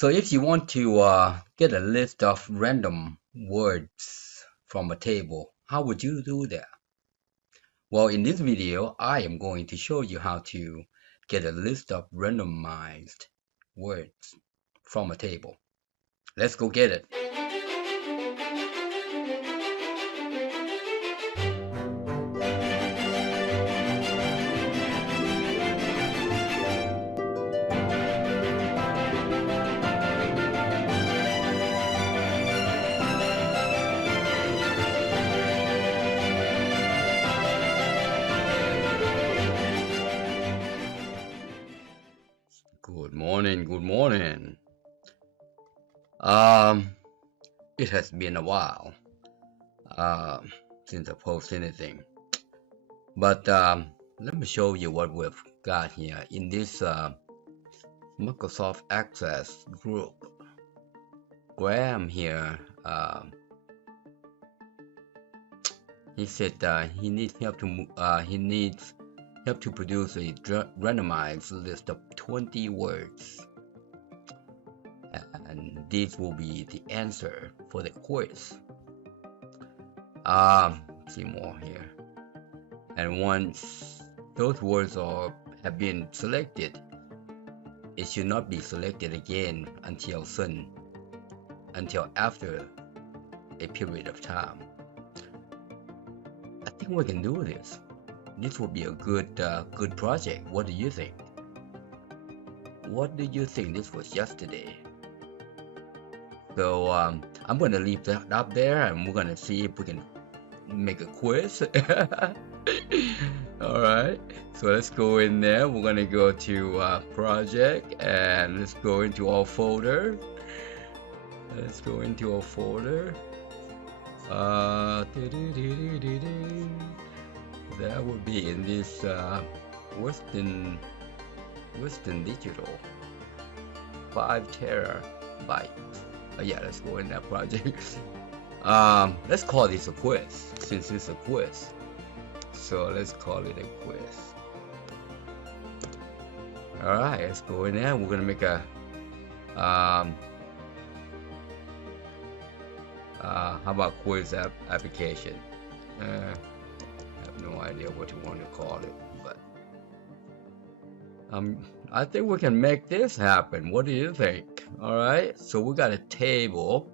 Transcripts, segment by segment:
So if you want to get a list of random words from a table, how would you do that? Well, in this video, I am going to show you how to get a list of randomized words from a table. Let's go get it. Good morning. It has been a while since I posted anything, but let me show you what we've got here in this Microsoft Access group. Graham here, he said he needs help to produce a randomized list of 20 words, and this will be the answer for the quiz. See more here, and once those words have been selected, it should not be selected again until after a period of time. I think we can do this. This will be a good project. What do you think? What do you think? This was yesterday. So I'm going to leave that up there, and we're going to see if we can make a quiz. All right. So let's go in there. We're going to go to project, and let's go into our folder. Let's go into our folder. That would be in this Western Digital 5 terabytes. Yeah, let's go in that project. Let's call this a quiz, since it's a quiz. So let's call it a quiz. All right, let's go in there. We're gonna make a how about quiz application? I have no idea what you want to call it, but I think we can make this happen. What do you think? All right, so we got a table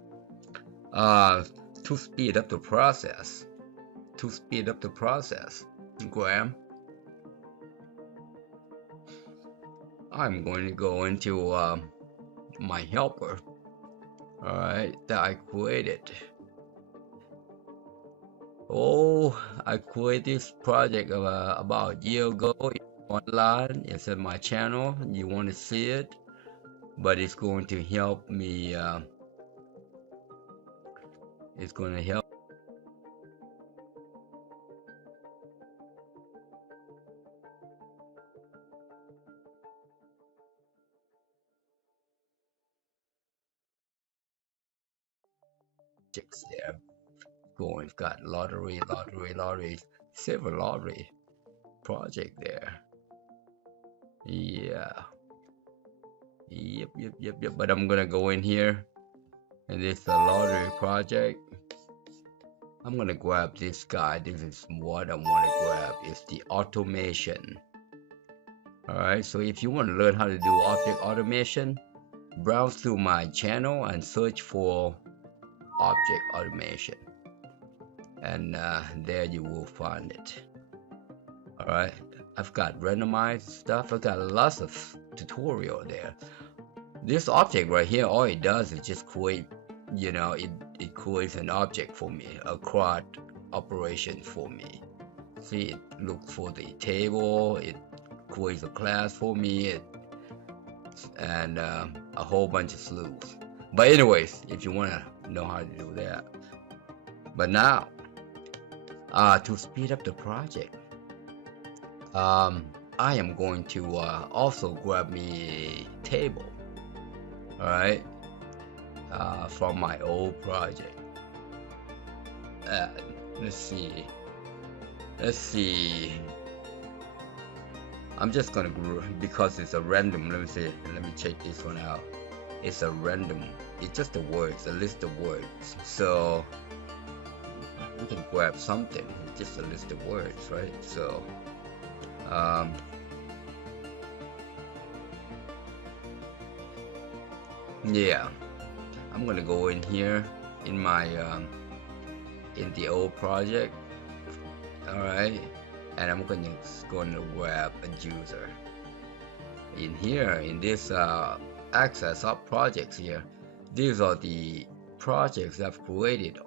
to speed up the process. Graham, I'm going to go into my helper, all right, that I created. I created this project about a year ago. Online, it's at my channel. You want to see it, but it's going to help me. It's going to help. There, going got lottery, silver lottery project there. Yeah. Yep. But I'm gonna go in here, and this is a lottery project. I'm gonna grab this guy. This is what I want to grab. Is the automation. All right. So if you want to learn how to do object automation, browse through my channel and search for object automation, and there you will find it. All right, I've got randomized stuff. I've got lots of tutorial there. This object right here, all it does is just create, it creates an object for me, a CRUD operation for me. See, it looks for the table, it creates a class for me, and a whole bunch of slews. But anyways, if you want to know how to do that. But now, to speed up the project, I am going to also grab me a table, all right, from my old project. Let's see. I'm just gonna group because it's a random. Let me check this one out. it's a random, it's just the words, a list of words. So we can grab something, it's just a list of words, right? So yeah, I'm gonna go in here in my in the old project, all right, and I'm gonna grab a user in here in this Access How projects here. These are the projects I've created.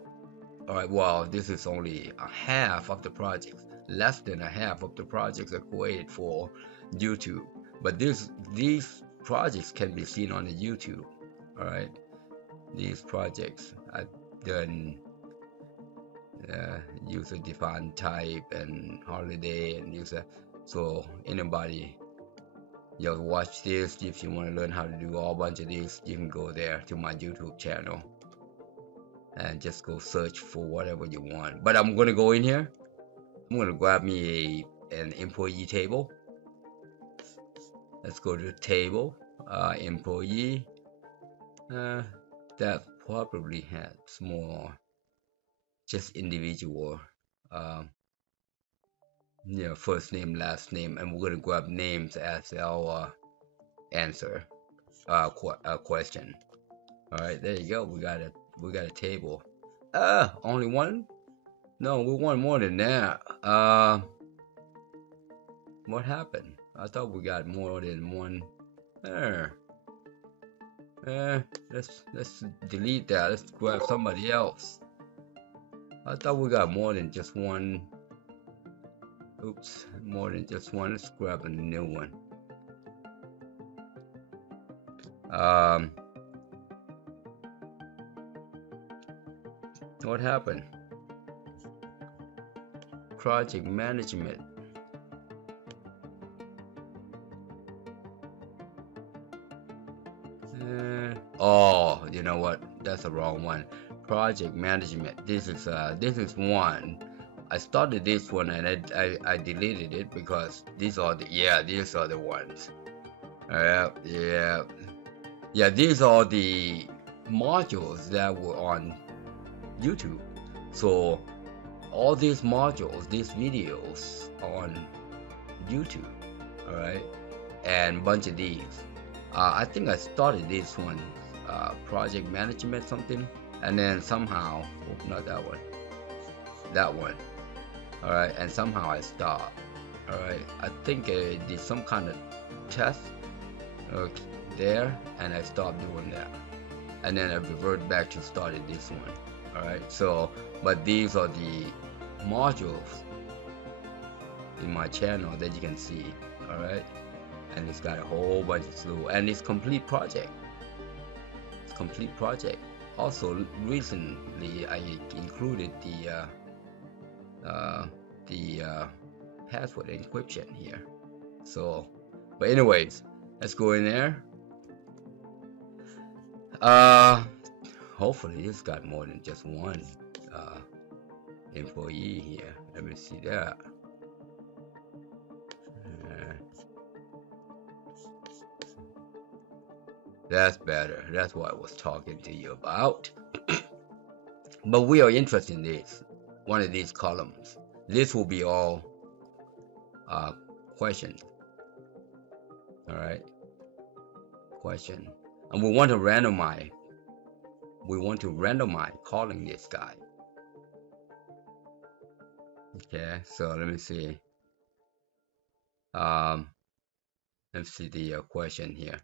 All right, well, this is only a half of the projects, less than a half of the projects are created for YouTube, but these projects can be seen on the YouTube. All right, these projects I've done user defined type and holiday and user, so anybody just watch this. If you want to learn how to do a bunch of this, you can go there to my YouTube channel and just go search for whatever you want. But I'm gonna go in here, I'm gonna grab me an employee table. Let's go to table, employee. That probably has more just individual first name, last name, and we're gonna grab names as our answer question. All right, there you go. We got a table. Only one? No, we want more than that. What happened? I thought we got more than one. Let's delete that. Let's grab somebody else. I thought we got more than just one. Oops, more than just one. Let's grab a new one. What happened? Project management. Oh, you know what? That's the wrong one. Project management. This is one. I started this one and I deleted it because these are the ones. These are the modules that were on YouTube. So all these modules, these videos on YouTube, all right, and a bunch of these. I think I started this one, project management something, and then somehow, not that one, that one, all right, and somehow I stopped. All right, I think I did some kind of test there, and I stopped doing that, and then I reverted back to started this one. All right, so but these are the modules in my channel that you can see. All right, and it's got a whole bunch of slew, and it's complete project. It's complete project. Also, recently I included the password encryption here. So, but anyways, let's go in there. Hopefully this got more than just one employee here. Let me see that. That's better. That's what I was talking to you about. But we are interested in this, one of these columns. This will be all questions. All right, question, and we want to randomize. We want to randomize calling this guy. Okay, so let me see. Let's see the question here.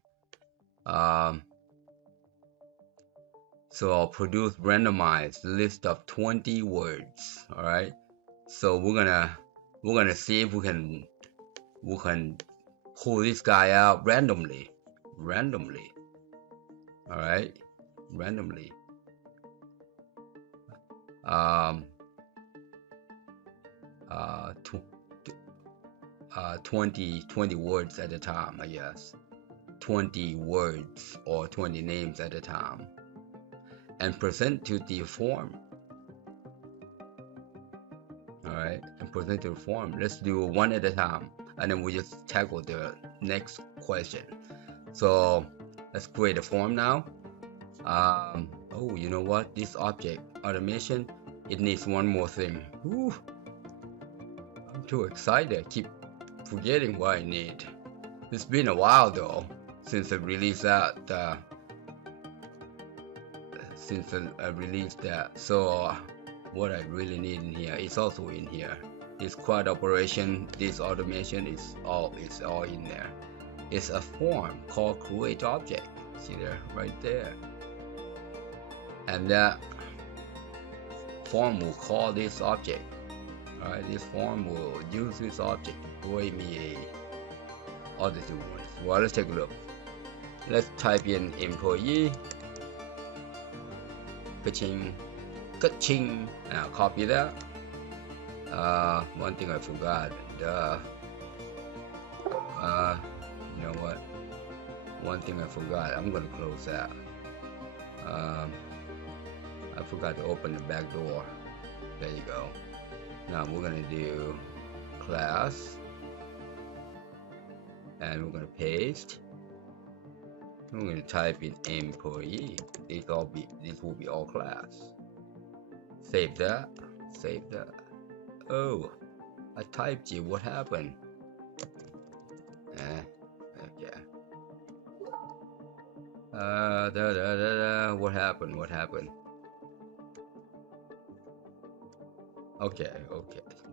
So I'll produce randomized list of 20 words. All right. So we're gonna see if we can pull this guy out randomly. All right, randomly. 20 words at a time, I guess. 20 words or 20 names at a time, and present to the form. All right, and present to the form. Let's do one at a time, and then we just tackle the next question. So Let's create a form now. Oh, you know what? This object automation, it needs one more thing. Whew. I'm too excited. I keep forgetting what I need. It's been a while though since I released that. So what I really need in here is also in here. This quad operation, this automation is all in there. It's a form called create object. See there, right there. And that form will call this object. Alright, this form will use this object to create me a other two ones. Well, let's take a look. Let's type in employee. Ka-ching. Now copy that. One thing I forgot. You know what? One thing I forgot. I'm gonna close that. I forgot to open the back door. There you go. Now we're gonna do class, and we're gonna paste. We're gonna type in employee. This will be all class. Save that. Oh, I typed it. What happened? Okay. What happened? Okay.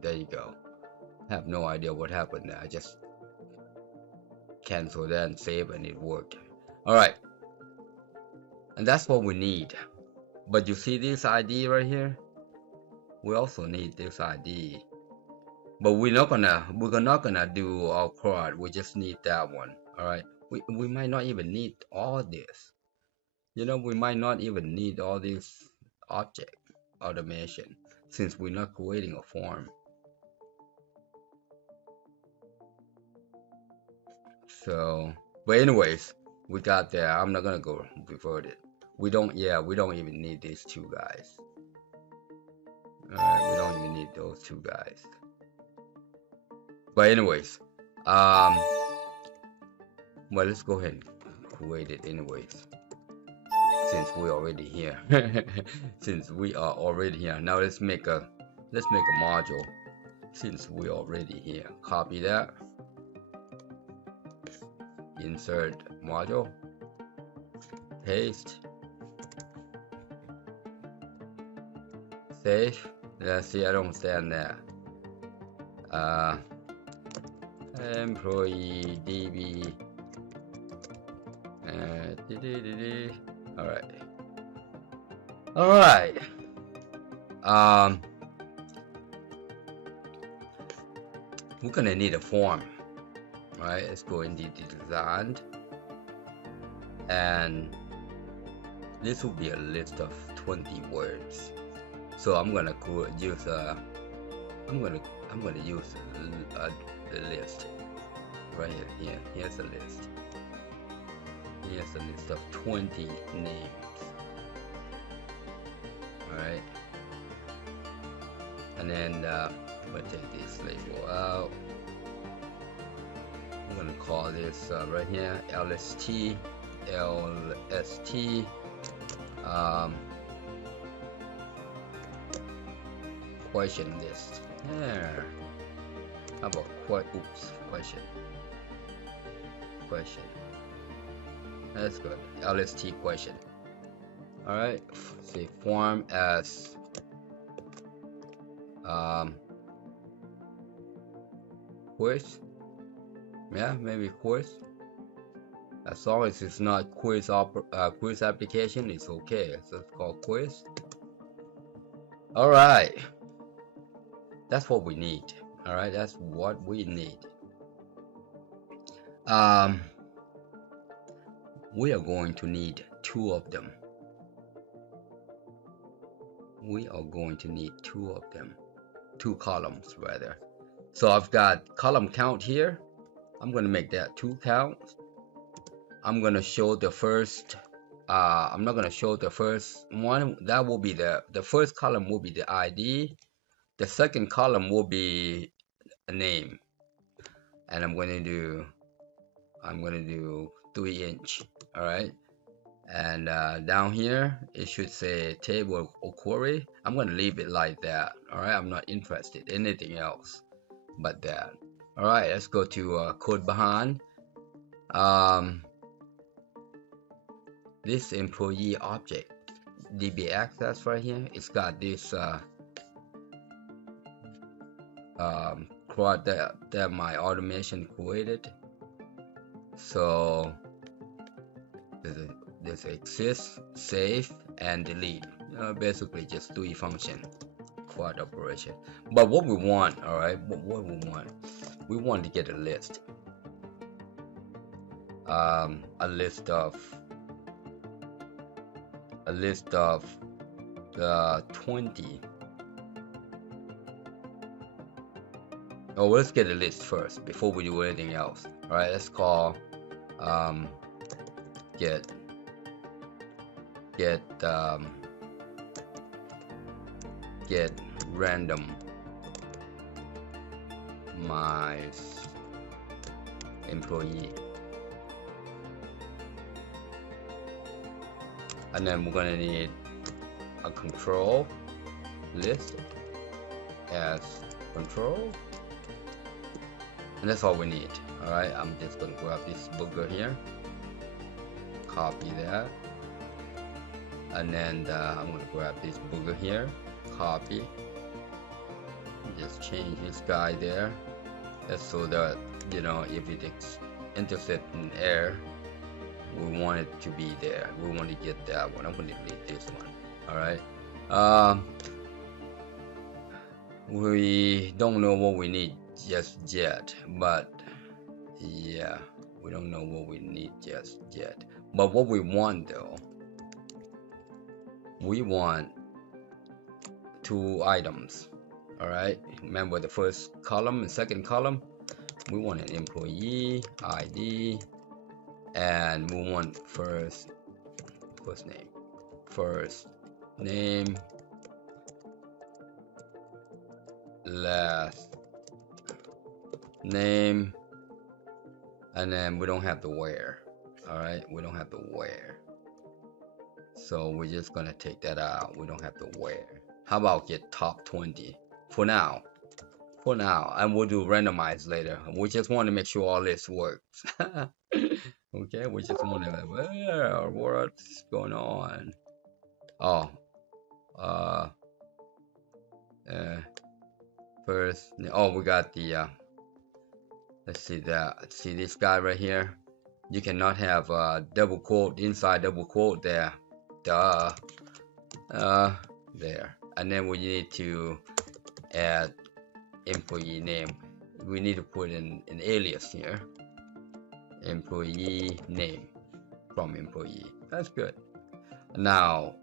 There you go. I have no idea what happened there. I just cancel that and save, and it worked. All right. And that's what we need. But you see this ID right here? We also need this ID. But we're not gonna do our CRUD. We just need that one. All right. We might not even need all this. You know, we might not even need all this object automation since we're not creating a form. So, but anyways, we got there. I'm not gonna go revert it. We don't even need these two guys. Alright, we don't even need those two guys. But anyways, well, let's go ahead and create it anyways. Since we're already here. Since we are already here. Now let's make a module. Since we're already here. Copy that. Insert module. Paste. Save. Let's see, I don't stand there. Employee DB. Alright. We're gonna need a form. Right, let's go into design, and this will be a list of 20 words. So I'm gonna use the list right here. Here's a list. Here's a list of 20 names. All right, and then I'm gonna take this label out. I'm gonna call this right here LST question list. There. How about question? That's good. LST question. All right. Say form as quiz. Yeah, maybe quiz. As long as it's not quiz application, it's okay. So it's called quiz. All right. That's what we need. All right, that's what we need. We are going to need two of them. We are going to need two of them. Two columns rather. So I've got column count here. I'm going to make that 2 counts. I'm going to show the first I'm not going to show the first one. That will be the first column will be the ID. The second column will be a name. And I'm going to do 3-inch. All right, and down here it should say table or query. I'm gonna leave it like that. All right, I'm not interested in anything else but that. All right, let's go to code behind. This employee object DB access right here, it's got this quad that my automation created. So there's exist, save, and delete. Basically just 3 function quad operation. But what we want, all right, what we want to get a list. A list of the 20. Oh, let's get a list first before we do anything else. All right, let's call get randomized employee, and then we're gonna need a control list as control, and that's all we need. All right, I'm just gonna grab this booger here, copy that, and then I'm gonna grab this booger here, copy, just change this guy there. That's so that, you know, if it intersects an error, we want it to be there. We want to get that one. I'm going to delete this one. All right. We don't know what we need just yet, but yeah, we don't know what we need just yet. But what we want though, we want 2 items. All right. Remember the first column and second column. We want an employee ID. And we want first name, last name, and then we don't have the where. All right, we don't have the where, so we're just gonna take that out. We don't have the where. How about get top 20 for now? And we'll do randomize later. We just want to make sure all this works. Okay, we just want to, well, what's going on? Oh, first, oh, we got the, let's see that, see this guy right here? You cannot have double quote inside double quote there, there, and then we need to add employee name. We need to put in an alias here. Employee name from employee. That's good. Now,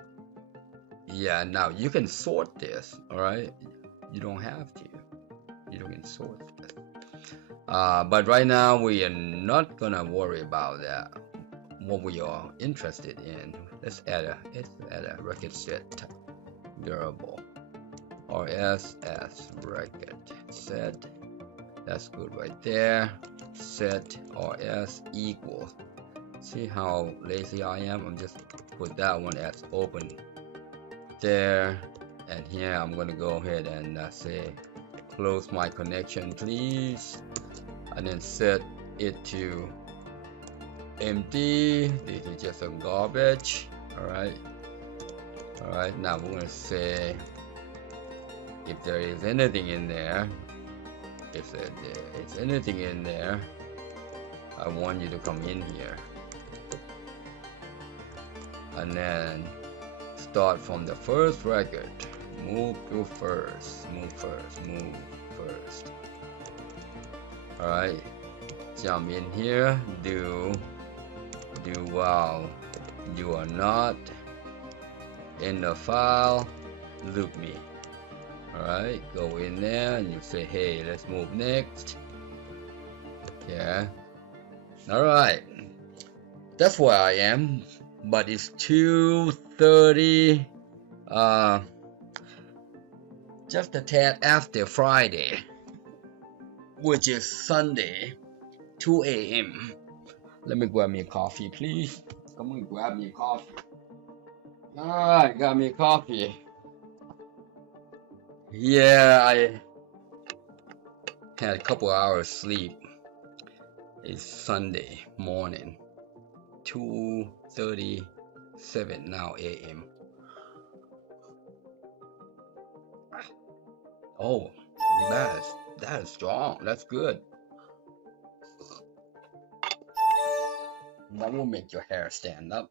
yeah, now you can sort this. All right, you don't have to. You can sort this. But right now we are not gonna worry about that. What we are interested in, let's add a record set durable rs as record set. That's good right there. Set rs equals, see how lazy I am, I'm just put that one as open there, and here I'm gonna go ahead and say close my connection please, and then set it to empty. This is just a garbage. All right, now we're gonna say if there is anything in there, if there is anything in there, I want you to come in here and then start from the first record, move first. All right, jump in here, do while you are not in the file, loop me. All right, go in there and you say, hey, let's move next. Yeah. All right, that's where I am, but it's 2:30, just a tad after Friday, which is Sunday, 2 a.m. Let me grab me a coffee, please. Come on, grab me a coffee. Alright, got me a coffee. Yeah, I had a couple hours sleep. It's Sunday morning, 2:37 now a.m. Oh, that is strong. That's good. That will make your hair stand up.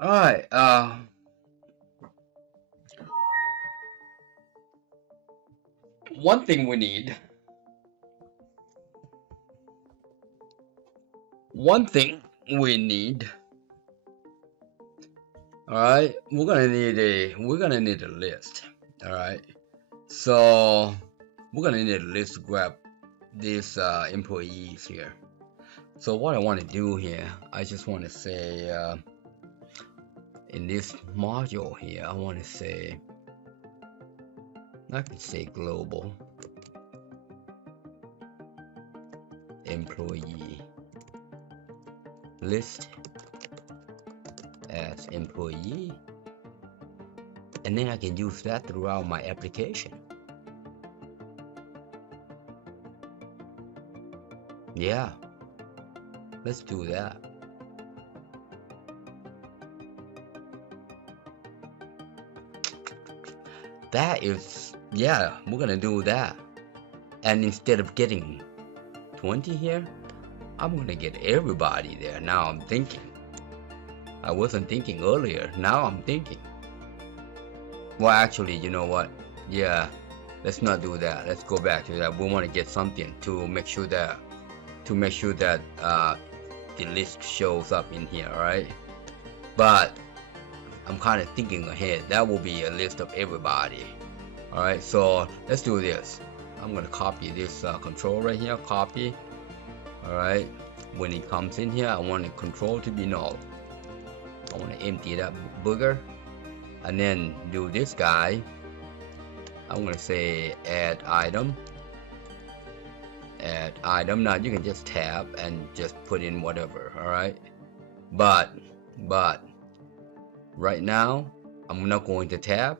All right. One thing we need. All right. We're gonna need a list. All right. So we're gonna need a list to grab these employees here. So what I want to do here, I just want to say in this module here, I want to say, I could say global employee list as employee, and then I can use that throughout my application. Yeah, let's do that. That is, yeah, we're gonna do that. And instead of getting 20 here, I'm gonna get everybody there. Now I'm thinking. I wasn't thinking earlier. Now I'm thinking. Well, actually, you know what? Yeah, let's not do that. Let's go back to that. We want to get something to make sure that the list shows up in here, right? But I'm kind of thinking ahead. That will be a list of everybody. All right, so let's do this. I'm gonna copy this control right here. Copy. All right. When it comes in here, I want the control to be null. I want to empty that booger, and then do this guy. I'm gonna say add item. Add item. Now you can just tab and just put in whatever. All right. But right now I'm not going to tab.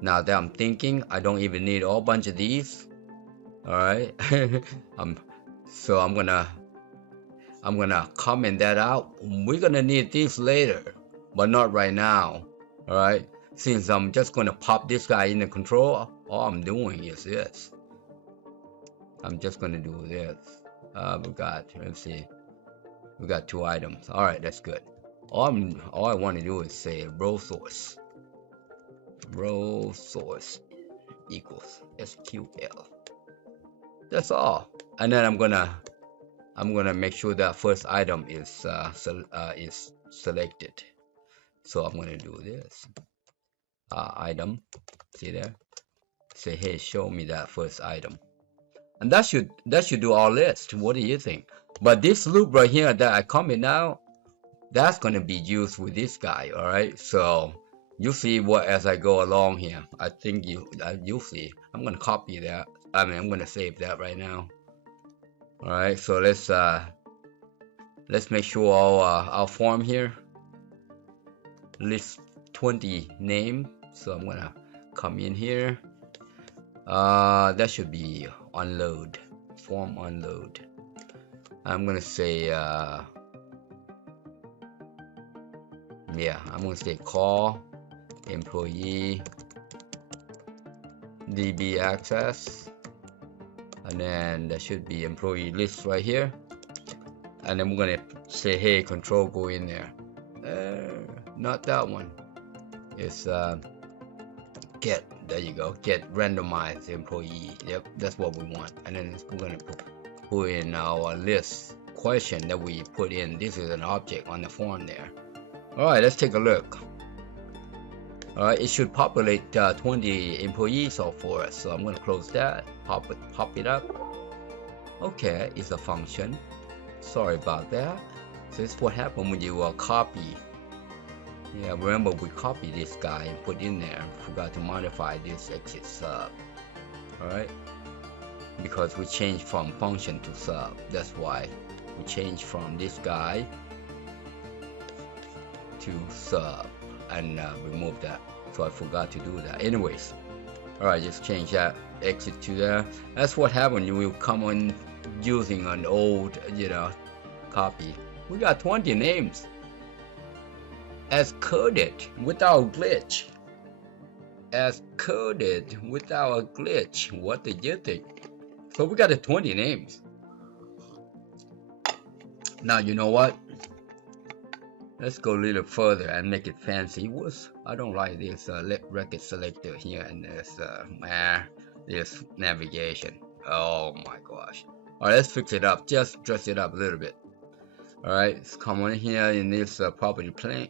Now that I'm thinking, I don't even need a whole bunch of these. All right. So I'm gonna comment that out. We're gonna need this later, but not right now. All right. Since I'm just gonna pop this guy in the control, all I'm doing is this. I'm just gonna do this. Let's see. We got 2 items. All right, that's good. All I want to do is say row source. Row source equals SQL. That's all. And then I'm gonna make sure that first item is selected. So I'm gonna do this. Item. See there? Say, hey, show me that first item. And that should do our list. What do you think? But this loop right here that I comment now, that's gonna be used with this guy. All right. So you see what as I go along here. I think you'll see. I'm gonna copy that. I'm gonna save that right now. All right. So let's make sure our form here list 20 name. So I'm gonna come in here. That should be unload, form unload. I'm gonna say yeah, I'm gonna say call employee DB access, and then that should be employee list right here. And then we're gonna say, hey, control, go in there. Not that one. It's get, there you go, get randomized employee. Yep, that's what we want. And then we're gonna put in our list question that we put in. This is an object on the form there. All right, let's take a look. All right, it should populate 20 employees all for us. So I'm gonna close that, pop it up. Okay, it's a function. Sorry about that. So this is what happened when you copy. Yeah, remember we copied this guy and put in there. Forgot to modify this exit sub. All right. because we changed from function to sub. That's why we changed from this guy to sub and remove that. So I forgot to do that. Anyways, all right, just change that exit to there. That's what happened. You will come on using an old, copy. We got 20 names as coded without glitch. As coded without a glitch. What did you think? So we got the 20 names. Now you know what? Let's go a little further and make it fancy. I don't like this record selector here and this navigation. Oh my gosh. Alright, let's fix it up. Just dress it up a little bit. Alright, let's come on here in this property pane.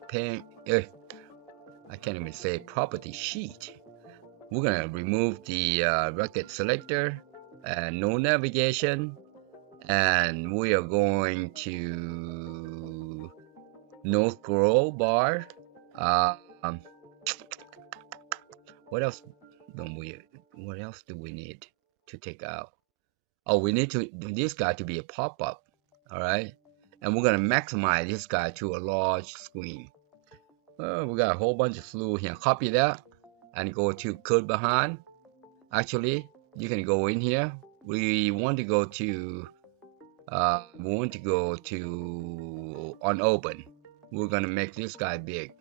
I can't even say property sheet. We're gonna remove the record selector and no navigation, and we are going to no scroll bar. What else do we need to take out? Oh, we need this guy to be a pop-up. All right, and we're gonna maximize this guy to a large screen. We got a whole bunch of flu here. Copy that and go to code behind. Actually, you can go in here. We want to go to on open. We're gonna make this guy big.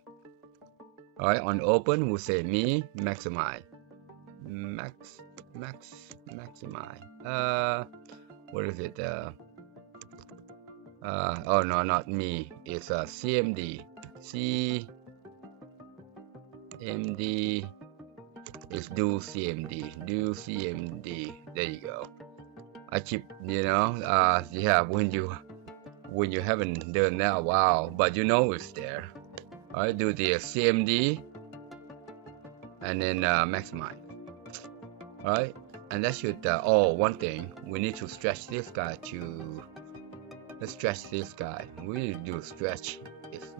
All right, on open, we'll say me maximize. Maximize. What is it? Oh no, not me. It's CMD. CMD is do CMD. Do CMD. There you go. I keep, yeah, when you haven't done that, wow, but you know it's there. All right, do the CMD and then maximize. All right, and that should. One thing, we need to stretch this guy to. Let's stretch this guy. We need to do a stretch.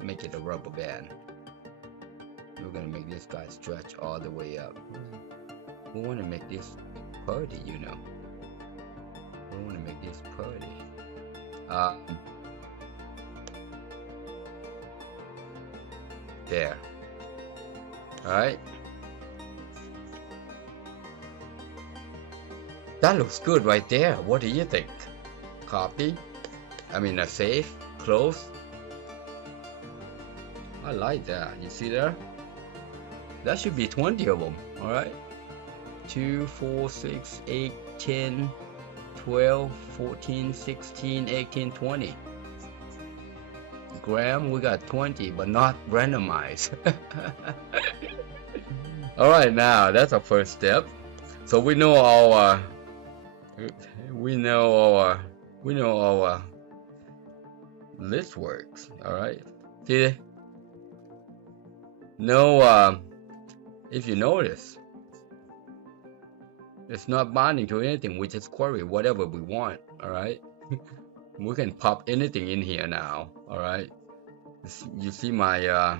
Make it a rubber band. We're gonna make this guy stretch all the way up. We want to make this pretty, We want to make this pretty. There. All right. That looks good right there. What do you think? Copy. Save. Close. I like that. You see there? That should be 20 of them. All right. 2, 4, 6, 8, 10, 12, 14, 16, 18, 20. Gram, we got 20, but not randomized. All right, now that's our first step. So we know our list works. All right. See? No, if you notice, it's not binding to anything. We just query whatever we want. All right. We can pop anything in here now. All right. You see my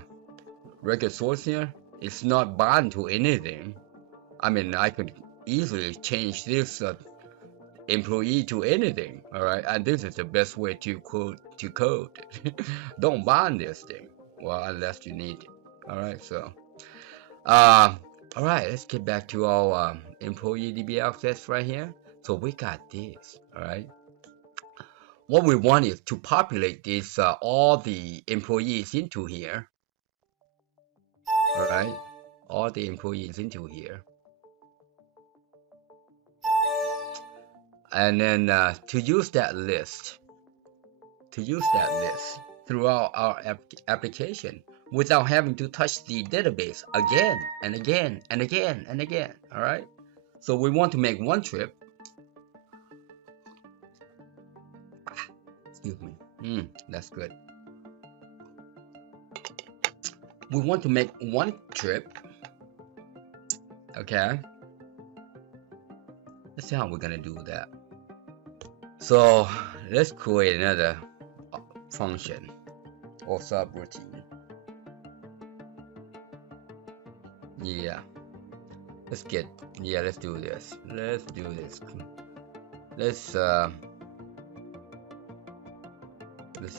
record source here? It's not bound to anything. I could easily change this employee to anything. All right. And this is the best way to code. Don't bind this thing. Well, unless you need it. All right. So, all right. Let's get back to our employee DB access right here. So we got this. All right. What we want is to populate this all the employees into here. All right, all the employees into here, and then to use that list throughout our application without having to touch the database again and again and again and again. All right, so we want to make one trip. Excuse me. That's good. We want to make one trip. Okay. Let's see how we're gonna do that. So let's create another function or subroutine. Yeah. Let's do this. let's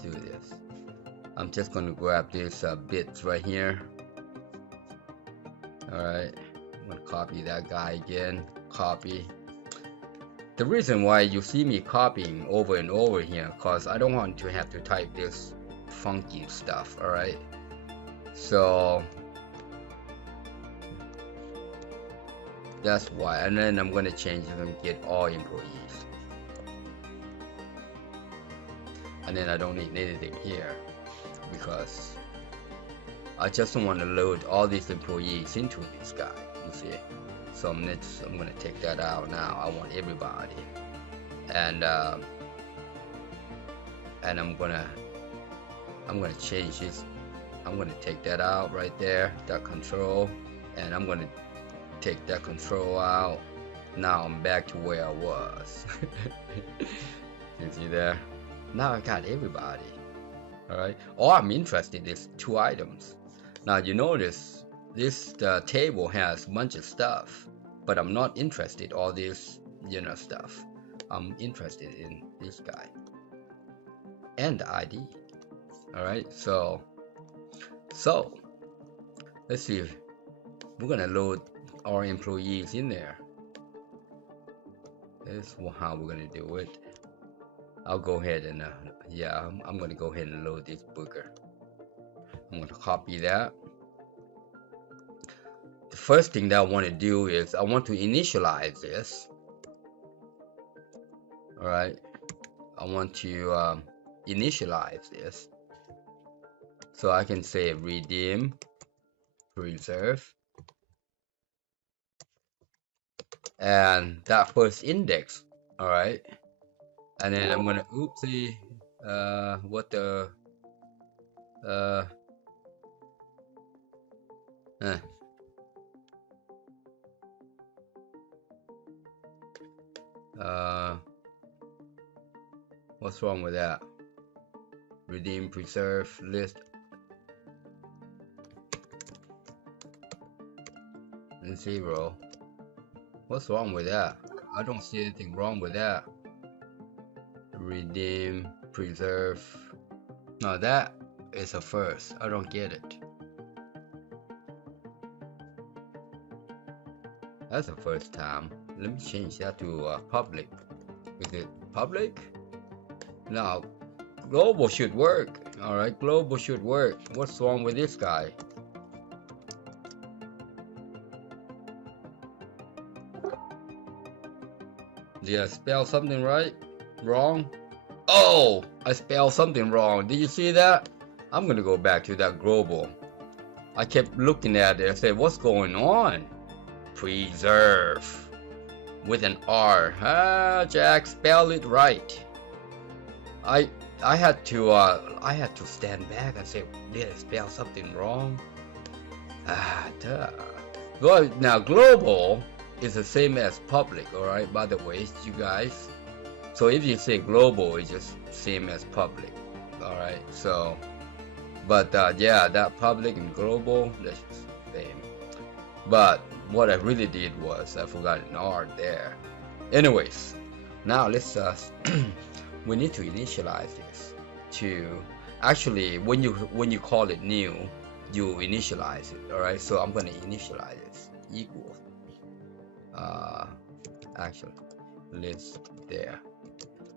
do this. I'm just going to grab this bits right here. All right, I'm going to copy that guy again. Copy. The reason why you see me copying over and over here, because I don't want to have to type this funky stuff. All right, so that's why. And then I'm going to change it and get all employees. And then I don't need anything here because I just don't want to load all these employees into this guy, you see. So I'm gonna take that out now. I want everybody, and I'm gonna change this. I'm gonna take that out right there, that control, and I'm gonna take that control out. Now I'm back to where I was. You see there? Now I got everybody. All right. All I'm interested is 2 items. Now you notice this table has a bunch of stuff, but I'm not interested in all this, stuff. I'm interested in this guy and the ID. All right. So let's see if we're gonna load our employees in there. This is how we're gonna do it. I'll go ahead and I'm gonna go ahead and load this booger. I'm gonna copy that. The first thing that I want to do is I want to initialize this. All right, I want to initialize this, so I can say redeem preserve, and that first index. All right, and then I'm gonna oopsie, what the what's wrong with that? Redeem preserve list and 0. What's wrong with that? I don't see anything wrong with that. Redeem preserve. No, that is a first. I don't get it. That's the first time. Let me change that to public. Is it public? Now, global should work. All right, global should work. What's wrong with this guy? Did I spell something right? Wrong? Oh, I spelled something wrong. Did you see that? I'm gonna go back to that global. I kept looking at it. I said, what's going on? Preserve with an R. Jack, spell it right. I had to stand back and say, did I spell something wrong? Well, now global is the same as public, all right, by the way, you guys. So if you say global, it's just same as public, all right. So but yeah, that public and global, that's just the same. But what I really did was I forgot an R there. Anyways, now let's we need to initialize this to actually when you call it new, you initialize it. All right, so I'm going to initialize this equals actually list there.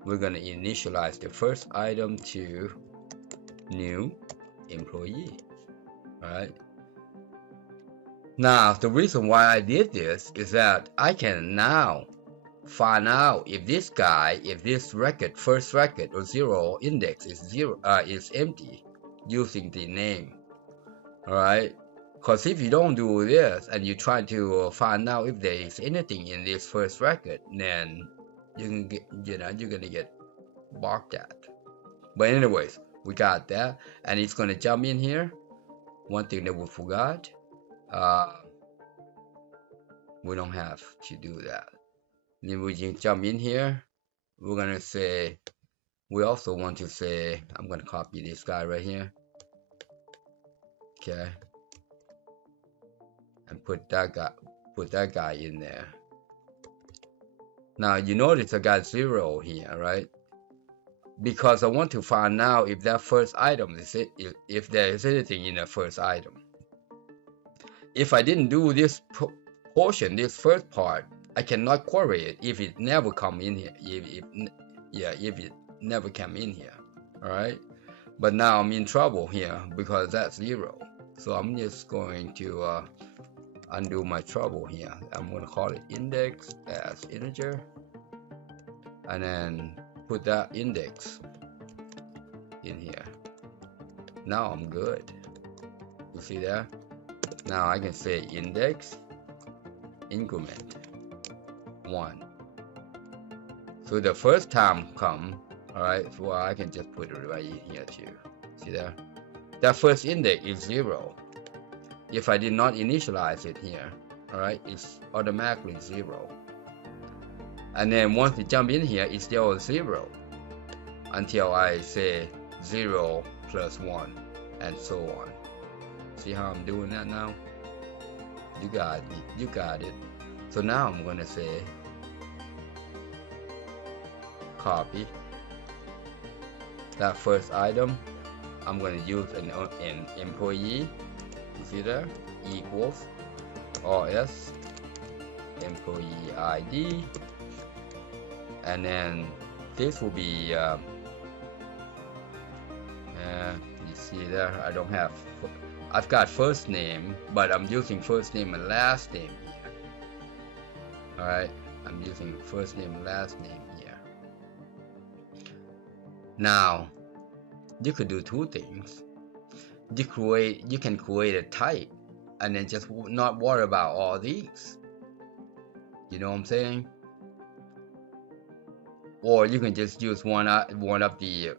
We're going to initialize the first item to new employee. All right, now the reason why I did this is that I can now find out if this guy, if this record, first record or 0 index is empty using the name. All right, because if you don't do this and you try to find out if there is anything in this first record, then you can get, you're gonna get barked at. But anyways, we got that, and it's gonna jump in here. One thing that we forgot, we don't have to do that. Then we can jump in here. We're gonna say, we also want to say, I'm gonna copy this guy right here. Okay, and put that guy in there. Now you notice I got 0 here, right? Because I want to find out if that first item is it, if there is anything in the first item. If I didn't do this portion, this first part, I cannot query it if it never come in here. If it never came in here, all right? But now I'm in trouble here because that's 0. So I'm just going to undo my trouble here. I'm going to call it index as integer, and then put that index in here. Now I'm good. You see that? Now I can say index increment 1. So the first time come, all right, so I can just put it right in here too. See that? That first index is 0. If I did not initialize it here, all right, it's automatically 0. And then once it jump in here, it's still 0 until I say 0 plus 1 and so on. See how I'm doing that now? You got it. You got it. So now I'm going to say copy that first item. I'm going to use an employee. You see there? Equals RS employee ID. And then this will be you see there, I don't have, I've got first name, but I'm using first name and last name here. Alright, I'm using first name and last name here. Now you could do two things. You can create a type and then just not worry about all these. You know what I'm saying? Or you can just use one of the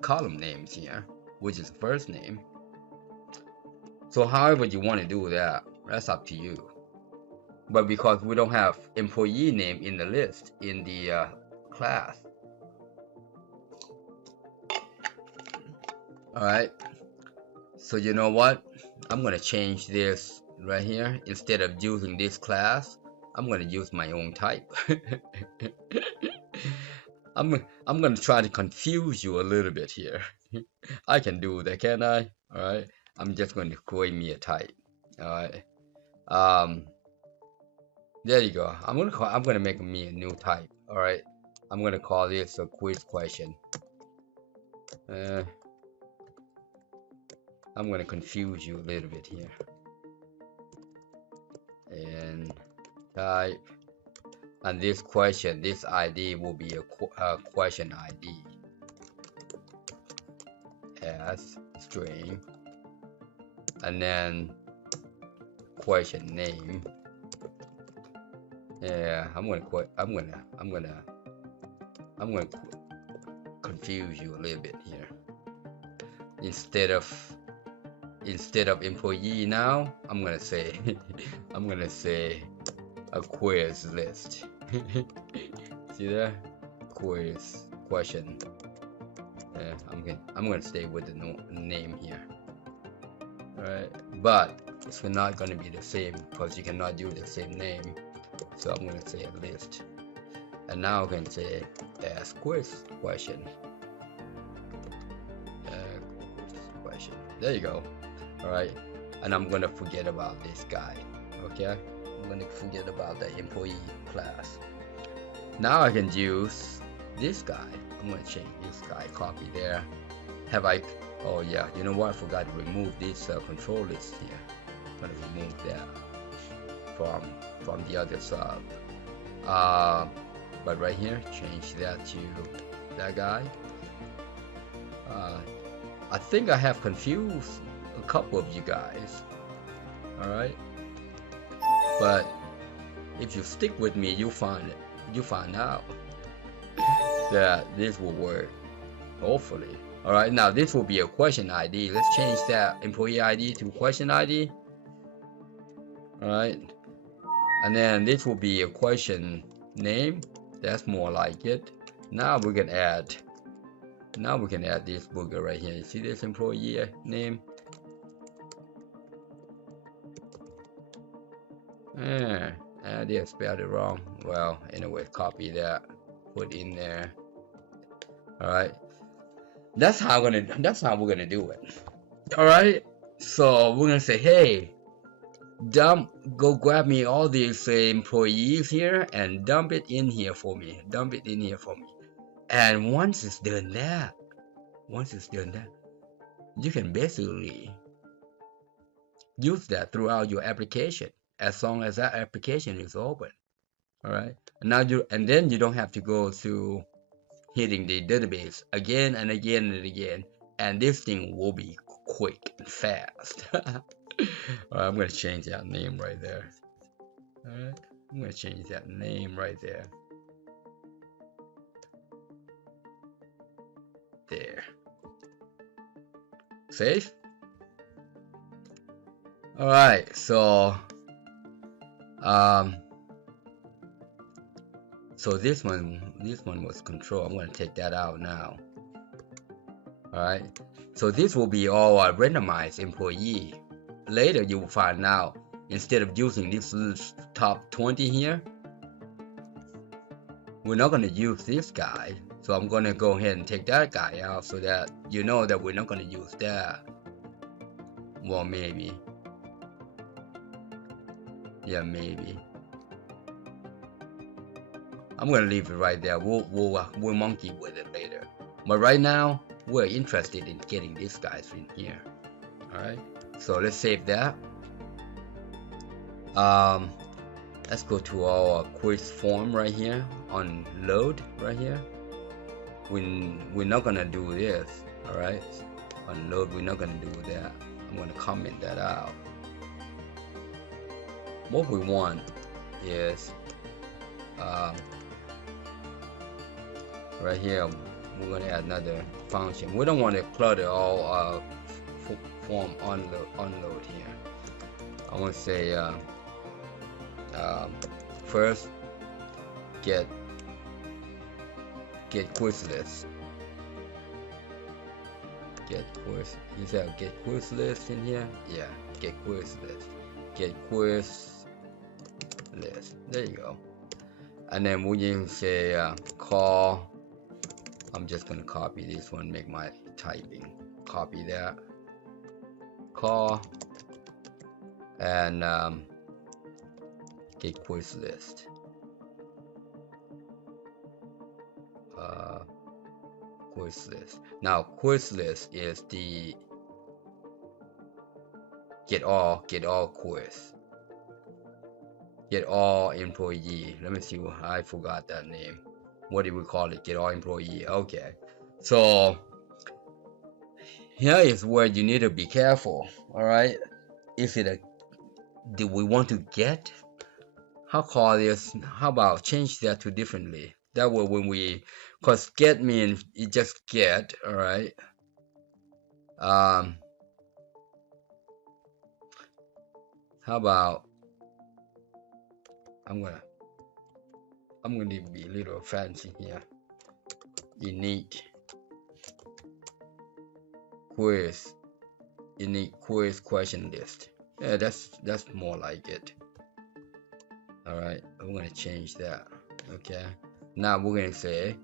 column names here, which is first name. So however you want to do that, that's up to you. But because we don't have employee name in the list in the class, all right. So you know what? I'm gonna change this right here. Instead of using this class, I'm gonna use my own type. I'm gonna try to confuse you a little bit here. I can do that, can I? All right. I'm just going to create me a type. All right. There you go. I'm gonna make me a new type. All right. I'm gonna call this a quiz question. I'm gonna confuse you a little bit here. And type. And this question, this ID will be a question ID as string, and then question name. Yeah, I'm gonna confuse you a little bit here. Instead of employee now, I'm gonna say a quiz list. See that? Quiz question. I'm gonna stay with the name here. Alright, but it's not gonna be the same because you cannot use the same name. So I'm gonna say a list. And now I can say ask quiz question. Question. There you go. Alright. And I'm gonna forget about this guy. Okay? I'm gonna forget about the employee class. Now I can use this guy. I'm gonna change this guy, copy there. Oh yeah, you know what? I forgot to remove this control list here. I'm gonna remove that from the other sub. But right here, change that to that guy. I think I have confused a couple of you guys. Alright. But if you stick with me, you find out that this will work. Hopefully. Alright, now this will be a question ID. Let's change that employee ID to question ID. Alright. And then this will be a question name. That's more like it. Now we can add this booger right here. You see this employee name? They spelled it wrong. Well, anyway, copy that, put in there. All right, that's how we're gonna do it. All right, so we're gonna say, hey, go grab me all these employees here and dump it in here for me. And once it's done that, you can basically use that throughout your application as long as that application is open. All right, and then you don't have to go to hitting the database again and again and again, and this thing will be quick and fast. I'm gonna change that name right there. All right, I'm gonna change that name right there. There. Save. All right, so so this one was control. I'm going to take that out now. All right, so this will be all our randomized employee. Later you will find out, instead of using this top 20 here, we're not going to use this guy. So I'm going to go ahead and take that guy out so that you know that we're not going to use that. Well, maybe. Yeah, maybe. I'm gonna leave it right there. We'll monkey with it later. But right now, we're interested in getting these guys in here. All right. So let's save that. Let's go to our quiz form right here on load right here. We're not gonna do this. All right. On load, we're not gonna do that. I'm gonna comment that out. What we want is right here, we're going to add another function. We don't want to clutter all form unload here. I want to say first get quiz list. You said get quiz list in here? Yeah, get quiz list. Get quiz list. There you go. And then we can say call. I'm just gonna copy this one, make my typing. Copy that. Call and get quiz list. Quiz list. Now quiz list is the get all quiz. Get all employee. Let me see. I forgot that name. What did we call it? Get all employee. Okay. So here is where you need to be careful. All right. Is it do we want to get? How about change that to differently? That way when cause get means it just get. All right. How about I'm gonna be a little fancy here. Init quiz question list. Yeah, that's more like it. All right, I'm gonna change that. Okay, now we're gonna say,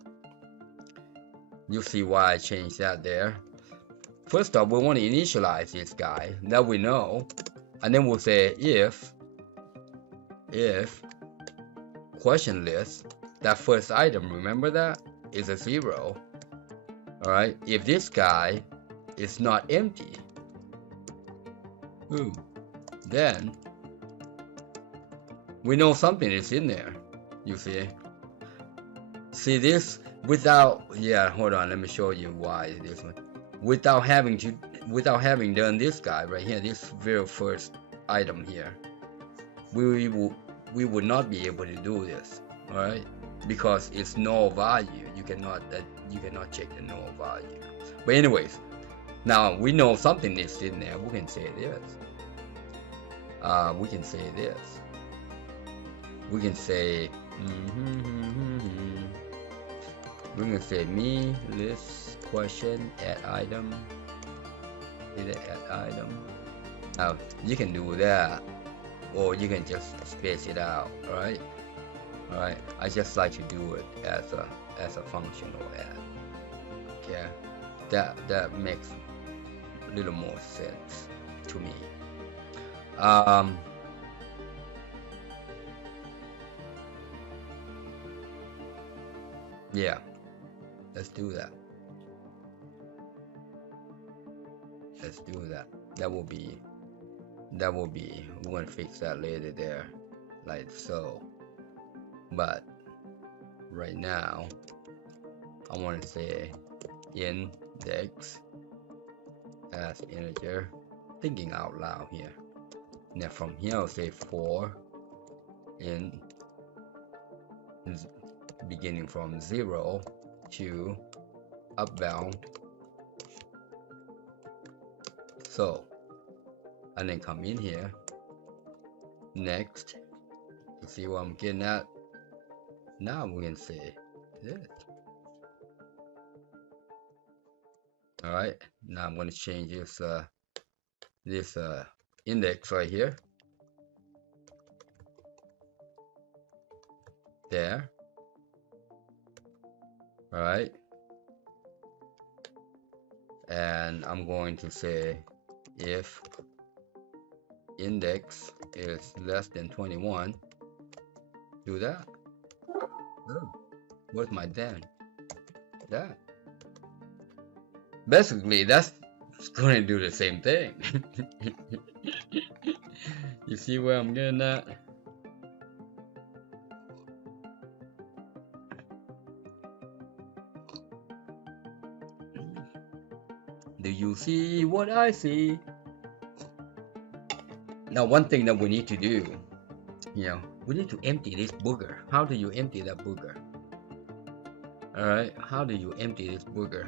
you see why I changed that there. First off, we want to initialize this guy that we know, and then we'll say if question list, that first item, remember that, is a 0. All right, if this guy is not empty, then we know something is in there. You see this without, yeah, hold on, let me show you why this one, without having done this guy right here, this very first item here, we would not be able to do this. All right, because it's null value. You cannot check the null value. But anyways, now we know something is in there. We can say this. We can say we're gonna say me list question add item. Add item. Now you can do that. or you can just space it out. All right. I just like to do it as a function or add. Okay, that makes a little more sense to me. Yeah, let's do that. That will be we're gonna fix that later there, like so. But right now I want to say index as integer, thinking out loud here. Now from here I'll say for in beginning from 0 to upbound, so, and then come in here next to see what I'm getting at. Now we can say this. All right, now I'm going to change this index right here, there. All right, and I'm going to say if index is less than 21, do that. Oh, what's my then? That. Basically, that's going to do the same thing. You see where I'm getting at? Do you see what I see? Now, one thing that we need to do, we need to empty this booger. How do you empty that booger? All right, how do you empty this booger?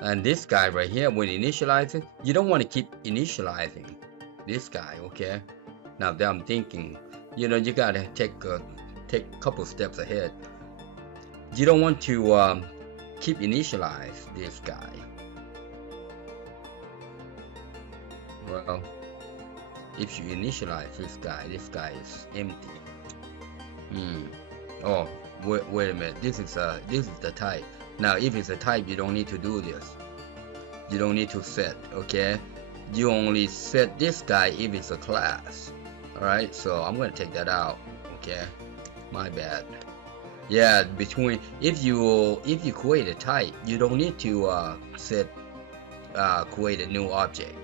And this guy right here, when initializing, you don't want to keep initializing this guy, okay? Now that I'm thinking, you gotta take a couple steps ahead. You don't want to keep initialize this guy. Well, if you initialize this guy is empty. Oh, wait a minute. This is the type. Now, if it's a type, you don't need to do this. You don't need to set, okay? You only set this guy if it's a class. All right, so I'm gonna take that out. Okay, my bad. Yeah, if you create a type, you don't need to create a new object.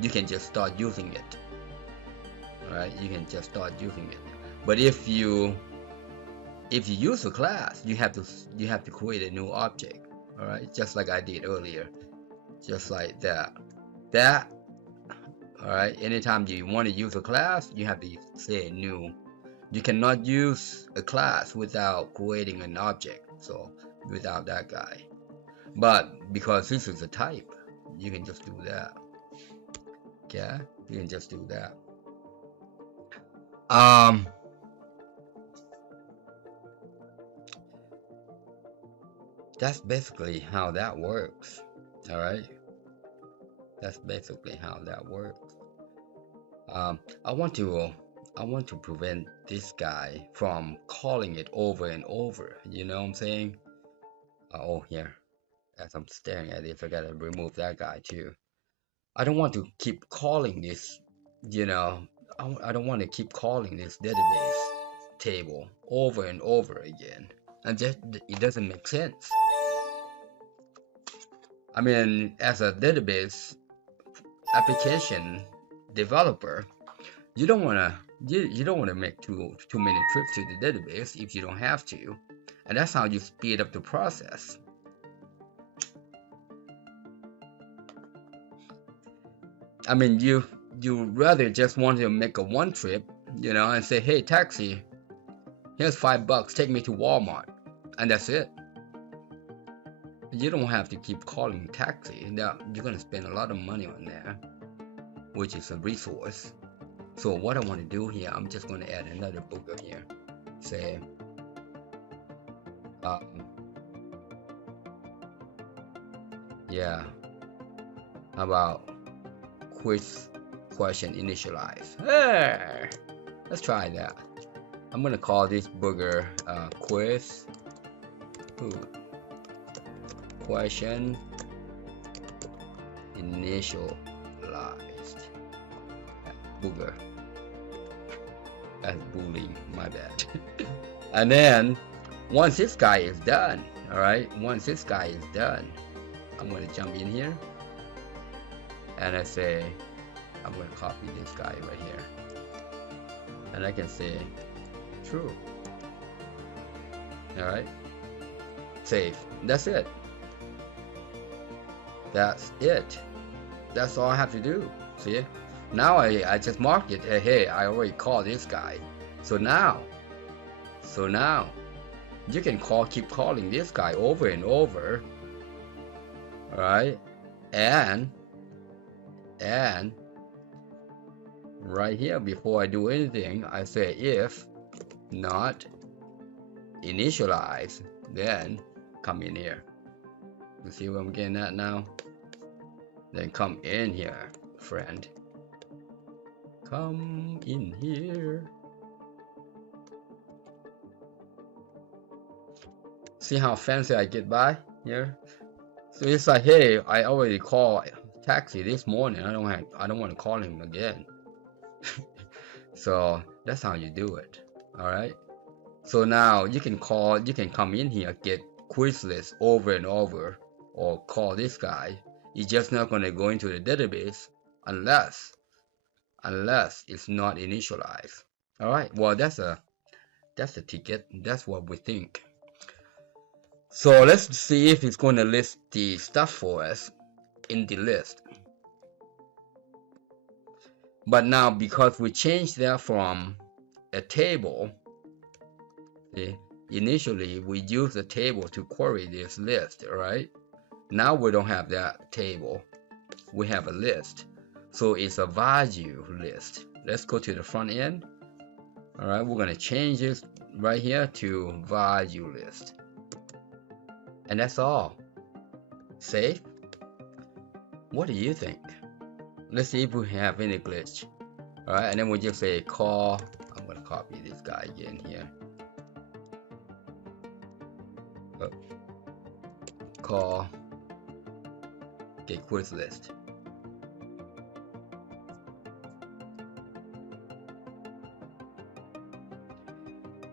You can just start using it. All right, you can just start using it. But if you use a class, you have to create a new object. All right, just like I did earlier, just like that. All right, anytime you want to use a class, you have to say new. You cannot use a class without creating an object, so without that guy. But because this is a type, you can just do that. Okay, you can just do that. That's basically how that works. All right, that's basically how that works. I want to prevent this guy from calling it over and over. You know what I'm saying? Oh, here, as I'm staring at this, I gotta remove that guy too. I don't want to keep calling this, I don't want to keep calling this database table over and over again. And just, it doesn't make sense. I mean, as a database application developer, you don't want to make too many trips to the database if you don't have to, and that's how you speed up the process. I mean, you rather just want to make a one trip, and say, hey taxi, here's $5, take me to Walmart, and that's it. You don't have to keep calling taxi. Now you're gonna spend a lot of money on there, which is a resource. So what I want to do here, I'm just going to add another booger here. Say, Yeah. How about quiz question initialize? Hey, let's try that. I'm gonna call this booger quiz question initialized. Booger. That's bullying, my bad. And then once this guy is done, all right, once this guy is done, I'm going to jump in here and I say I'm going to copy this guy right here and I can say true. All right, save. That's it. That's it. That's all I have to do. See, now I just marked it. Hey, I already called this guy. So now you can keep calling this guy over and over. All right, and right here, before I do anything, I say if not initialize, then come in here. You see what I'm getting at now? Then come in here, friend. Come in here. See how fancy I get by here? So it's like, hey, I already called taxi this morning. I don't want to call him again. So that's how you do it. All right. So now you can come in here, get quiz list over and over, or call this guy. It's just not going to go into the database unless it's not initialized. All right. Well, that's a ticket. That's what we think. So let's see if it's going to list the stuff for us in the list. But now, because we changed that from a table, see, initially we used a table to query this list, right? Now we don't have that table. We have a list. So it's a value list. Let's go to the front end. All right, we're going to change this right here to value list. And that's all. Save. What do you think? Let's see if we have any glitch. All right, and then we just say call. I'm going to copy this guy again here. Call get quiz list.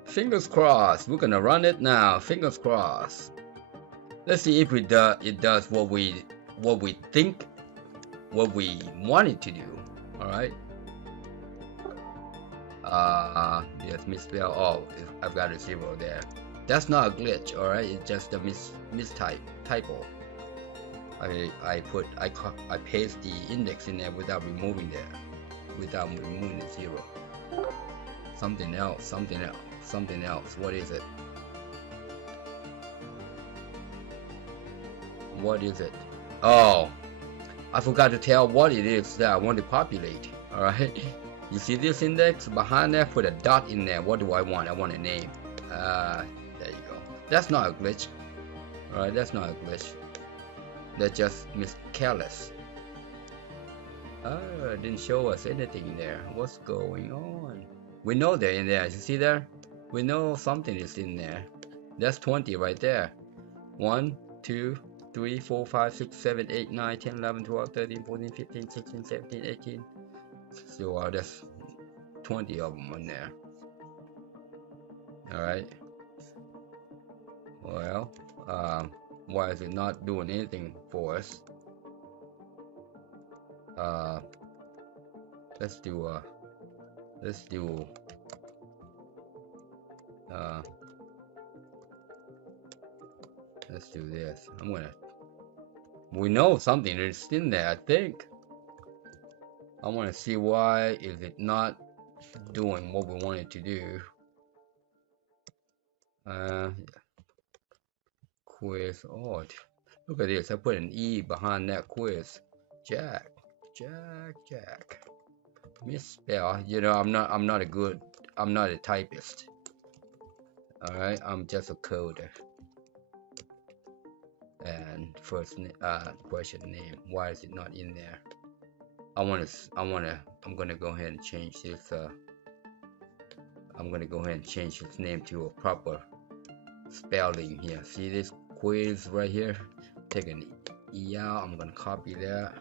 Fingers crossed. We're gonna run it now. Fingers crossed. Let's see if it does what we think, what we want it to do. All right. Yes, misspell. Oh, I've got a 0 there. That's not a glitch. All right, it's just a typo. I paste the index in there without removing the 0. Something else. What is it? What is it? Oh, I forgot to tell what it is that I want to populate. All right. You see this index behind there? Put a dot in there. What do I want? I want a name. There you go. That's not a glitch. All right, that's not a glitch. That's just careless. It didn't show us anything there. What's going on? We know they're in there. You see there? We know something is in there. That's 20 right there. 1, 2, 3, 4, 5, 6, 7, 8, 9, 10, 11, 12, 13, 14, 15, 16, 17, 18. So there's 20 of them in there. All right. Well, why is it not doing anything for us? Let's do this. We know something is in there, I think. I want to see why is it not doing what we want it to do. Quiz. Oh, look at this. I put an E behind that quiz. Jack. Misspell. You know, I'm not a typist. All right, I'm just a coder. and first question name. Why is it not in there? I'm gonna go ahead and change this. I'm gonna go ahead and change its name to a proper spelling here. See this quiz right here? Take an E out. I'm gonna copy that.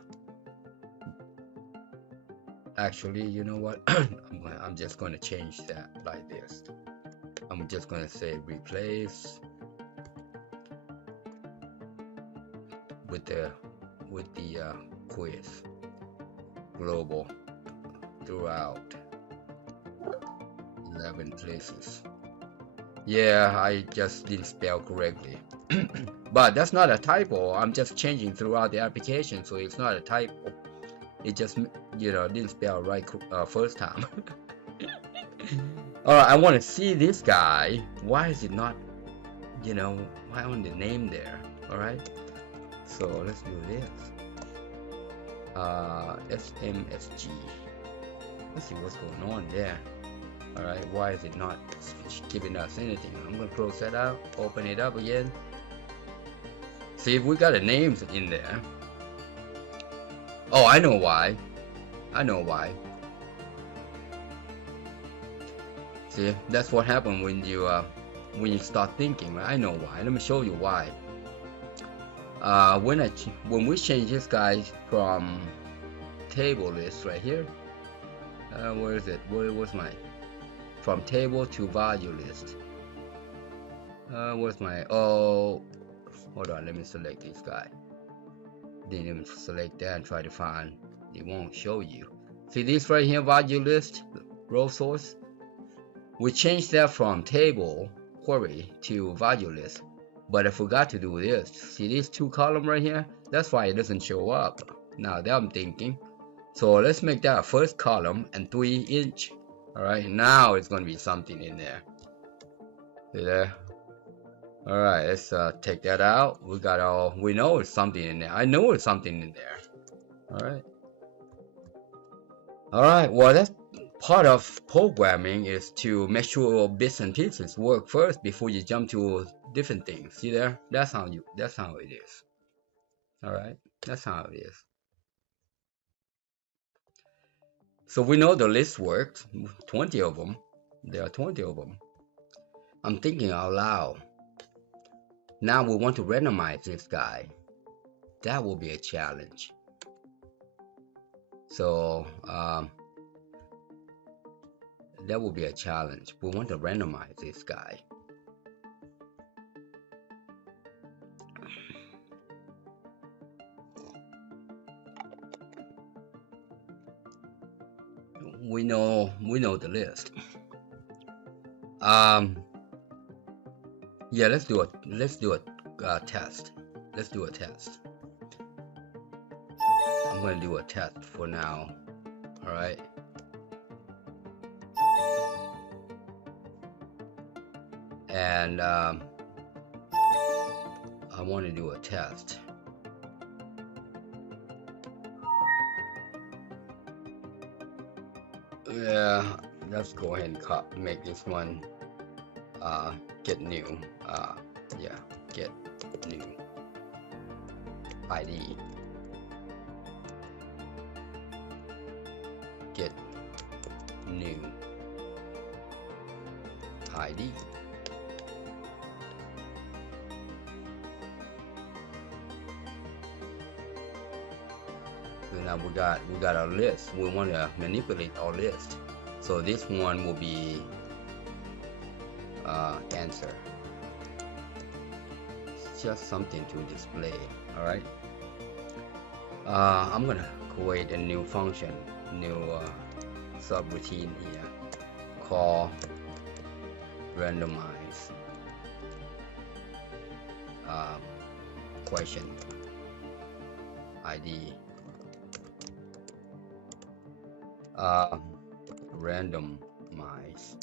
Actually, you know what? I'm just gonna change that like this. I'm just gonna say replace with the quiz global throughout 11 places. Yeah, I just didn't spell correctly. But that's not a typo. I'm just changing throughout the application, so it's not a typo. It just, didn't spell right first time. Alright, I want to see this guy. Why is it not, why on the name there? Alright, so let's do this. SMSG. Let's see what's going on there. Alright, why is it not giving us anything? I'm gonna close that out, open it up again. See if we got the names in there. Oh, I know why. See, that's what happened when you start thinking, right? I know why. Let me show you why. When we change this guy from table list right here, where is it? Where was my from table to value list? Where's my hold on, let me select this guy. Didn't even select that and try to find. It won't show you. See this right here, value list, row source. We changed that from table query to value list, but I forgot to do this. See these two columns right here? That's why it doesn't show up. Now that I'm thinking, so let's make that a first column and 3 inch. All right, now it's going to be something in there. See there? All right, let's take that out. We know it's something in there. I know it's something in there. All right. Well, that's part of programming, is to make sure bits and pieces work first before you jump to different things. See there? That's how it is. All right, that's how it is. So we know the list works. 20 of them. There are 20 of them. I'm thinking out loud. Now we want to randomize this guy. That will be a challenge. So that will be a challenge. We want to randomize this guy. We know the list. Yeah, let's do a test. Let's do a test. I'm going to do a test for now. All right. And I want to do a test. Yeah, let's go ahead and make this one get new. Yeah, get new ID. Get new ID. So now we got our list. We want to manipulate our list. So this one will be answer. It's just something to display. All right. I'm gonna create a new function, new subroutine here, call randomize question ID. Randomize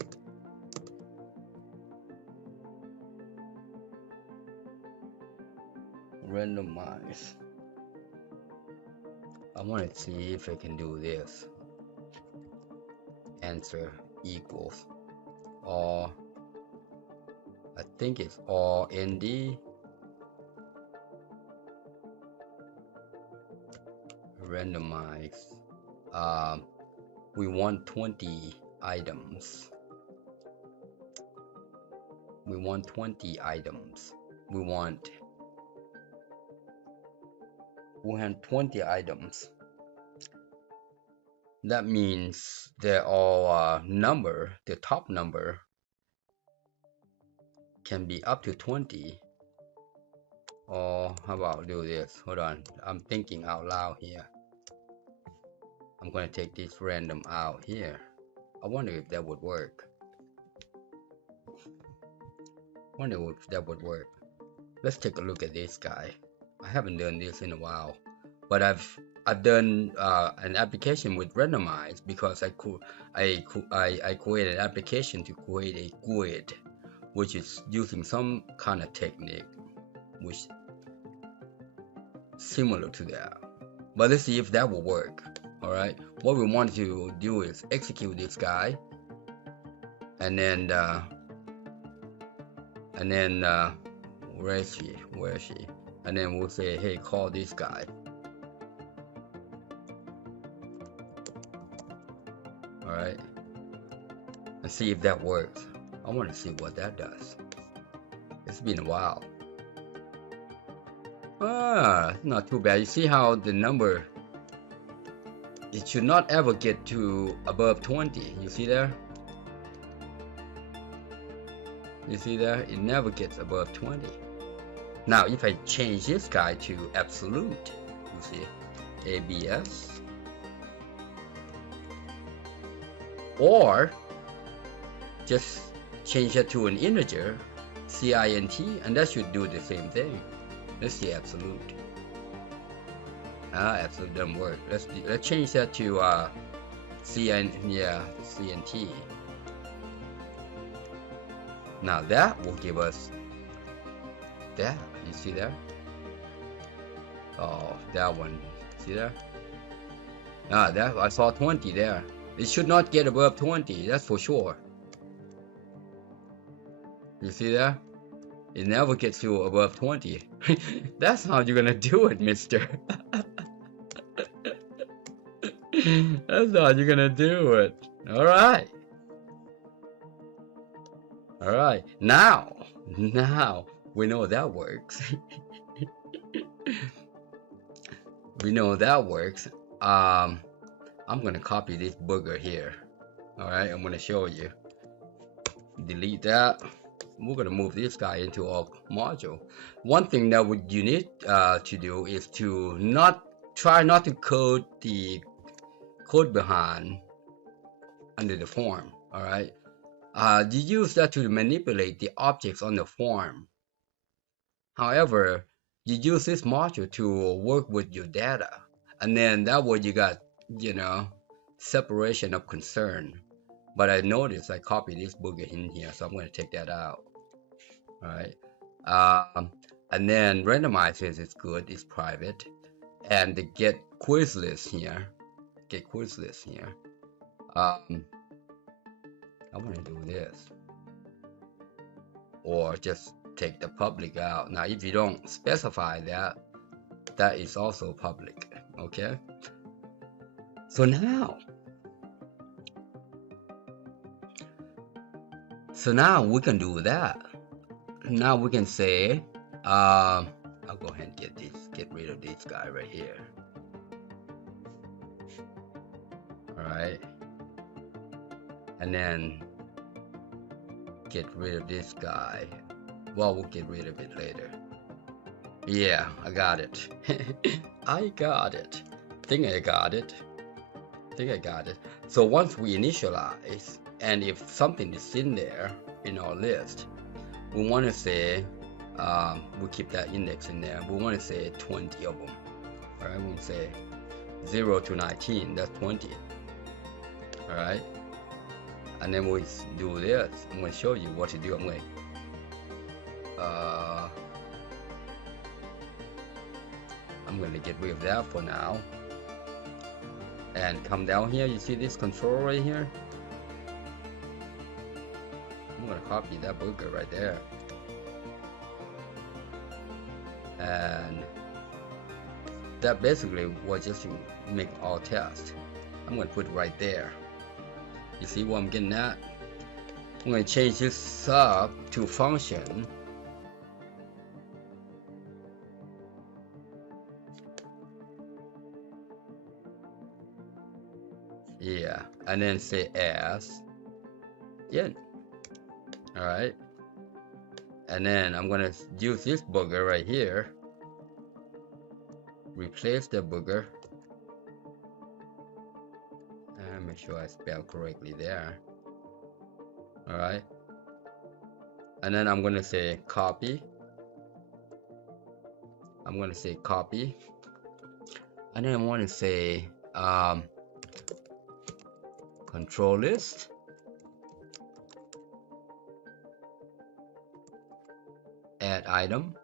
I want to see if I can do this. Answer equals, or I think it's all ND randomize. We want 20 items. We want 20 items. We want 20 items. That means there are number, the top number can be up to 20. Or how about do this? Hold on, I'm thinking out loud here. I'm going to take this random out here. I wonder if that would work. Let's take a look at this guy. I haven't done this in a while, but I've done an application with randomized because I created an application to create a grid, which is using some kind of technique which similar to that. But let's see if that will work. All right, what we want to do is execute this guy, and then where is she? And then we'll say, hey, call this guy. All right, and see if that works. I want to see what that does. It's been a while. Not too bad. You see how the number, it should not ever get to above 20. You see there? You see there? It never gets above 20. Now, if I change this guy to absolute, you see, ABS, or just change that to an integer, CINT, and that should do the same thing. Let's see absolute. Absolute doesn't work. Let's change that to CNT. Now that will give us that. You see there? Oh, that one. See there? That I saw 20 there. It should not get above 20. That's for sure. You see there? It never gets to above 20. That's how you're gonna do it, mister. That's how you're gonna do it. Alright. Alright. Now we know that works. We know that works. I'm gonna copy this booger here. Alright, I'm gonna show you. Delete that. We're going to move this guy into our module. One thing that you need to do is to try not to code the code behind under the form. All right, you use that to manipulate the objects on the form. However, you use this module to work with your data, and then that way you got, separation of concern. But I noticed I copied this booger in here, so I'm going to take that out. All right, and then randomizers is good, it's private, and the get quiz list here. I'm going to do this, or just take the public out. Now, if you don't specify that, that is also public. Okay. So now we can do that. Now we can say, I'll go ahead and get rid of this guy right here. All right, and then get rid of this guy. Well, we'll get rid of it later. Yeah, I got it. I got it. Think I got it. So once we initialize, and if something is in there in our list, we want to say, we keep that index in there. We want to say 20 of them. All right, we say 0 to 19. That's 20. All right, and then we do this. I'm going to show you what to do. I'm going to get rid of that for now, and come down here. You see this control right here? I'm going to copy that booger right there, and that basically was just to make all tests. I'm going to put it right there. You see what I'm getting at? I'm going to change this up to function. Yeah, and then say as in. All right, and then I'm gonna use this booger right here. Replace the booger, and make sure I spell correctly there. All right, and then I'm gonna say copy. I'm gonna say copy, and then I want to say control list. Add item.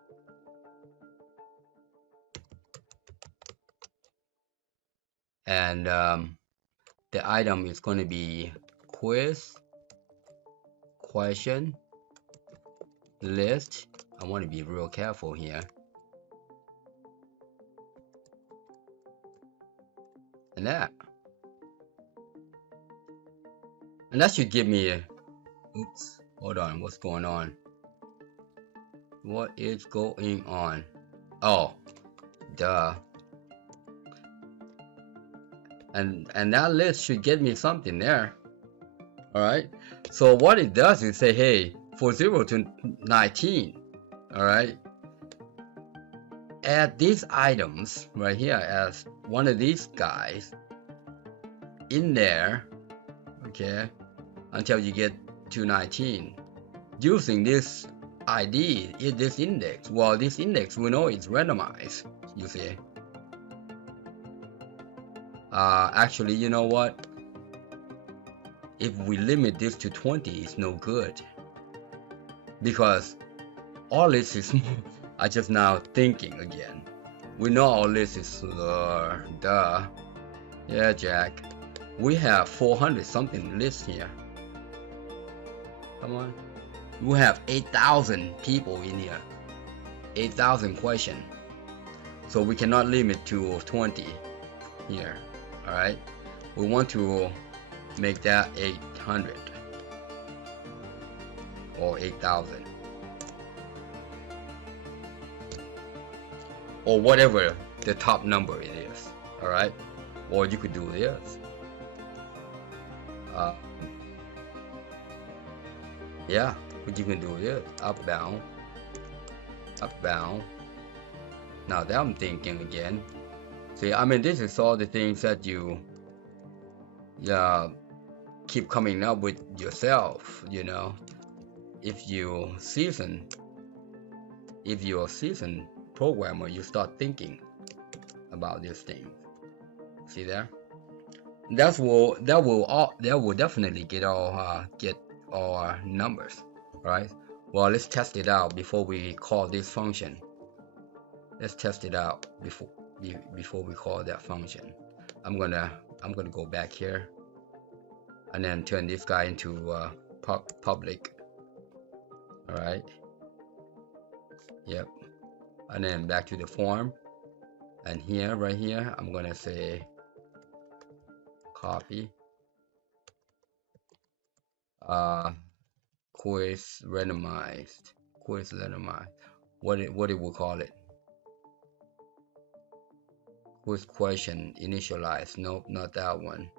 And the item is going to be quiz, question, list. I want to be real careful here. And that. And that should give me a, oops, hold on, what's going on? What is going on? Oh, duh. And that list should get me something there. All right. So what it does is say, hey, for 0 to 19, all right, add these items right here as one of these guys in there, okay, until you get to 19 using this ID, this index. Well, this index we know it's randomized, you see. Actually, you know what? If we limit this to 20, it's no good. Because all this is, I just now thinking again. We know all this is, duh. Yeah, Jack. We have 400 something lists here. Come on. We have 8,000 people in here. 8,000 questions. So we cannot limit to 20 here. Alright. We want to make that 800 or 8,000 or whatever the top number it is. Alright. Or you could do this. Yeah, but you can do this. Up, down. Up, down. Now that I'm thinking again. See, I mean, this is all the things that you keep coming up with yourself, you know. If you're a seasoned programmer, you start thinking about this thing. See there? That will definitely get our numbers, right? Well, let's test it out before we call this function. Let's test it out before we call that function. I'm gonna go back here and then turn this guy into public. All right. Yep. And then back to the form, and here, right here, I'm gonna say copy quiz randomized. What it will call it? Quiz question initialized. Nope, not that one.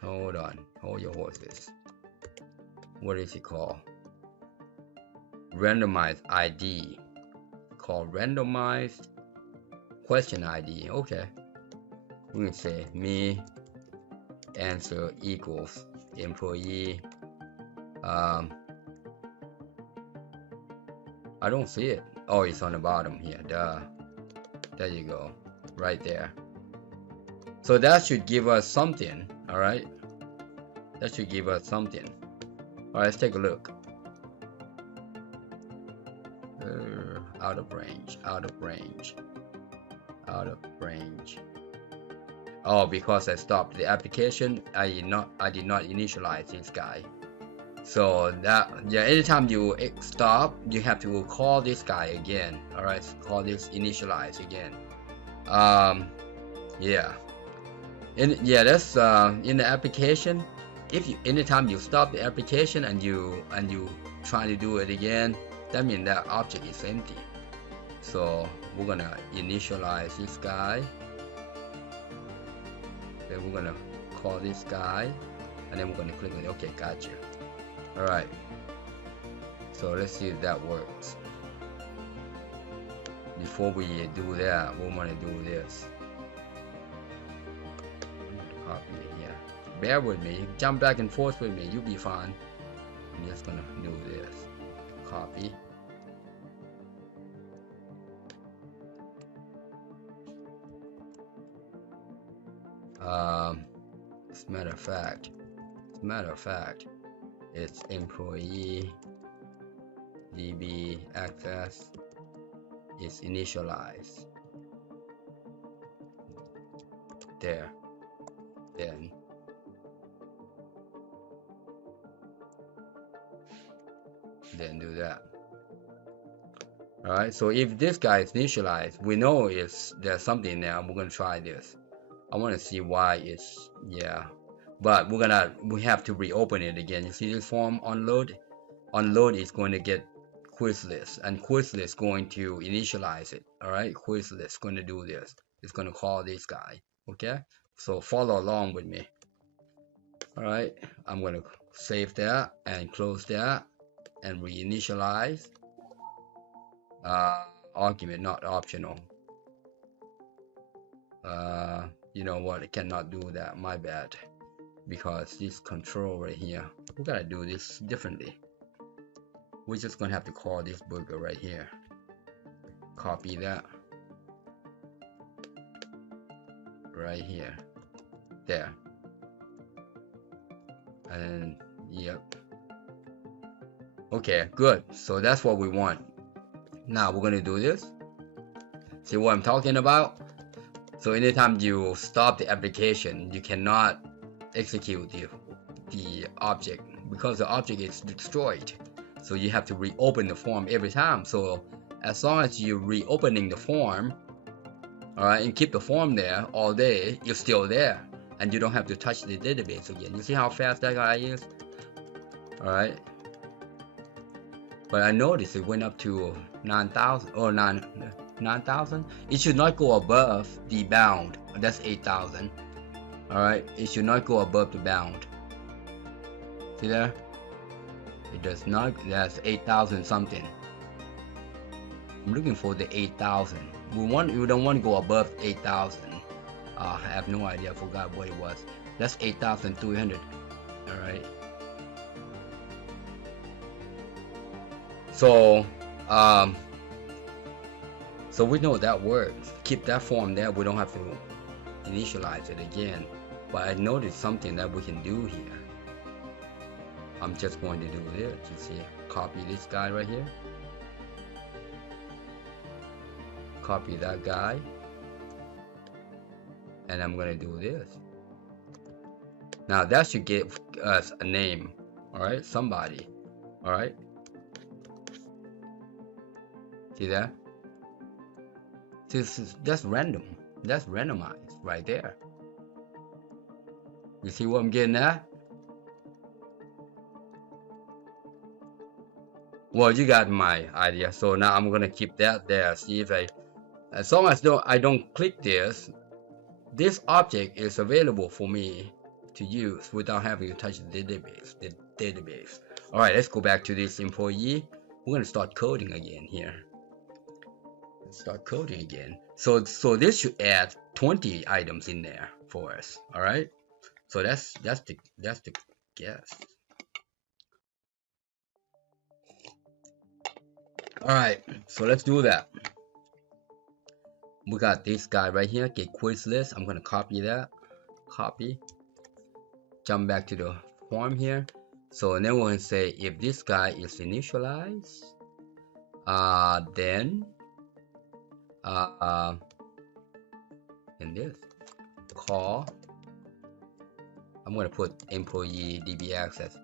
Hold on, hold your horses. What is it called? Randomized ID. Called randomized question ID. Okay, we can say me answer equals employee. I don't see it. Oh, it's on the bottom here. Duh. There you go, right there. So that should give us something. All right, that should give us something. All right, let's take a look. Out of range. Oh, because I stopped the application, I did not initialize this guy. So that, yeah, anytime you stop, you have to call this guy again. All right, call this initialize again. Yeah, that's in the application. If you, anytime you stop the application and you try to do it again, that means that object is empty. So we're gonna initialize this guy. Then we're gonna call this guy, and then we're gonna click on it. Okay, gotcha. All right. So let's see if that works. Before we do that, we want to do this. Copy it here. Bear with me. Jump back and forth with me. You'll be fine. I'm just gonna do this. Copy. As a matter of fact, it's employee DB access is initialized. There. Then do that. All right. So if this guy is initialized, we know there's something there. We're gonna try this. I want to see why it's, yeah, but we have to reopen it again. You see this form unload is going to get Quizlist, and Quizlist is going to initialize it. All right, Quizlist is going to do this. It's going to call this guy. Okay, so follow along with me. All right, I'm going to save that and close that and reinitialize. Argument not optional. You know what, I cannot do that, my bad, because this control right here, we gotta do this differently. We're just gonna have to call this burger right here, copy that right here, there, and yep. Okay, good. So that's what we want. Now we're gonna do this. See what I'm talking about? So anytime you stop the application, you cannot execute the object because the object is destroyed. So you have to reopen the form every time. So as long as you're reopening the form, all right, and keep the form there all day, you're still there, and you don't have to touch the database again. You see how fast that guy is? All right. But I noticed it went up to 9,000 or 9,000. It should not go above the bound. That's 8,000. All right, it should not go above the bound. See there? It does not. That's 8,000 something. I'm looking for the 8,000. We don't want to go above 8,000. I have no idea. I forgot what it was. That's 8,300. All right. So, so we know that works. Keep that form there. We don't have to initialize it again. But I noticed something that we can do here. I'm just going to do this. You see, copy this guy right here. Copy that guy. And I'm going to do this. Now that should give us a name. All right, somebody. All right. See that? That's random. That's randomized right there. You see what I'm getting at? Well, you got my idea. So now I'm gonna keep that there. See if as long as I don't click this object is available for me to use without having to touch the database. All right, let's go back to this employee. We're gonna start coding again here. Start coding again. So this should add 20 items in there for us. All right. So that's the guess. All right. So let's do that. We got this guy right here. Get quiz list. I'm gonna copy that. Copy. Jump back to the form here. So then we're gonna say if this guy is initialized, then in this, call. I'm gonna put employee DB access.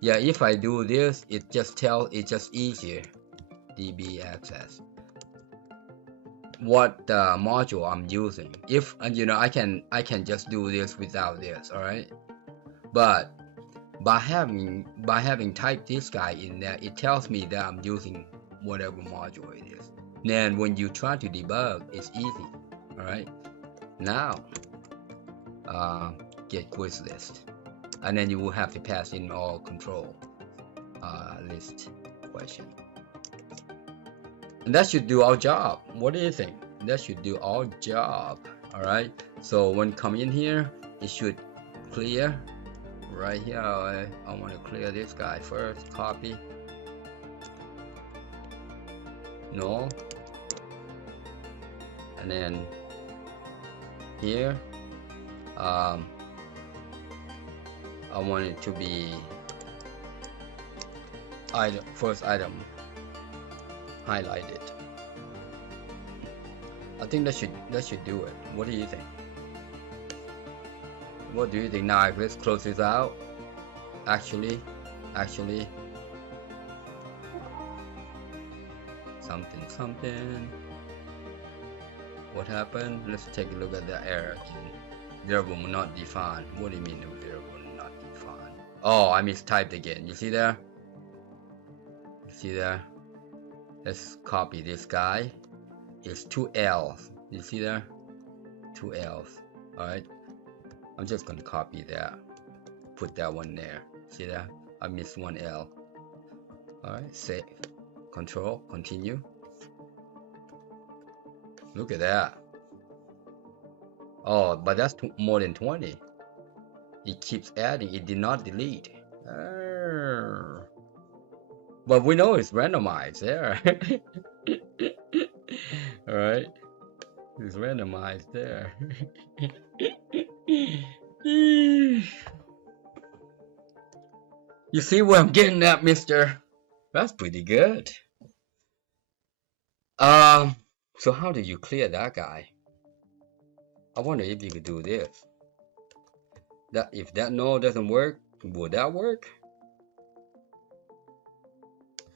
Yeah, if I do this, it's just easier. DB access. What module I'm using. If I can just do this without this, all right? But by having typed this guy in there, it tells me that I'm using whatever module it is. Then when you try to debug, it's easy. All right. Now, get quiz list, and then you will have to pass in all control list question. And that should do our job. What do you think? That should do our job. All right. So when come in here, it should clear. Right here, I want to clear this guy first. Copy. No. And then here, I want it to be first item highlighted. I think that should do it. What do you think? What do you think? Now let's close this out. Actually, something. What happened? Let's take a look at the error. Variable not defined. What do you mean variable not defined? Oh, I mistyped again. You see there? Let's copy this guy. It's 2 L's. You see there? 2 L's. All right. I'm just gonna copy that. Put that one there. See that? I missed 1 L. All right. Save. Control. Continue. Look at that. Oh, but that's more than 20. It keeps adding. It did not delete. But we know it's randomized there. All right. It's randomized there. You see where I'm getting at, mister? That's pretty good. So how do you clear that guy? I wonder if you could do this. If that no doesn't work, would that work?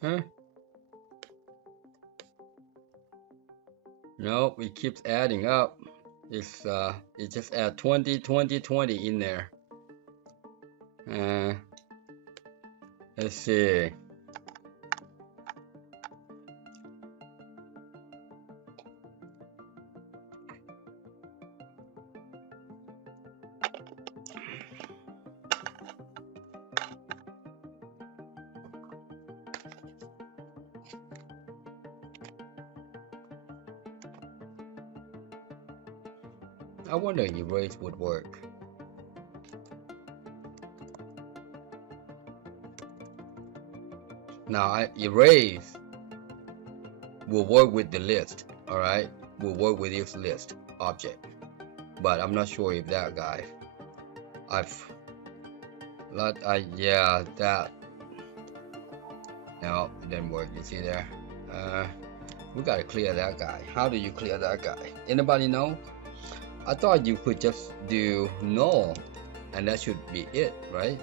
Huh? No, it keeps adding up. It just add 20 in there. Let's see. I wonder if erase would work. Now, erase will work with the list, alright? Will work with this list object. But I'm not sure if that guy. Yeah, that. No, it didn't work. You see there? We gotta clear that guy. How do you clear that guy? Anybody know? I thought you could just do null, and that should be it, right?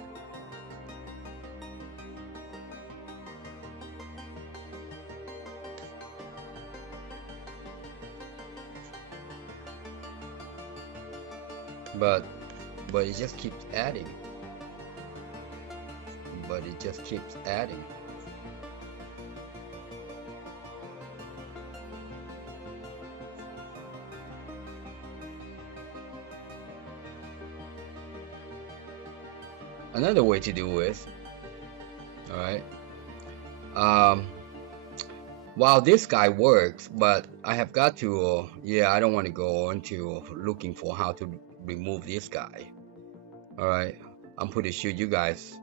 But it just keeps adding. Another way to do it, all right. While this guy works, but I have got to, I don't want to go into looking for how to remove this guy. All right, I'm pretty sure you guys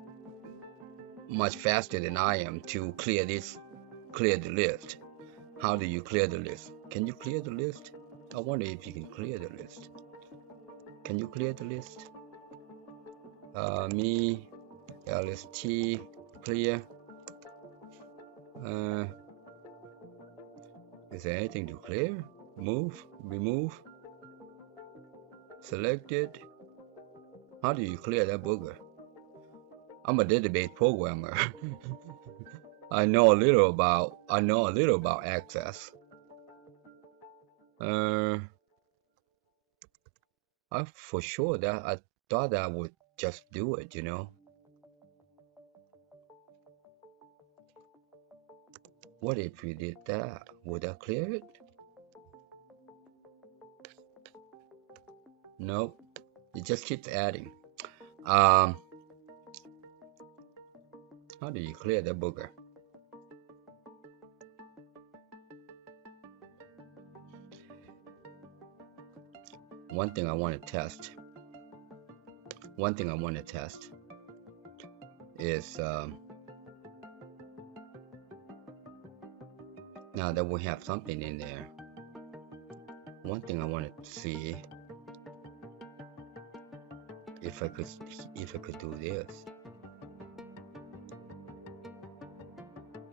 much faster than I am to clear the list. How do you clear the list? Can you clear the list? I wonder if you can clear the list. Can you clear the list? Me LST clear. Is there anything to clear? Remove? Selected. How do you clear that booger? I'm a database programmer. I know a little about Access. For sure that I thought I would just do it, you know. What if we did that? Would that clear it? Nope. It just keeps adding. How do you clear the booger? One thing I want to test is now that we have something in there, one thing I want to see if I could do this.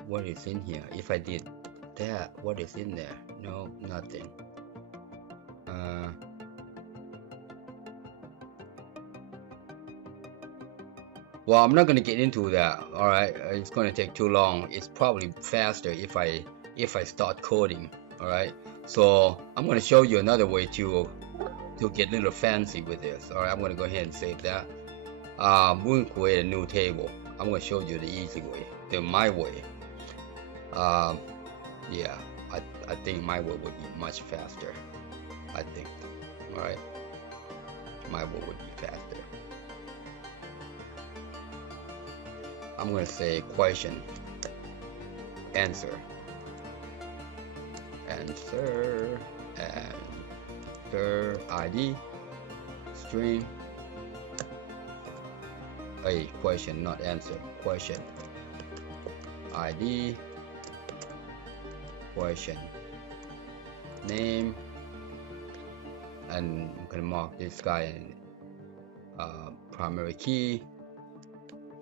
What is in here? If I did that, what is in there? No, nothing. Well, I'm not going to get into that. All right, it's going to take too long. It's probably faster if I start coding. All right, so I'm going to show you another way to get a little fancy with this. All right, I'm going to go ahead and save that. We're going to create a new table. I'm going to show you the easy way, my way. Yeah, I think my way would be much faster. I think. All right, my way would be faster. I'm going to say question, answer, ID, string, a question, not answer, question, ID, question, name, and I'm going to mark this guy in primary key.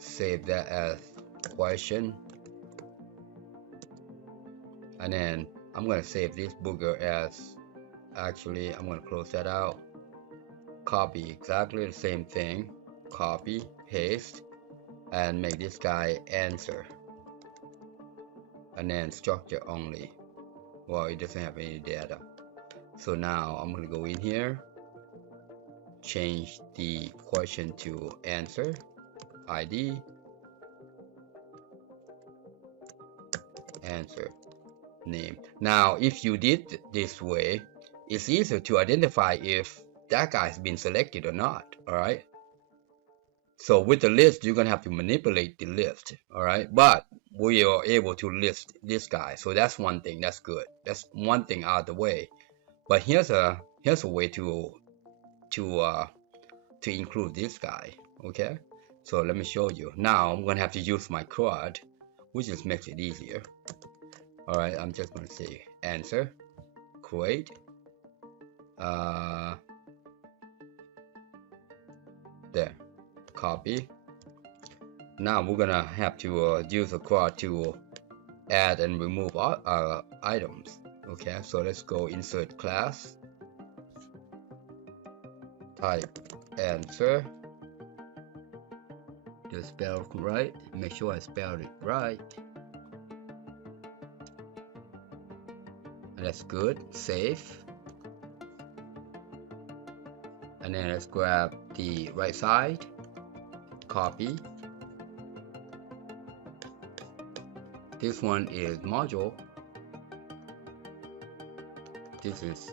Save that as question, and then I'm going to save this booger as, actually I'm going to close that out, copy exactly the same thing, copy, paste, and make this guy answer, and then structure only. Well, it doesn't have any data. So now I'm going to go in here, change the question to answer, ID, answer, name. Now if you did this way, it's easier to identify if that guy's been selected or not. All right, so with the list you're gonna have to manipulate the list. All right, but we are able to list this guy, so that's one thing. That's good. That's one thing out of the way. But here's a way to include this guy. Okay, so let me show you. Now I'm gonna have to use my CRUD, which just makes it easier. All right, I'm just gonna say answer, create, there, copy. Now we're gonna have to use a CRUD to add and remove items. Okay, so let's go insert class, type answer. Just spell it right. Make sure I spelled it right. That's good. Save. And then let's grab the right side, copy. This one is module. This is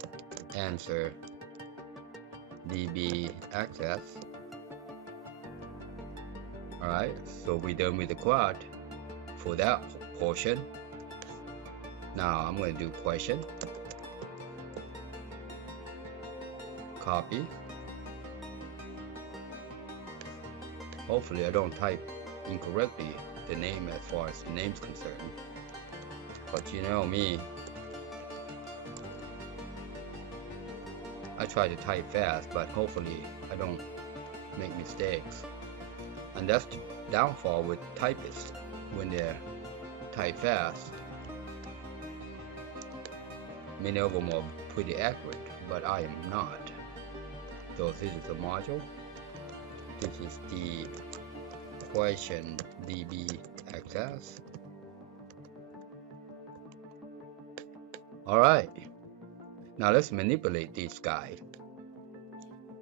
answer DB access. Alright, so we're done with the CRUD for that portion. Now I'm going to do question, copy. Hopefully I don't type incorrectly the name as far as the name's concerned, but you know me, I try to type fast, but hopefully I don't make mistakes. And that's the downfall with typists when they type fast. Many of them are pretty accurate, but I am not. So this is a module. This is the question DB access. All right. Now let's manipulate this guy.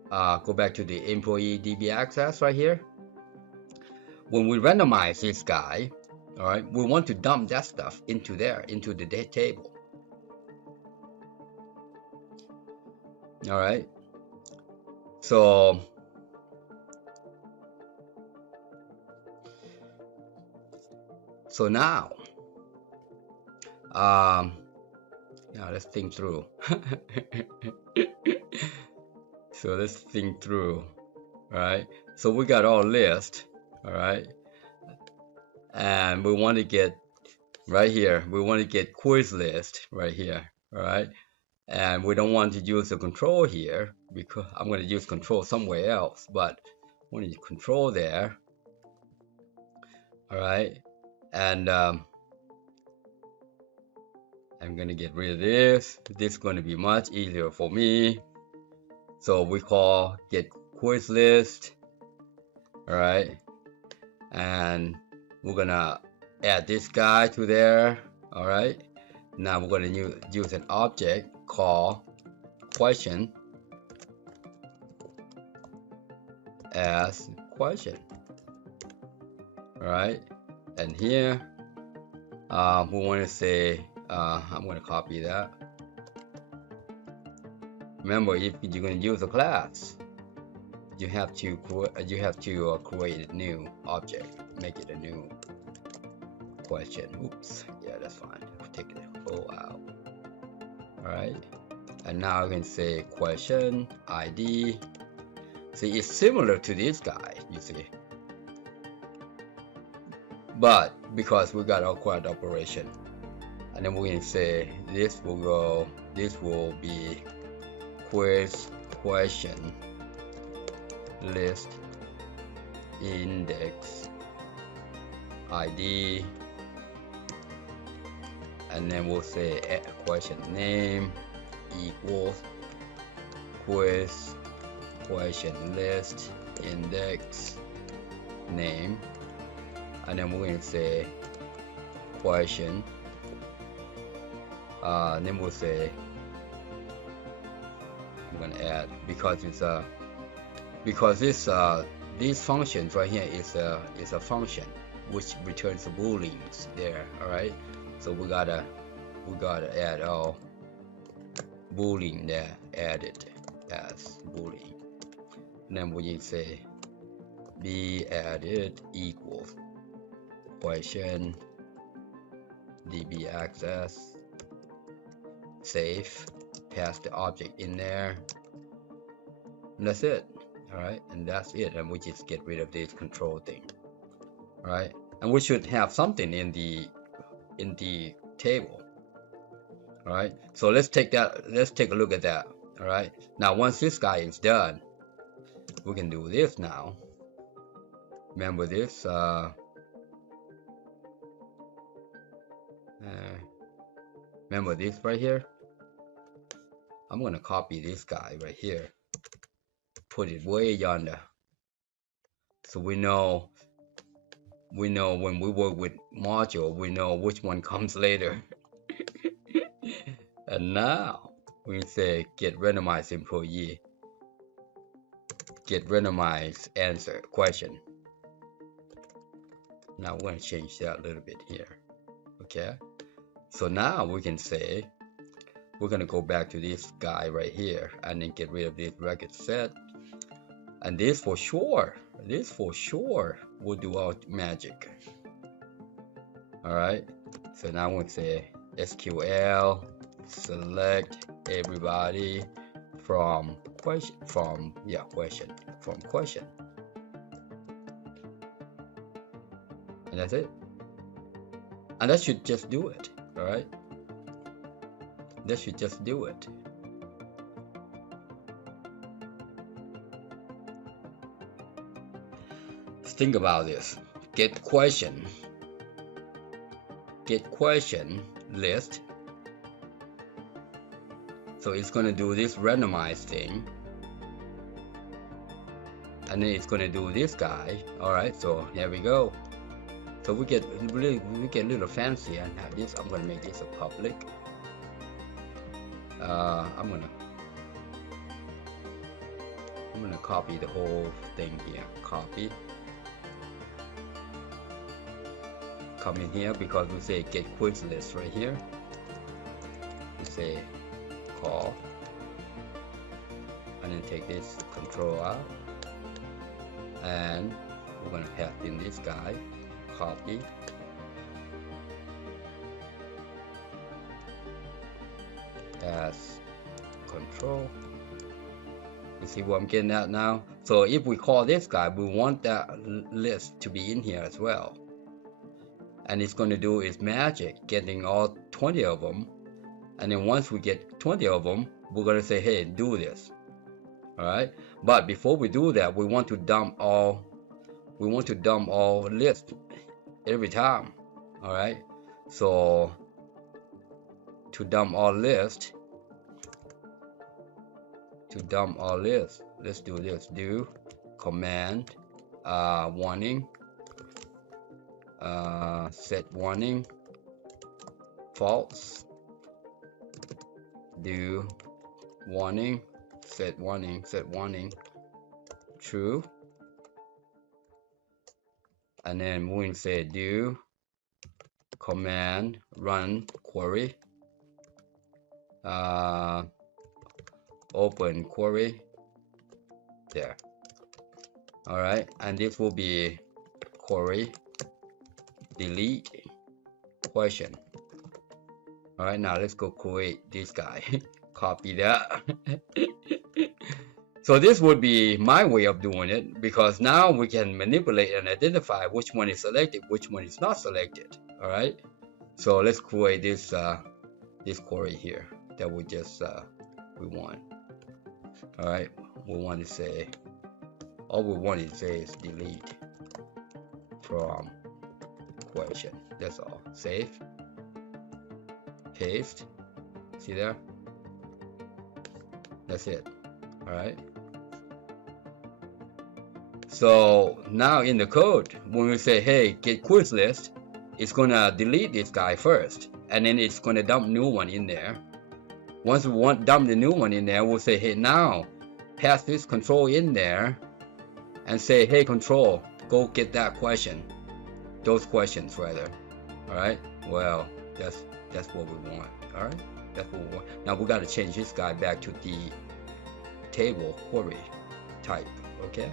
Go back to the employee DB access right here. When we randomize this guy, all right, we want to dump that stuff into there, into the date table. All right. So now, now let's think through. So let's think through. All right. So we got our list. All right. And we want to get right here. We want to get quiz list right here. All right. And we don't want to use the control here because I'm going to use control somewhere else, but we need control there. All right. And I'm going to get rid of this. This is going to be much easier for me. So we call get quiz list. All right. And we're going to add this guy to there. All right. Now we're going to use an object called question as question. All right. And here we want to say, I'm going to copy that. Remember, if you're going to use a class, you have to create a new object, make it a new question. Oops, yeah, that's fine. Take it all out. All right, and now I can say question ID. See, it's similar to this guy, you see, but because we got our quad operation, and then we can say this will be quiz question list index ID, and then we'll say question name equals quiz question list index name, and then we're going to say question, then we'll say, I'm going to add, because it's because these functions right here is a function which returns the booleans there. All right, so we gotta add all boolean there, added as boolean, and then we can say be added equals question DB access, save, pass the object in there, and that's it. All right, and that's it, and we just get rid of this control thing. All right, and we should have something in the table. All right, so let's take a look at that. All right, now once this guy is done, we can do this now. Remember this, remember this right here. I'm gonna copy this guy right here, put it way yonder, so we know when we work with module, we know which one comes later. And now we say get randomized employee, get randomized answer question. Now we're going to change that a little bit here. Okay, so now we can say we're going to go back to this guy right here and then get rid of this record set, and this for sure will do our magic. All right, so now we'll say SQL select everybody from question, and that's it, and that should just do it. All right, that should just do it. Think about this. Get question list. So it's going to do this randomized thing. and then it's going to do this guy. All right, so here we go. So we get a little fancy and have this. I'm going to make this a public. I'm gonna copy the whole thing here. Copy. Come in here because we say get quiz list right here. We say call, and then take this control out, and we're gonna pass in this guy. Copy. As control. You see what I'm getting at now? So if we call this guy, we want that list to be in here as well. And it's going to do its magic, getting all 20 of them. And then once we get 20 of them, we're going to say, hey, do this. All right. But before we do that, we want to dump all lists every time. All right. So to dump all lists, let's do this. Do command warning, set warning false. Do warning, set warning true. And then we say do command run query, open query there. All right, and this will be query delete question. All right, now let's go create this guy. Copy that. So this would be my way of doing it, because now we can manipulate and identify which one is selected, which one is not selected. All right, so let's create this this query here that we just we want. All right, we want to say, all we want to say is delete from question. That's all. Save, paste. See there? That's it. All right. So now in the code, when we say, hey, get quiz list, it's gonna delete this guy first, and then it's gonna dump new one in there. Once we dump the new one in there, we'll say, hey, now pass this control in there and say, hey, control, go get that question, those questions rather. All right, well, that's what we want. All right, that's what we want. Now we got to change this guy back to the table query type. Okay,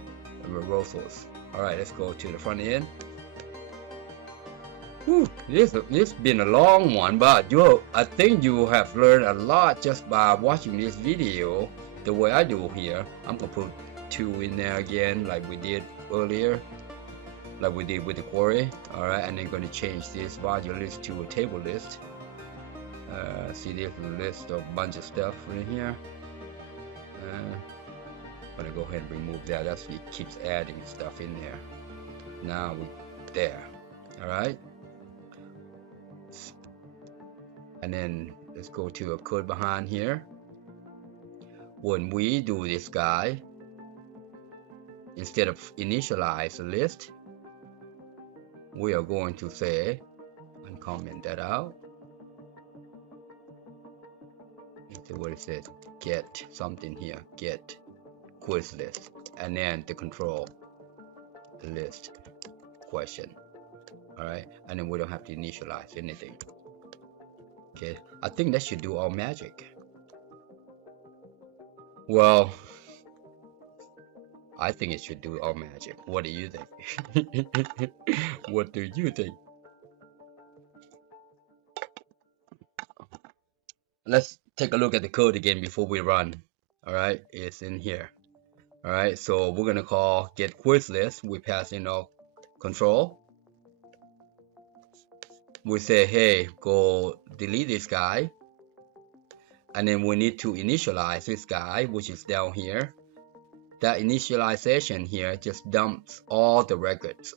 reversals. All right, let's go to the front end. Whew, this been a long one, but I think you have learned a lot just by watching this video the way I do here. I'm gonna put 2 in there again, like we did earlier, like we did with the query. All right, and then gonna change this value list to a table list. See, there's a list of bunch of stuff in here. I'm gonna go ahead and remove that. That's it keeps adding stuff in there. Now we're there. All right. And then let's go to a code behind here. When we do this guy, instead of initialize a list, we are going to say, and comment that out. Let's see what it says. Get something here. Get quiz list, and then the control list question. All right, and then we don't have to initialize anything. Okay, I think that should do all magic. Well, I think it should do all magic. What do you think? What do you think? Let's take a look at the code again before we run. All right, it's in here. All right, so we're gonna call get quiz list. We pass in our control. We say, hey, go delete this guy, and then we need to initialize this guy, which is down here. That initialization here just dumps all the records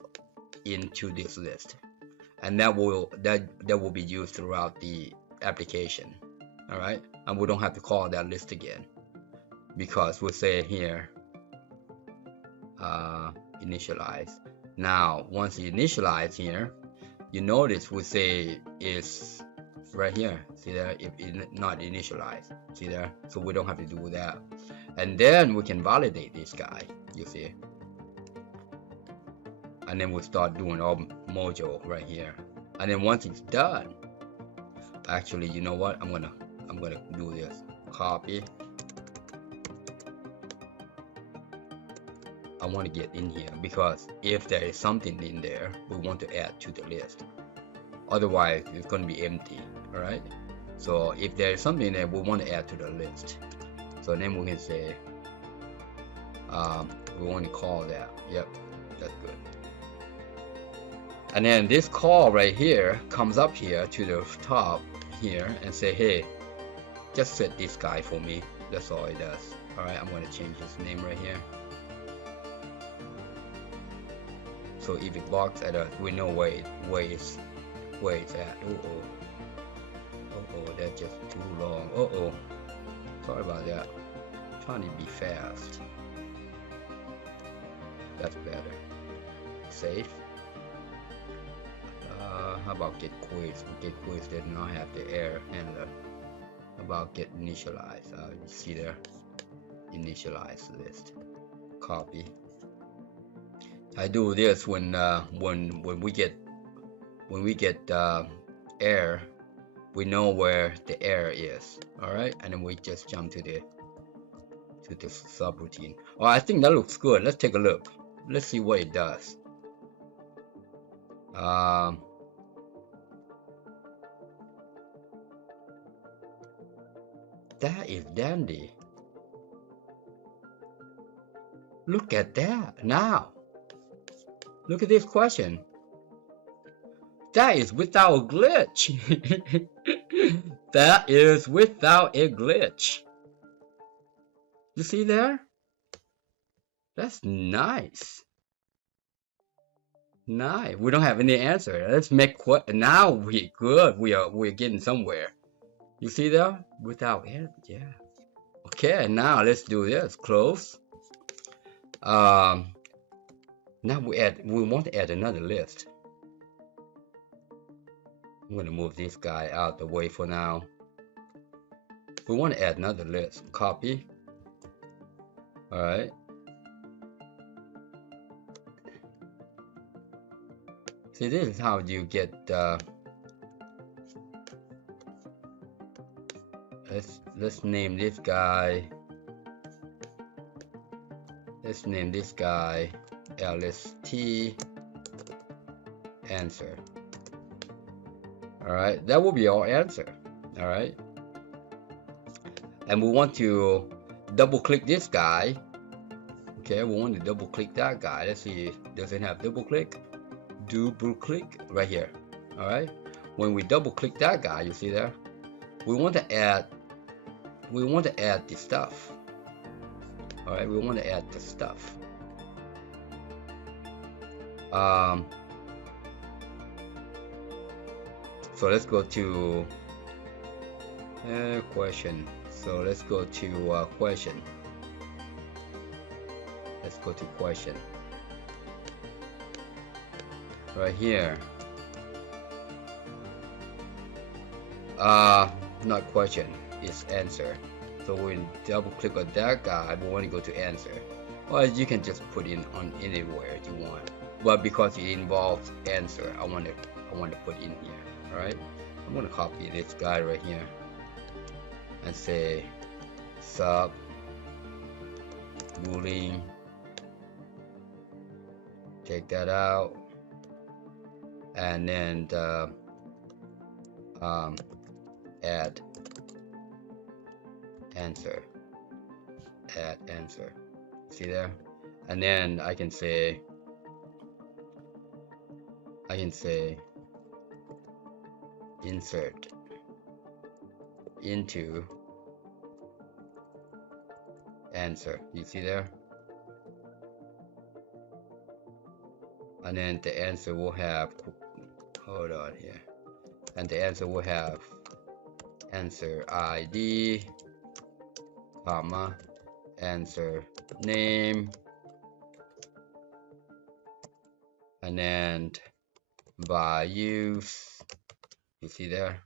into this list, and that will be used throughout the application. All right, and we don't have to call that list again, because we'll say here initialize. Now once you initialize here, you notice we say is right here. See there? If it's not initialized, see there? So we don't have to do that. And then we can validate this guy, you see. And then we'll start doing our module right here. And then once it's done, actually, you know what? I'm gonna do this. Copy. I want to get in here because if there is something in there, we want to add to the list. Otherwise, it's going to be empty. All right. So if there is something there, we want to add to the list. So then we can say, we want to call that. Yep, that's good. And then this call right here comes up here to the top here and say, hey, just set this guy for me. That's all it does. All right, I'm going to change his name right here. So if it barks at us, we know where it's at. Oh, that's just too long. Sorry about that. I'm trying to be fast. That's better. Save. How about get quiz? Get quiz did not have the error handler. How about get initialized? You see there, initialize list. Copy. I do this when we get error, we know where the error is. All right, and then we just jump to the subroutine. Oh, I think that looks good. Let's take a look. Let's see what it does. That is dandy. Look at that now. Look at this question. That is without a glitch. That is without a glitch. You see there? That's nice. Nice. We don't have any answer. Let's make now we good. We're getting somewhere. You see there? Without answer. Yeah. Okay. Now let's do this. Close. Now we want to add another list. I'm gonna move this guy out the way for now. We want to add another list. Copy. All right. See, this is how you get. Let's name this guy. Let's name this guy LST answer. All right, that will be our answer. All right, and we want to double click this guy. Okay, we want to double click that guy. Let's see, does it have double click? Double click right here. All right, when we double click that guy, you see there, we want to add the stuff. All right, we want to add the stuff. So let's go to question. So let's go to question. Let's go to question. Right here. Not question, it's answer. So we double click on that guy, we want to go to answer. Or you can just put in on anywhere you want. But because it involves answer, I want to put in here. Alright? I'm gonna copy this guy right here and say sub boolean. Take that out. And then add answer. Add answer. See there? And then I can say insert into answer. You see there? And then the answer will have, hold on here, and the answer will have answer ID, comma, answer name, and then values, you see there,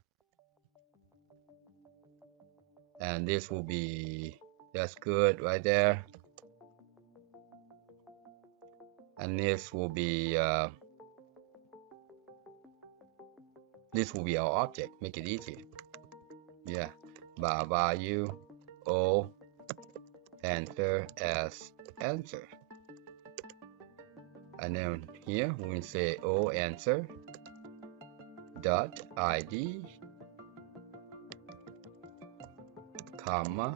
and this will be, that's good right there, and this will be our object, make it easy. Yeah, by value o answer as answer, and then here we will say o answer dot id comma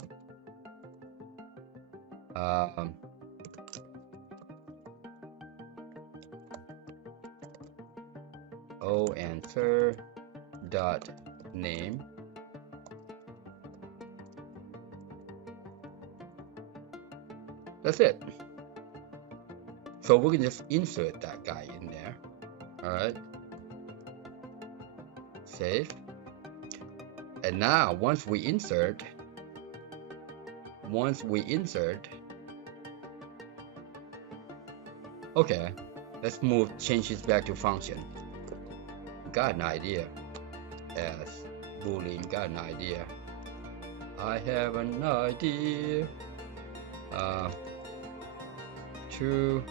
o answer dot name. That's it. So we can just insert that guy in there. All right. Save. And now once we insert, okay, let's change this back to function. Got an idea as boolean, got an idea. I have an idea. True.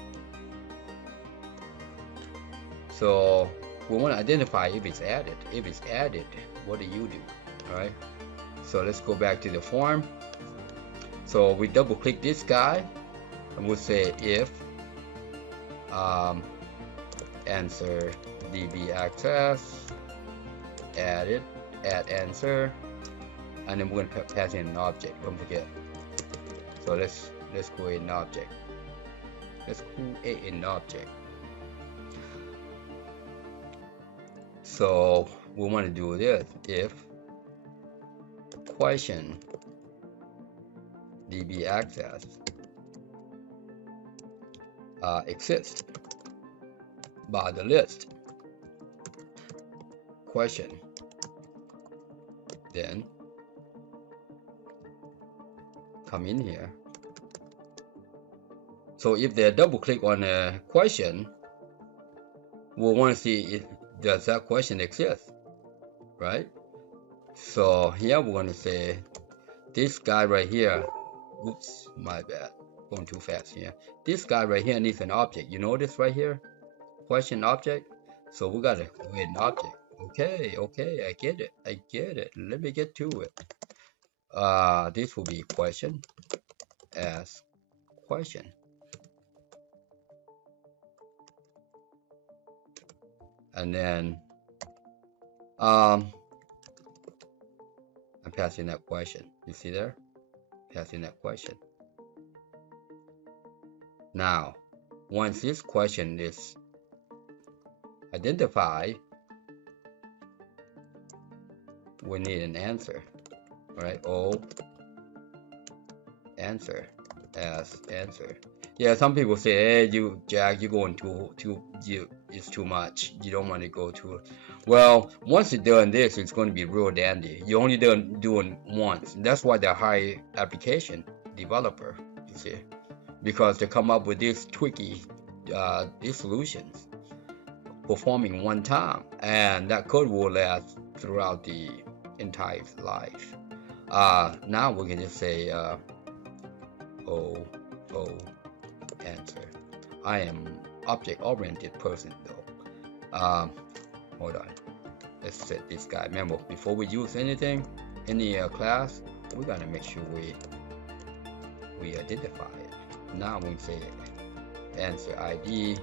So we want to identify if it's added. If it's added, what do you do? All right. So let's go back to the form. So we double click this guy and we'll say if answer db access added add answer, and then we're going to pass in an object. Don't forget. So let's create an object. Let's create an object. So we want to do this if question db access exists by the list question, then come in here. So if they double click on a question, we'll want to see if does that question exist, right? So here we're going to say this guy right here, oops, my bad, going too fast here. This guy right here needs an object. You notice right here, question object. So we got to create an object. Okay, I get it. Let me get to it. This will be question as question. And then I'm passing that question. You see there? Passing that question. Now, once this question is identified, we need an answer. All right? O answer as answer. Yeah, some people say, hey, Jack, you're going it's too much. You don't want to go too. Well, once you're done this, it's going to be real dandy. You only doing once. That's why they hire application developer, you see, because they come up with these tricky these solutions, performing one time, and that code will last throughout the entire life. Now we can just say O answer. I am object-oriented person though. Hold on. Let's set this guy. Remember, before we use anything, any class, we gotta make sure we identify it. Now we say answer ID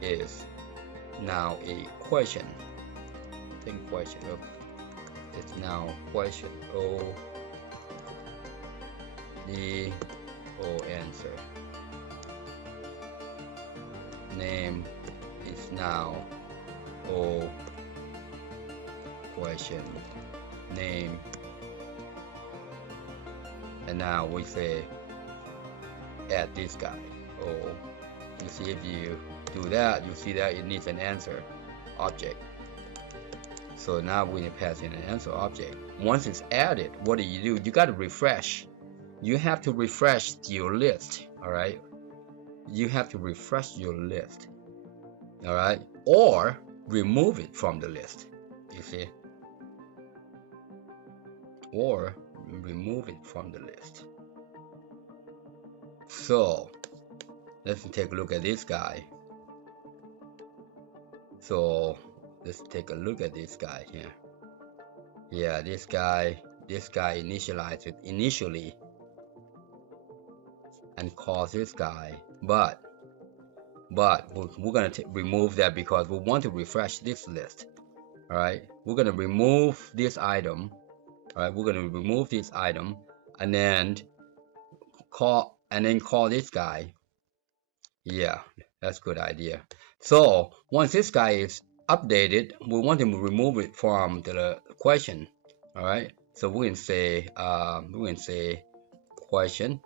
is now a question. Think question. Look, it's now question. O answer. Name is now O question name, and now we say add this guy. O. You see, if you do that, you see that it needs an answer object. So now we pass in an answer object. Once it's added, what do? You got to refresh. You have to refresh your list. All right. You have to refresh your list. all right, or remove it from the list, you see, or remove it from the list. So let's take a look at this guy. So let's take a look at this guy here. Yeah, this guy initialized it initially and calls this guy, but we're gonna remove that because we want to refresh this list. All right, we're gonna remove this item. All right, we're gonna remove this item and then call this guy. Yeah, that's a good idea. So once this guy is updated, we want to remove it from the question. All right, so we can say question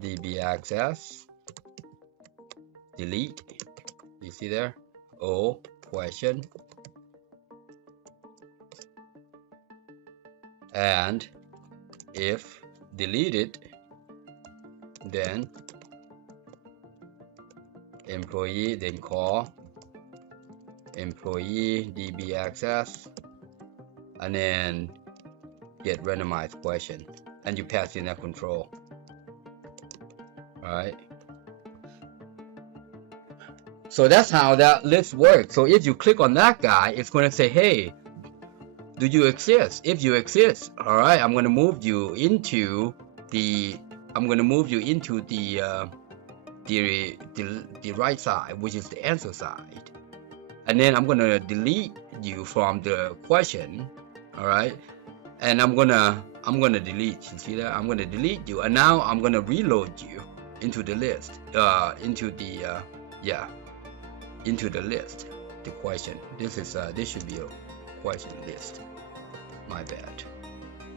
DB access delete. You see there? O question, and if deleted, then employee, then call employee DB access, and then get randomized question, and you pass in that control. All right. So that's how that list works. So if you click on that guy, it's going to say, hey, do you exist? If you exist, all right, I'm going to move you into the right side, which is the answer side, and then I'm going to delete you from the question. All right, and I'm gonna delete. You see that? I'm going to delete you, and now I'm going to reload you into the list, into the list, the question. This should be a question list. My bad.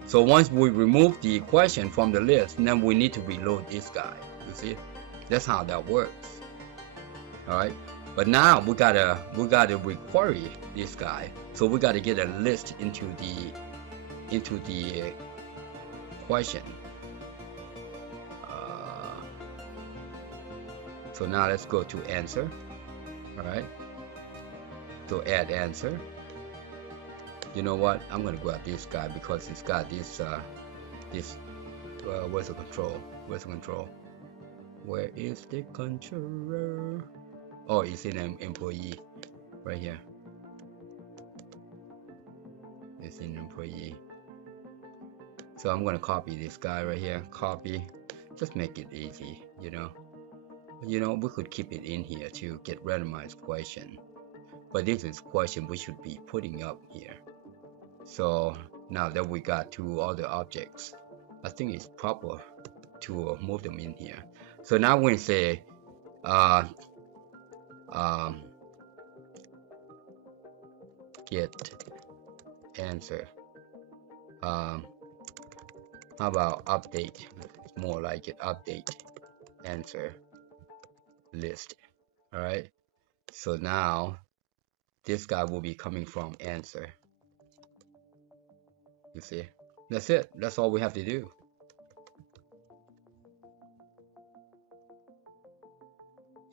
So once we remove the question from the list, then we need to reload this guy. You see, that's how that works. All right. But now we gotta requery this guy. So we gotta get a list into the question. So now let's go to answer. All right. So add answer. You know what? I'm gonna grab this guy because it's got this where's the control? Where's the control? Where is the controller? Oh, it's in an employee right here. It's in employee. So I'm gonna copy this guy right here. Copy. Just make it easy, you know. We could keep it in here to get randomized question, but this is question we should be putting up here. So now that we got two other objects, I think it's proper to move them in here. So now we say get answer. How about update? It's more like it, update answer list. All right, so now this guy will be coming from answer. You see, that's it. That's all we have to do.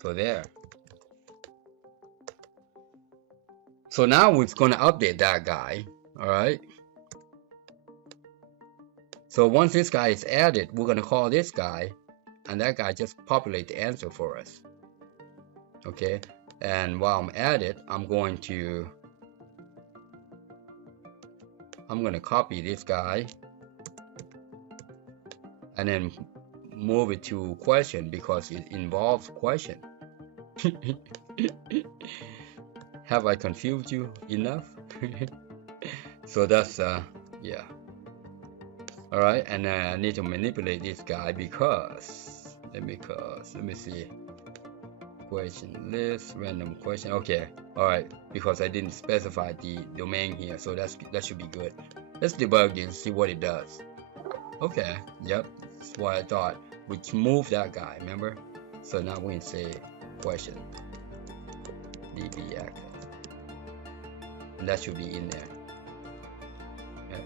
So there. So now we're going to update that guy. All right, so once this guy is added, we're going to call this guy, and that guy just populate the answer for us. Okay, and while I'm at it, I'm going to copy this guy and then move it to question because it involves question. Have I confused you enough? So that's yeah. All right, and I need to manipulate this guy because let me see. Question list, random question. Okay, all right, because I didn't specify the domain here, so that should be good. Let's debug this, see what it does. Okay, yep, that's what I thought. We moved that guy, remember? So now we can say question DB access, and that should be in there. Yeah.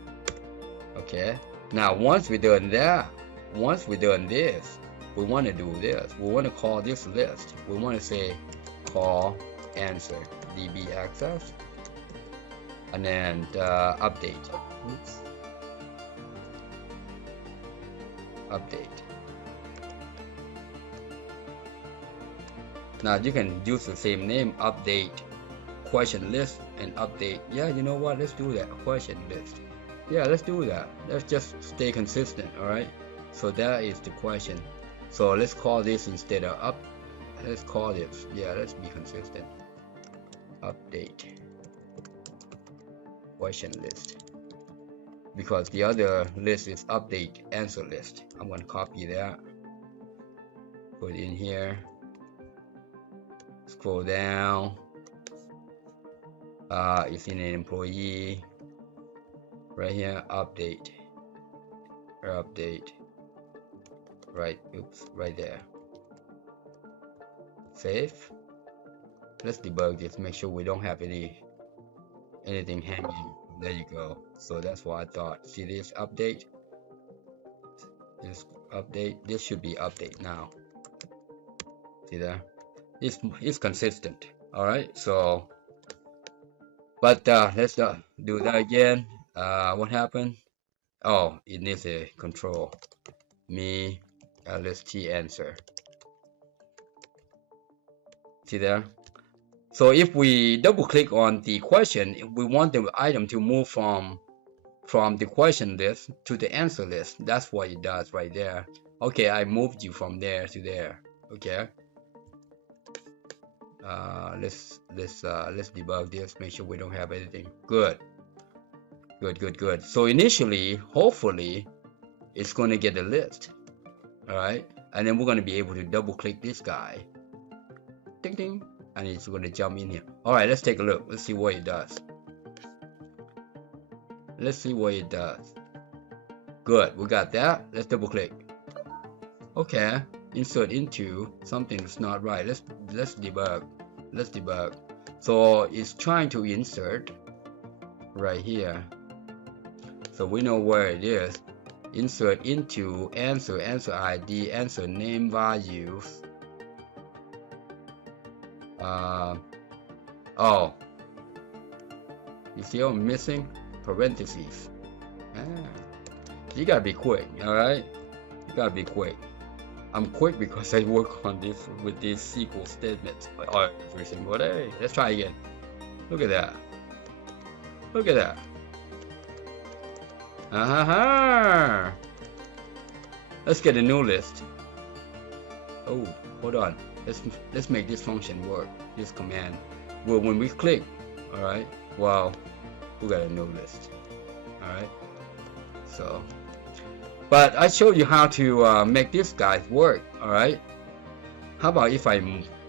Okay, now once we're done that, once we're done this, we want to do this. We want to call this list. We want to say call answer db access and then update. Oops. Update. Now you can use the same name, update question list and update. Yeah, you know what? Let's do that. Question list. Yeah, let's do that. Let's just stay consistent. All right. So that is the question. So let's call this instead of up. Let's call this. Yeah, let's be consistent. Update question list. Because the other list is update answer list. I'm going to copy that. Put it in here. Scroll down. It's in an employee. Right here, update. Update. Right, oops, right there. Save. Let's debug this. Make sure we don't have anything hanging. There you go. So that's what I thought. See this update? This update. This should be update now. See there? It's consistent. All right. So, but let's do that again. What happened? Oh, it needs a control. Me list answer. See there? So if we double click on the question, we want the item to move from the question list to the answer list. That's what it does right there. Okay, I moved you from there to there. Okay. Let's debug this. Make sure we don't have anything. Good. So initially, hopefully, it's going to get a list. All right, and then we're going to be able to double click this guy. Ding ding. And it's going to jump in here. All right, let's take a look. Let's see what it does. Let's see what it does. Good, we got that. Let's double click. Okay, insert into something that's not right. Let's debug. Let's debug. So it's trying to insert right here. So we know where it is. Insert into answer ID, answer name values. Oh, you see I'm missing parentheses. You gotta be quick, all right? You gotta be quick. I'm quick because I work on this with these SQL statements every single day. Let's try again. Look at that. Look at that. Let's get a new list. Oh, hold on. Let's make this function work. This command. Well, when we click, all right. Wow, we got a new list. All right. So, but I showed you how to make this guy work. All right. How about if I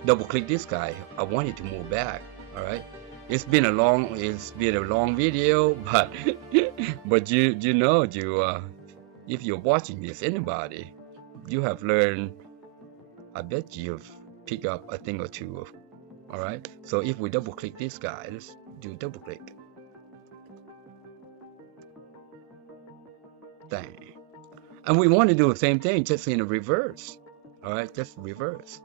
double click this guy? I want it to move back. All right. It's been a long video, but but you know if you're watching this, anybody, you have learned. I bet you've picked up a thing or two. All right. So if we double click this guy, let's do double click. Dang. And we want to do the same thing, just in a reverse. All right, just reverse.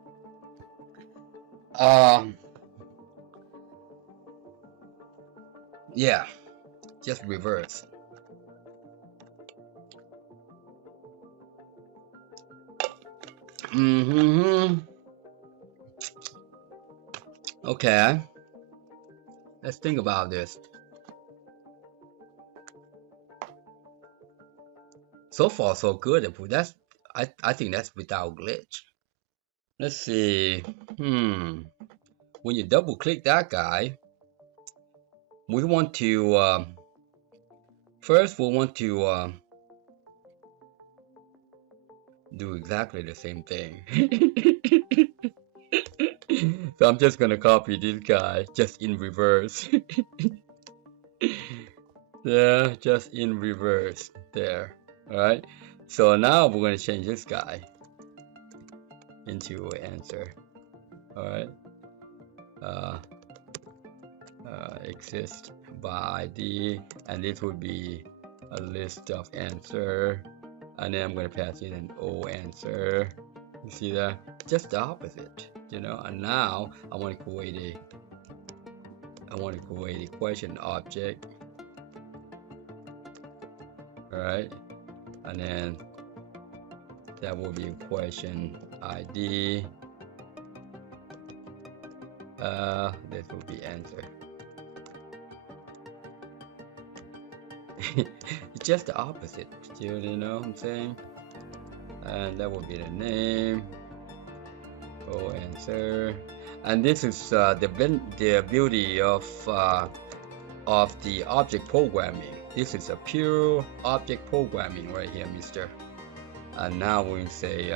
Yeah, just reverse. Okay, let's think about this. So far, so good. That's I think that's without glitch. Let's see. When you double click that guy, we want to first we want to do exactly the same thing. So I'm just gonna copy this guy just in reverse. Yeah, just in reverse there. All right. So now we're gonna change this guy into answer. All right. Exist by ID, and this would be a list of answer, and then I'm going to pass in an O answer, You see that? Just the opposite, you know. And now I want to create a question object. All right, and then that will be a question ID. This will be answer. It's just the opposite, you know what I'm saying? And that will be the name. Oh, answer. And this is the beauty of the object programming. This is a pure object programming right here, mister. And now we say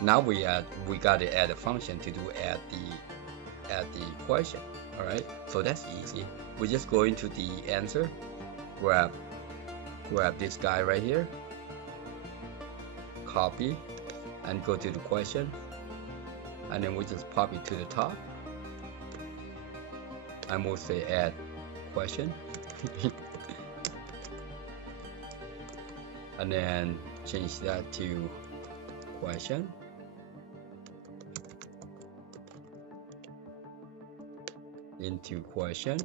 now we got to add a function to do add the question. All right, so that's easy. We just go into the answer, grab this guy right here, copy, and go to the question, and then we just pop it to the top, and we'll say add question. And then change that to question. Into question.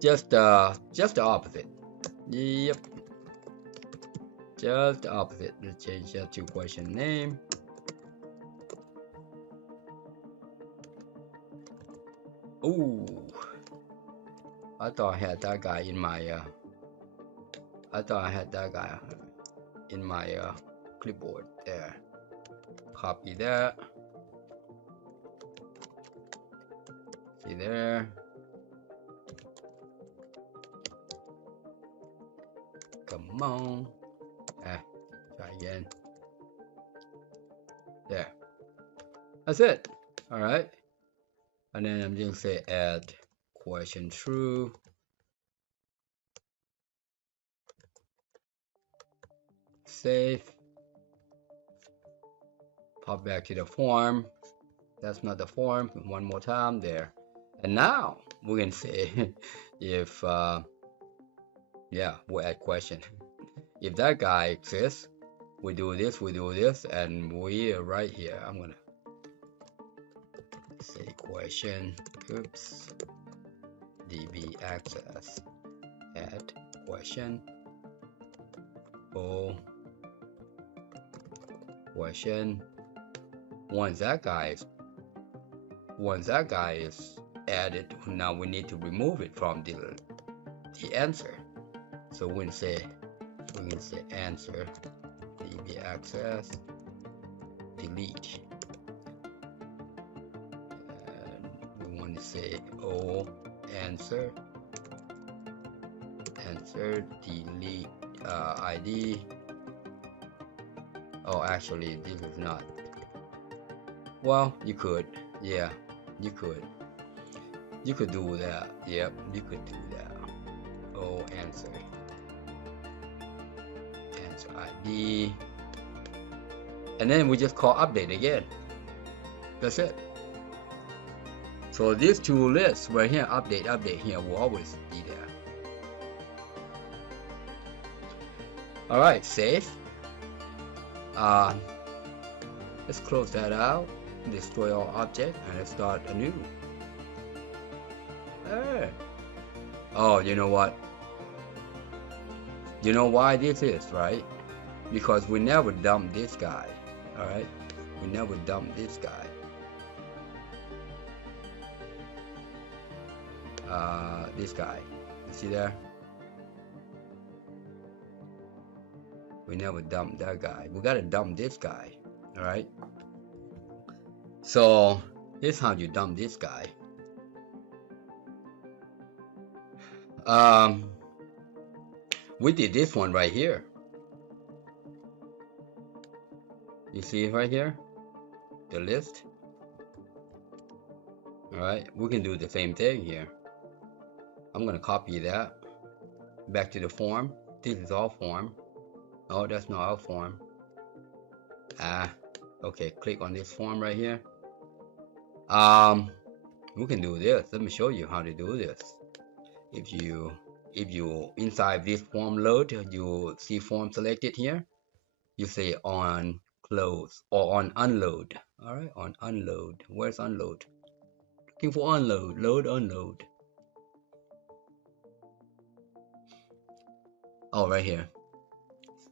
Just the opposite. Yep. Just the opposite. Let's change that to question name. Ooh. I thought I had that guy in my clipboard there. Copy that. See there. Come on. Try again. There. That's it. All right. And then I'm going to say add question true. Save. Pop back to the form. That's not the form. One more time there. And now we can say if yeah, we'll add question. If that guy exists, we do this, and we are right here. I'm gonna say question. Oops. DB access. Add question. Oh. Question. Once that guy is added, now we need to remove it from the answer. So we can say answer DB access delete, and we want to say answer delete ID. Oh, actually this is not. Well, you could, yeah, you could do that. Yep, you could do that. Oh, answer ID, and then we just call update again. That's it. So these two lists right here, update here, will always be there. All right, save. Let's close that out, destroy all object, and let's start anew. Oh, you know what? You know why this is, right? Because we never dump this guy. All right, we never dump this guy. This guy, you see there? We never dump that guy. We gotta dump this guy. All right. So here's how you dump this guy. We did this one right here. You see it right here, the list. All right, we can do the same thing here. I'm gonna copy that back to the form. This is all form. Oh, that's not our form. Okay, click on this form right here. We can do this. Let me show you how to do this. If you inside this form load, you see form selected here. You say on close or on unload. All right, on unload. Where's unload? Looking for unload. Load, unload. Oh, right here.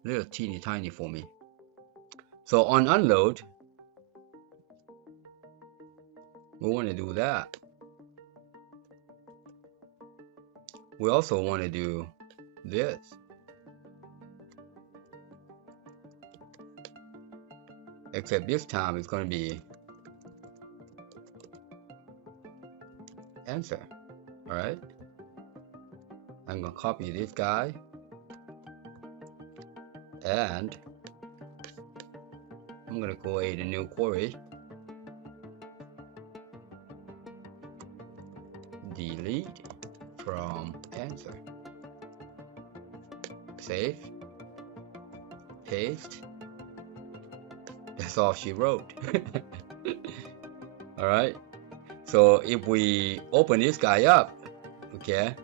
Little teeny tiny for me. So on unload, we want to do that. We also want to do this. Except this time it's going to be answer. All right. I'm going to copy this guy. And I'm going to create a new query. Delete from answer. Save. Paste. That's all she wrote. Alright. So if we open this guy up, okay,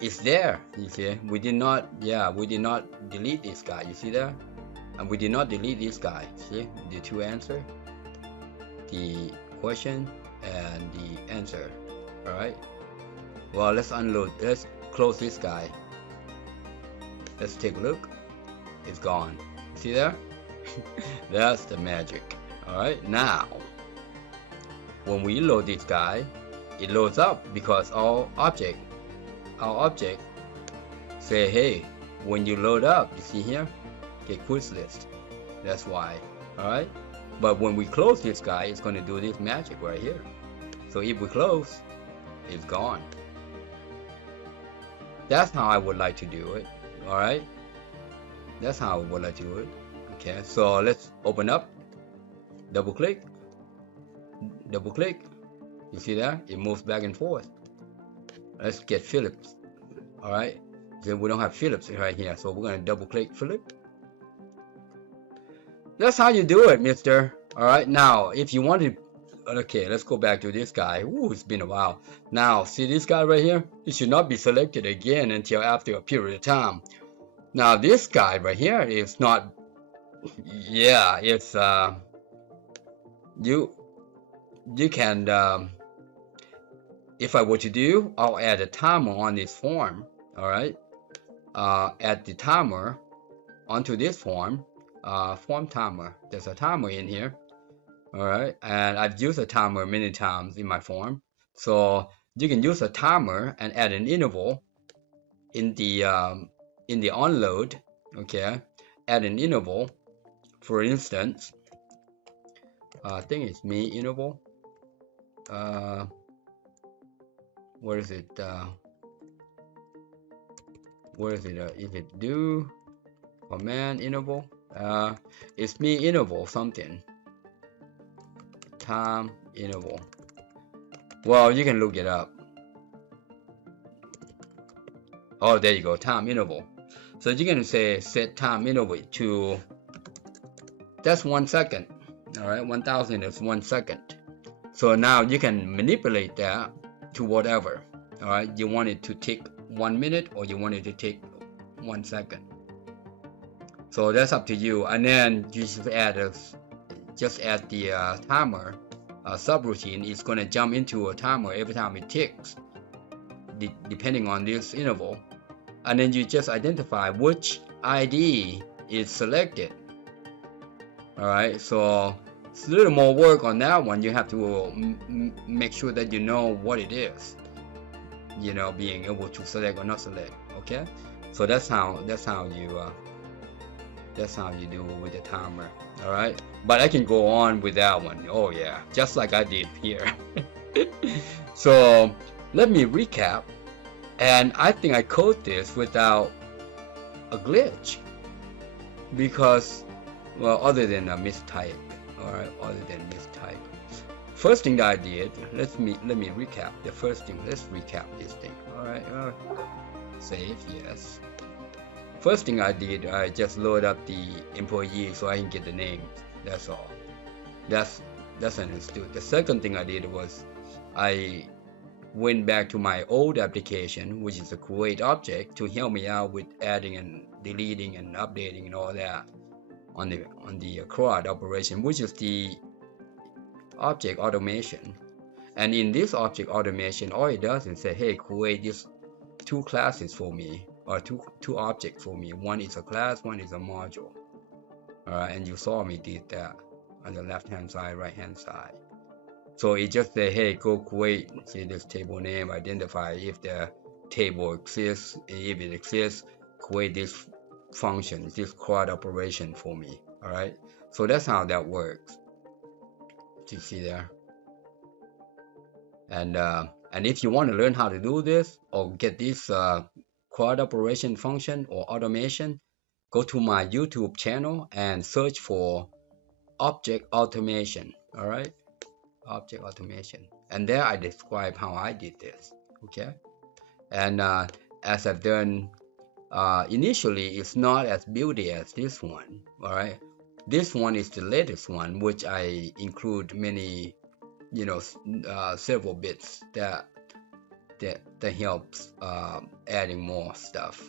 it's there. You see, we did not delete this guy. You see there? And we did not delete this guy. See the two answer, the question and the answer. Alright. Well, let's unload. Let's close this guy. Let's take a look. It's gone. See there? That's the magic. Alright, now when we load this guy, it loads up because our object say, hey, when you load up, you see here, okay, quiz list. That's why. Alright, but when we close this guy, it's going to do this magic right here. So if we close, it's gone. That's how I would like to do it. Alright, that's how I would like to do it. Okay, so let's open up, double click. You see that? It moves back and forth. Let's get Phillips. Alright, then we don't have Phillips right here, so we're going to double click Phillips. That's how you do it, mister. Alright, now if you want to, okay, let's go back to this guy. Ooh, it's been a while. Now, see this guy right here? It should not be selected again until after a period of time. Now, this guy right here is not, yeah, it's, you can, if I were to do, I'll add a timer on this form. Alright, add the timer onto this form, form timer. There's a timer in here. Alright, and I've used a timer many times in my form. So you can use a timer and add an interval in the onload. Okay, add an interval. For instance, I think it's me interval. Where is it? Where is it? Is it do command interval? It's me interval something. Time interval. Well, you can look it up. Oh, there you go. Time interval. So you can say set time interval to, that's 1 second. All right, 1000 is 1 second. So now you can manipulate that to whatever. All right, you want it to take 1 minute or you want it to take 1 second. So that's up to you. And then you just add the timer subroutine. It's going to jump into a timer every time it ticks, depending on this interval. And then you just identify which ID is selected. All right, so it's a little more work on that one. You have to make sure that you know what it is, you know, being able to select or not select. Okay, so that's how you do it with the timer. All right, but I can go on with that one. Oh yeah, just like I did here. So let me recap. And I think I code this without a glitch because, well, other than a mistype. All right, other than mistype. First thing that I did, let me recap the first thing. Let's recap this thing. All right, save, yes. First thing I did, I just load up the employee so I can get the names. That's all. That's understood. The second thing I did was I went back to my old application, which is a create object, to help me out with adding and deleting and updating and all that. on the CRUD operation, which is the object automation. And in this object automation, all it does is say, hey, create these two classes for me, or two objects for me. One is a class, one is a module. All right, and you saw me did that on the left hand side, right hand side. So it just say, hey, go create, see this table name, identify if the table exists. If it exists, create this function, this CRUD operation for me. All right, so that's how that works. You see there. And if you want to learn how to do this or get this CRUD operation function or automation, go to my YouTube channel and search for object automation. All right, object automation, and there I describe how I did this. Okay, and as I've done initially, it's not as beauty as this one. All right, this one is the latest one, which I include many, several bits that helps adding more stuff.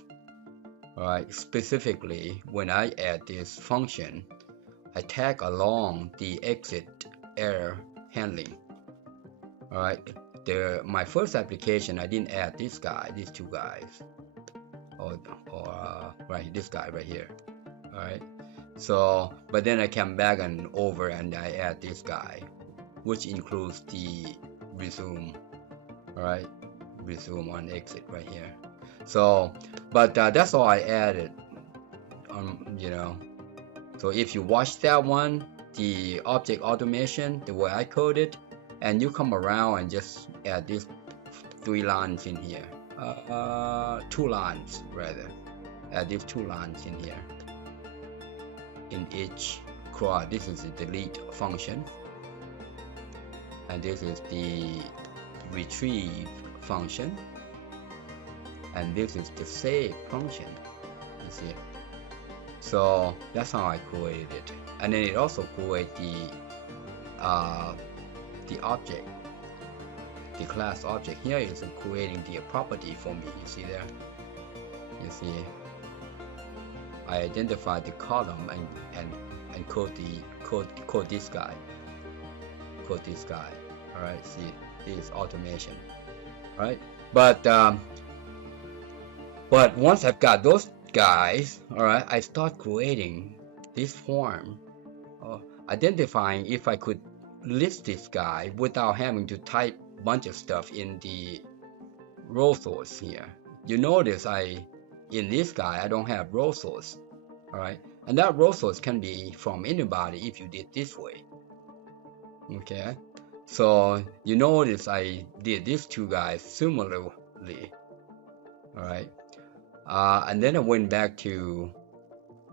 All right, specifically when I add this function, I tag along the exit error handling. All right, my first application, I didn't add this guy, these two guys, or right, this guy right here. All right, so but then I come back and over and I add this guy, which includes the resume. All right, resume on exit right here. So but that's all I added. So if you watch that one, the object automation, the way I coded, and you come around and just add these 3 lines in here, 2 lines rather, add these 2 lines in here in each CRUD. This is the delete function, and this is the retrieve function, and this is the save function. You see, so that's how I created it. And then it also create the object, the class object. Here is creating the property for me. You see there, you see I identify the column and code this guy, all right, see, this is automation. All right, but once I've got those guys, all right, I start creating this form, identifying if I could list this guy without having to type a bunch of stuff in the row source here. You notice in this guy I don't have row source. All right, and that row source can be from anybody if you did this way. Okay, so you notice I did these 2 guys similarly. All right, and then I went back to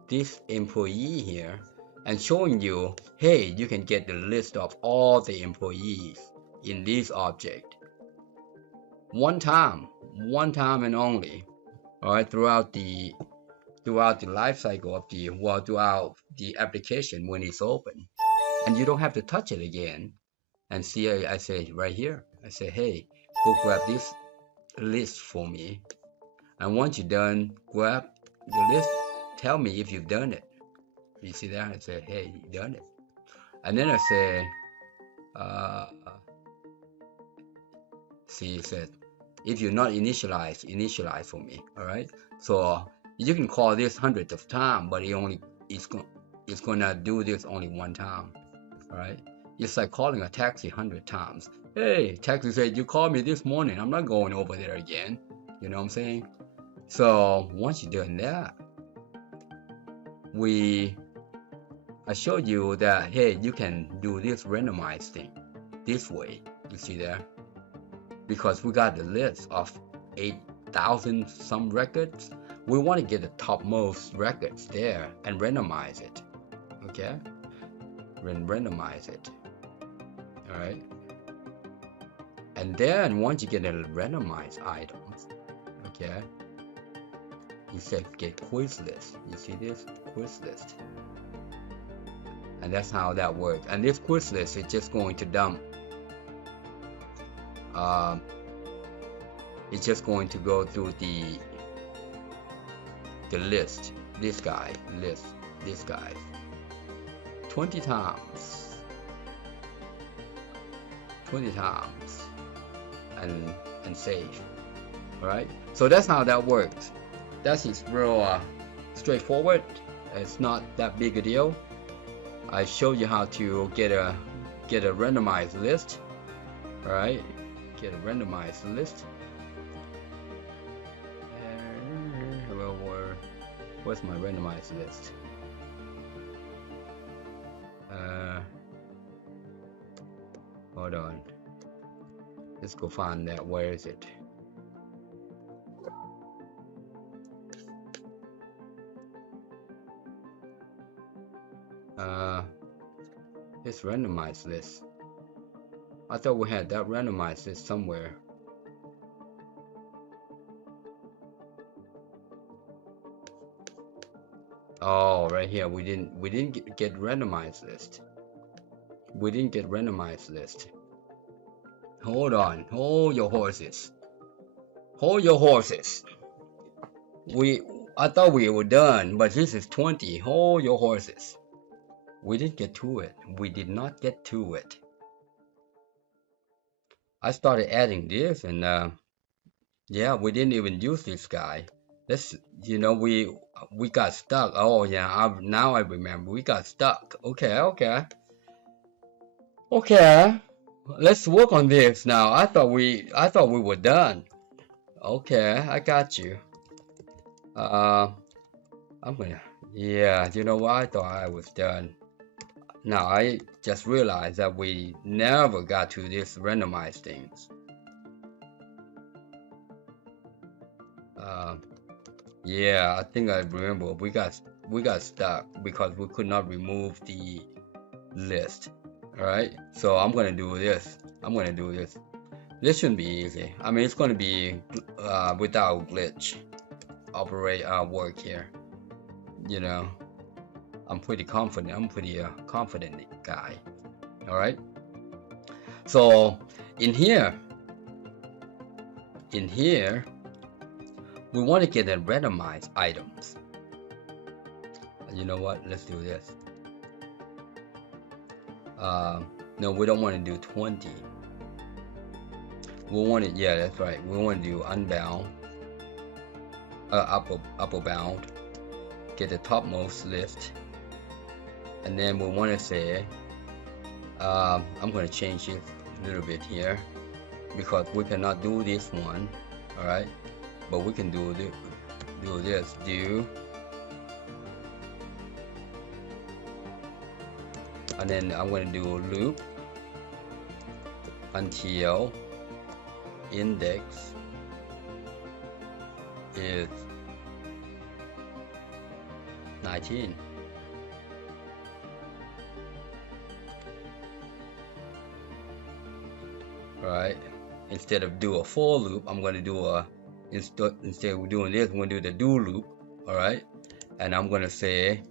this employee here and showing you, hey, you can get the list of all the employees in this object one time and only. All right, throughout the life cycle of throughout the application when it's open, and you don't have to touch it again. And see, I say right here, I say, hey, go grab this list for me, and once you're done, grab the list, tell me if you've done it. You see there, I say, hey, you done it. And then I say, see, it said, if you're not initialize for me. All right, so you can call this hundreds of times, but it's gonna do this only one time. All right, it's like calling a taxi 100 times. Hey, taxi said you called me this morning, I'm not going over there again. You know what I'm saying? So once you're done that, I showed you that, hey, you can do this randomized thing this way. You see there, because we got the list of 8,000 some records. We want to get the topmost records there and randomize it. Okay, randomize it. All right, and then once you get the randomized items, okay, you say get quiz list. You see this quiz list, and that's how that works. And this quiz list is just going to dump. It's just going to go through the list. This guy, list, this guy. 20 times. 20 times and save. Alright, so that's how that works. That is real straightforward. It's not that big a deal. I showed you how to get a randomized list. Alright, get a randomized list. Well, where's my randomized list? Hold on. Let's go find that. Where is it? It's randomized list. I thought we had that randomized list somewhere. Oh, right here. We didn't get randomized list. We didn't get randomized list. Hold on. Hold your horses. Hold your horses. I thought we were done, but this is 20. Hold your horses. We didn't get to it. We did not get to it. I started adding this, and yeah, we didn't even use this guy. This, you know, we got stuck. Oh yeah, now I remember. We got stuck. Okay. Let's work on this now. I thought we were done. Okay, I got you. Yeah, you know what? I thought I was done. Now I just realized that we never got to this randomized things. Yeah, I think I remember we got stuck because we could not remove the list. Alright, so I'm gonna do this. This shouldn't be easy. I mean, it's gonna be without glitch work here. You know, I'm pretty confident. I'm pretty confident guy. All right. So in here, we want to get the randomized items. You know what? Let's do this. No, we don't want to do 20. We want it. Yeah, that's right. We want to do unbound, upper bound. Get the topmost list, and then we want to say I'm going to change it a little bit here because we cannot do this one. All right, but we can do this. And then I'm going to do a loop until index is 19. Right, instead of do a for loop, I'm going to do instead of doing this, I'm going to do the do loop. All right, and I'm going to say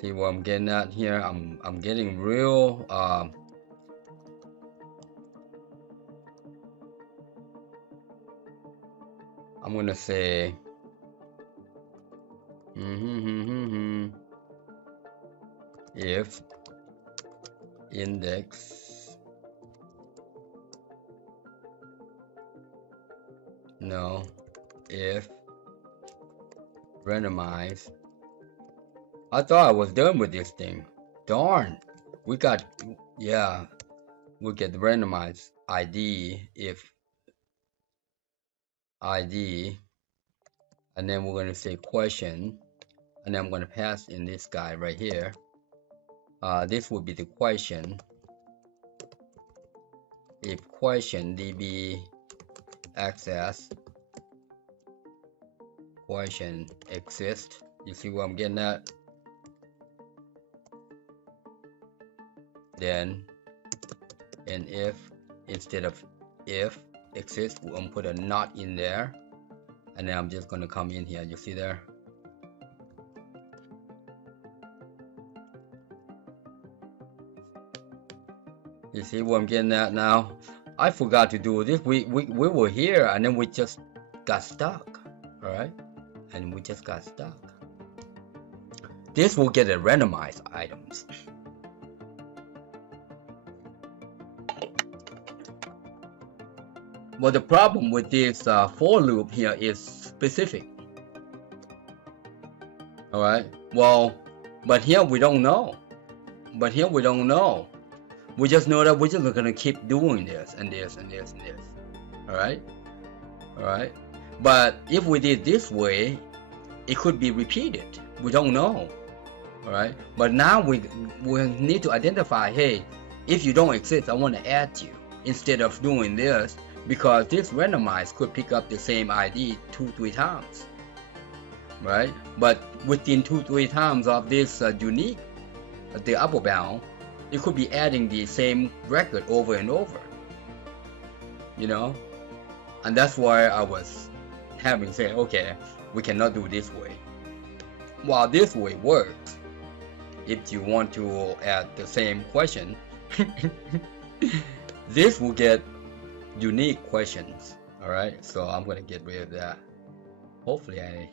see what I'm getting at here. I'm getting real I'm gonna say if index if randomize. I thought I was done with this thing. Darn, we get the randomized ID if ID, and then we're going to say question, and then I'm going to pass in this guy right here. This would be the question. If question db access question exists. You see what I'm getting at? Then, and if instead of if exists, I'm gonna put a not in there, and then I'm just gonna come in here. You see there? You see what I'm getting at now? I forgot to do this. We were here and then we just got stuck. All right. and we just got stuck. This will get the randomized items. Well, the problem with this for loop here is specific. All right. Well, but here we don't know. We just know that we're just gonna keep doing this and this and this and this. All right. But if we did this way, it could be repeated. We don't know. All right. But now we need to identify. Hey, if you don't exist, I want to add you instead of doing this, because this randomized could pick up the same ID 2-3 times. Right. But within 2-3 times of this unique, the upper bound, it could be adding the same record over and over. You know. And that's why I was having said, okay, we cannot do this way. While this way works, if you want to add the same question, this will get unique questions. All right, so I'm gonna get rid of that. Hopefully I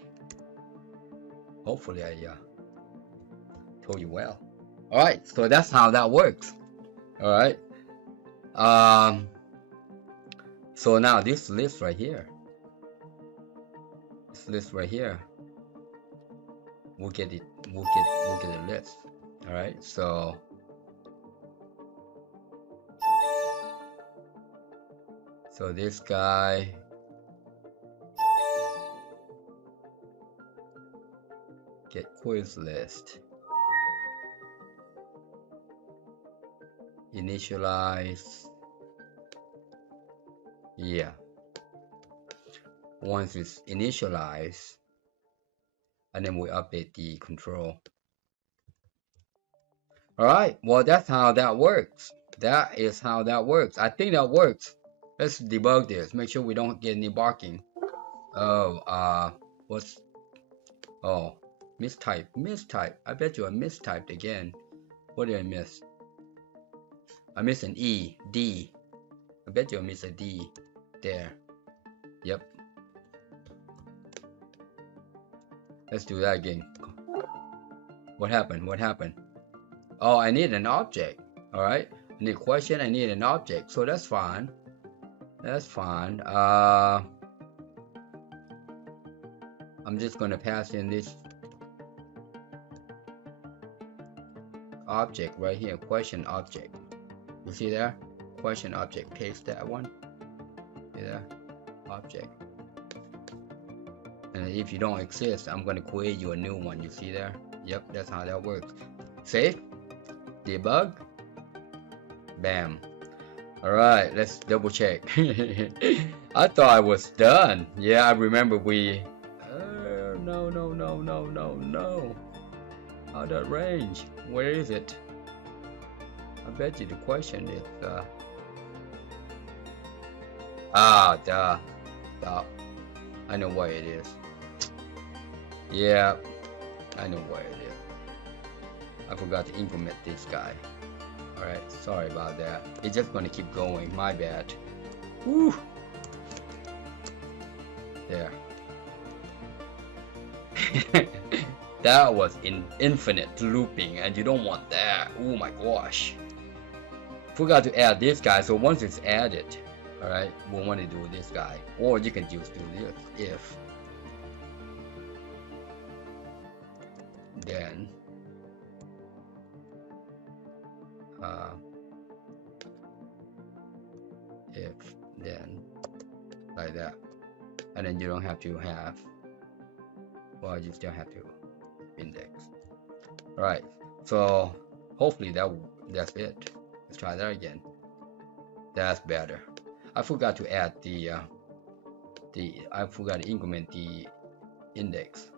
told you well. All right, so that's how that works. All right. So now this list right here, we'll get it. We'll get a list. All right. So this guy, get quiz list, initialize. Yeah. Once it's initialized, and then we update the control. All right. Well, that's how that works. That is how that works. I think that works. Let's debug this. Make sure we don't get any barking. Oh, mistype. I bet you I mistyped again. What did I miss? I missed an E, D. I bet you I missed a D there. Yep. Let's do that again. What happened? Oh, I need an object. All right. I need a question. I need an object. So that's fine. I'm just gonna pass in this object right here. Question object. You see there? Question object. Paste that one. See there? Object. And if you don't exist, I'm gonna create you a new one. You see there? Yep, that's how that works. Save. Debug. Bam. Alright, let's double check. I thought I was done. Yeah, I remember we... No. How that range? Where is it? I bet you the question is... duh. Stop. I know where it is. Yeah, I know where it is. I forgot to implement this guy. Alright, sorry about that. It's just gonna keep going, my bad. Woo! There. That was infinite looping, and you don't want that. Oh my gosh. Forgot to add this guy, so once it's added, alright, we want to do this guy. Or you can just do this if. Then if then like that, and then you don't have to have, well, you still have to index. All right, so hopefully that's it. Let's try that again. That's better. I forgot to add I forgot to increment the index.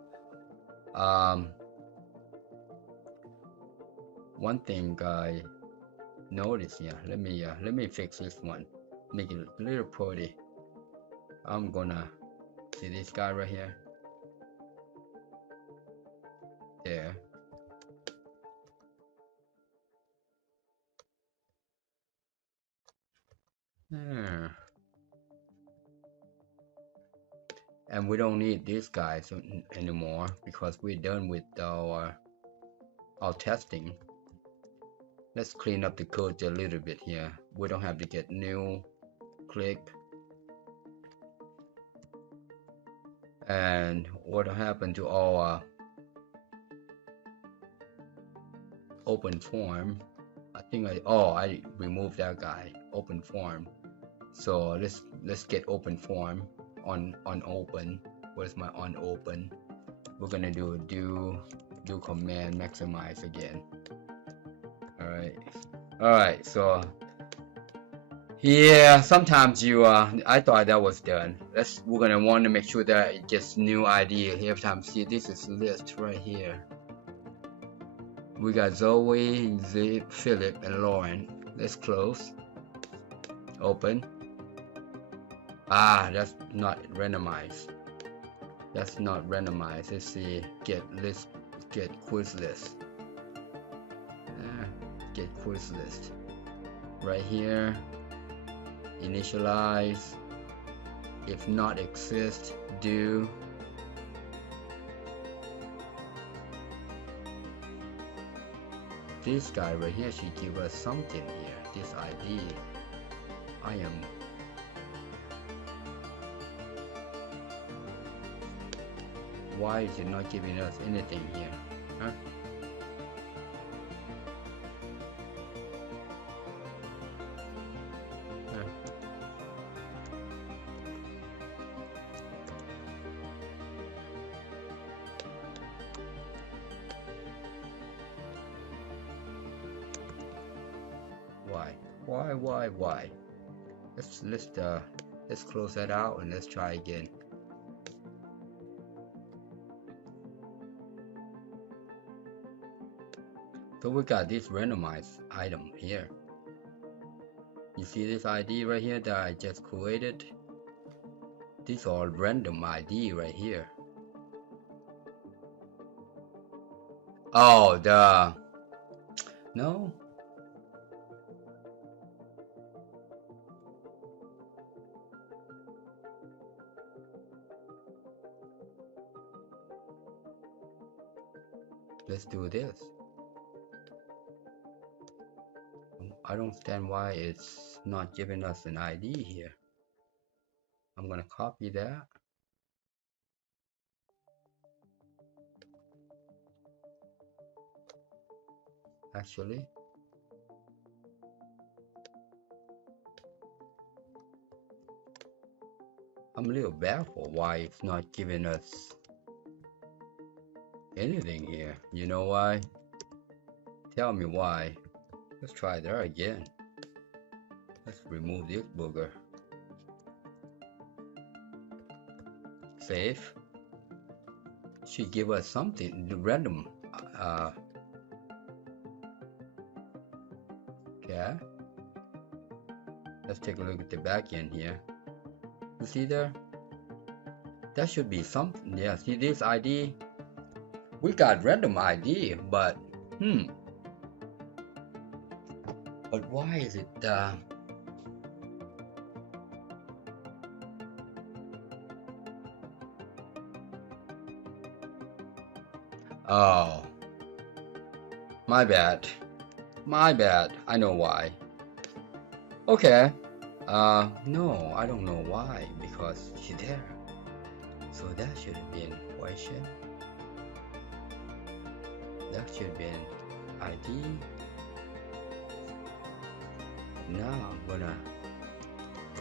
One thing I noticed, let me fix this one, make it a little pretty. I'm gonna see this guy right here. There. and we don't need these guys anymore because we're done with our testing. Let's clean up the code a little bit here. We don't have to get new, click, and what happened to our open form? I think I removed that guy, open form. So let's get open form on open. Where's my on open? We're gonna do command maximize again. All right. So yeah, sometimes I thought that was done. We're gonna want to make sure that it gets new ID every time. See, this is list right here. We got Zoe, Zip, Philip, and Lauren. Let's close. Open. That's not randomized. That's not randomized. Let's see. Get list. Get quiz list. Get quiz list. Right here. Initialize. If not exist, do. This guy right here should give us something here. This ID. Why is it not giving us anything here? Huh? Why? Let's close that out and let's try again. So we got this randomized item here. You see this ID right here that I just created? These are random ID right here. Oh, no. Let's do this. I don't understand why it's not giving us an ID here. I'm gonna copy that. Actually, I'm a little baffled why it's not giving us anything here. You know why? Tell me why. Let's try that again. Let's remove this booger. Save. Should give us something random. Okay. Let's take a look at the back end here. You see there? That should be something. Yeah, see this ID? We got random ID, but but why is it oh, my bad. I know why. Okay. No, I don't know why, because she's there. So that should have been question. That should have been ID. Now I'm gonna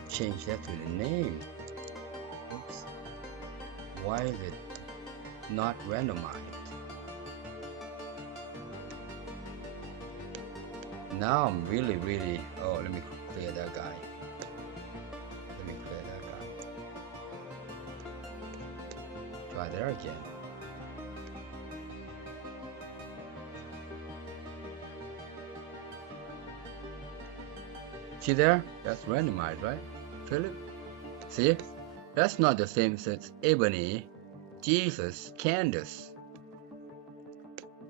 change that to the name. Oops. Why is it not randomized? Now I'm really oh, let me clear that guy. Try there again. See there? That's randomized, right? Philip? See? That's not the same as Ebony, Jesus, Candace.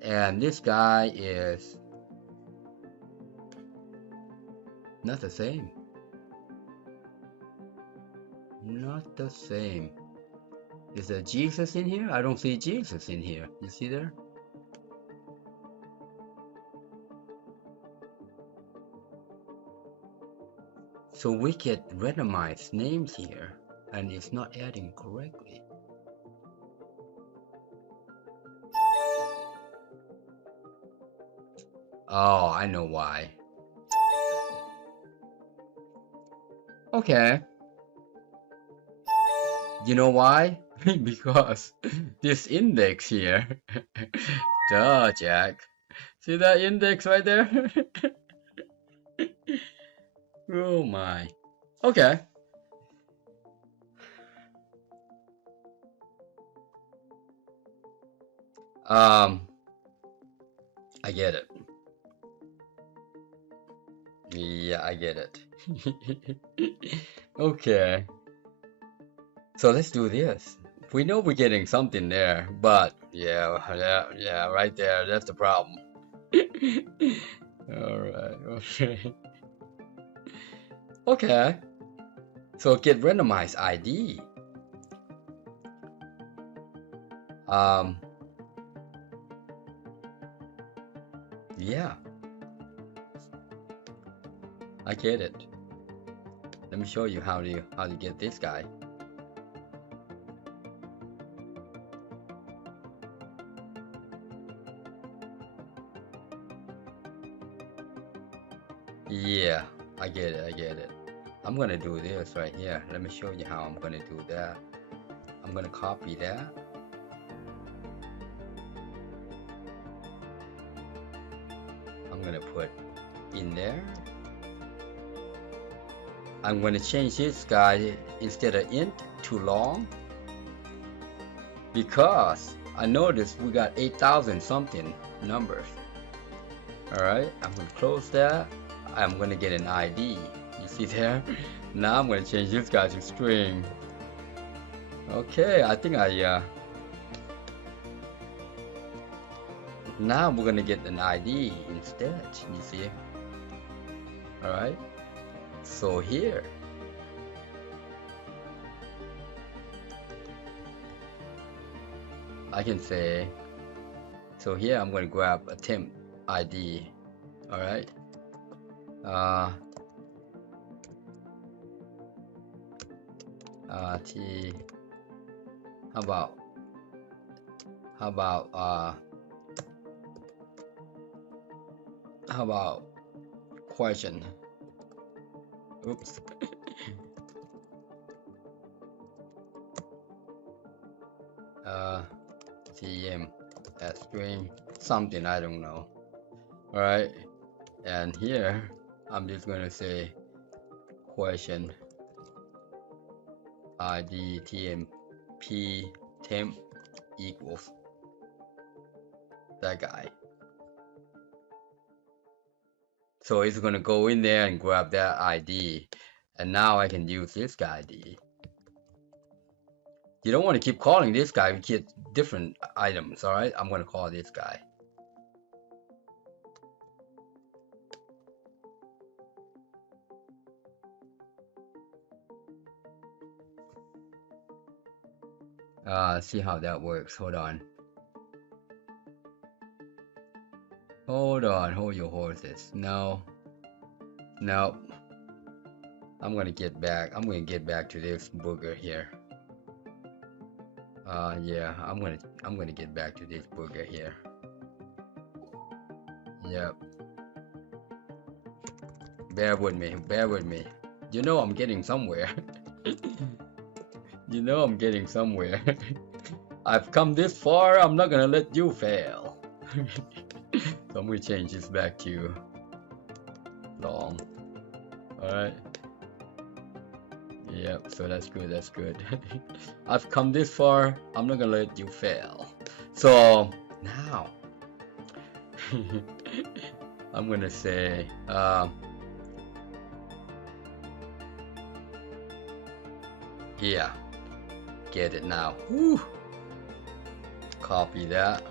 And this guy is not the same. Not the same. Is there Jesus in here? I don't see Jesus in here. You see there? So we get randomized names here, and it's not adding correctly. Oh, I know why. Okay. You know why? Because this index here. Duh, Jack. See that index right there? Oh my. Okay. I get it. Yeah, I get it. Okay. So let's do this. We know we're getting something there, but yeah, right there, that's the problem. Alright, okay. Okay. So get randomized ID. Yeah. I get it. Let me show you how to get this guy. Yeah, I get it. I'm gonna do this right here. Let me show you how I'm gonna do that. I'm gonna copy that. I'm gonna put in there. I'm gonna change this guy instead of int to long, because I noticed we got 8,000 something numbers. Alright, I'm gonna close that. I'm gonna get an ID. You see there? Now I'm gonna change this guy to string. Okay, I think now we're gonna get an ID instead. You see? Alright. So here, I can say, so here I'm going to grab a temp ID. All right. T. How about question? Oops. TM at string something, I don't know. All right, and here I'm just going to say question ID TMP temp equals that guy. So it's going to go in there and grab that ID, and now I can use this guy ID. You don't want to keep calling this guy. We get different items. All right, I'm going to call this guy. See how that works. Hold on. Hold your horses. No. I'm gonna get back to this booger here. Yeah, I'm gonna get back to this booger here. Yep. Bear with me. You know I'm getting somewhere. You know I'm getting somewhere. I've come this far, I'm not gonna let you fail. So I'm gonna change this back to long. Alright. Yep, so that's good. I've come this far, I'm not gonna let you fail. So now I'm gonna say yeah, get it now. Woo. Copy that.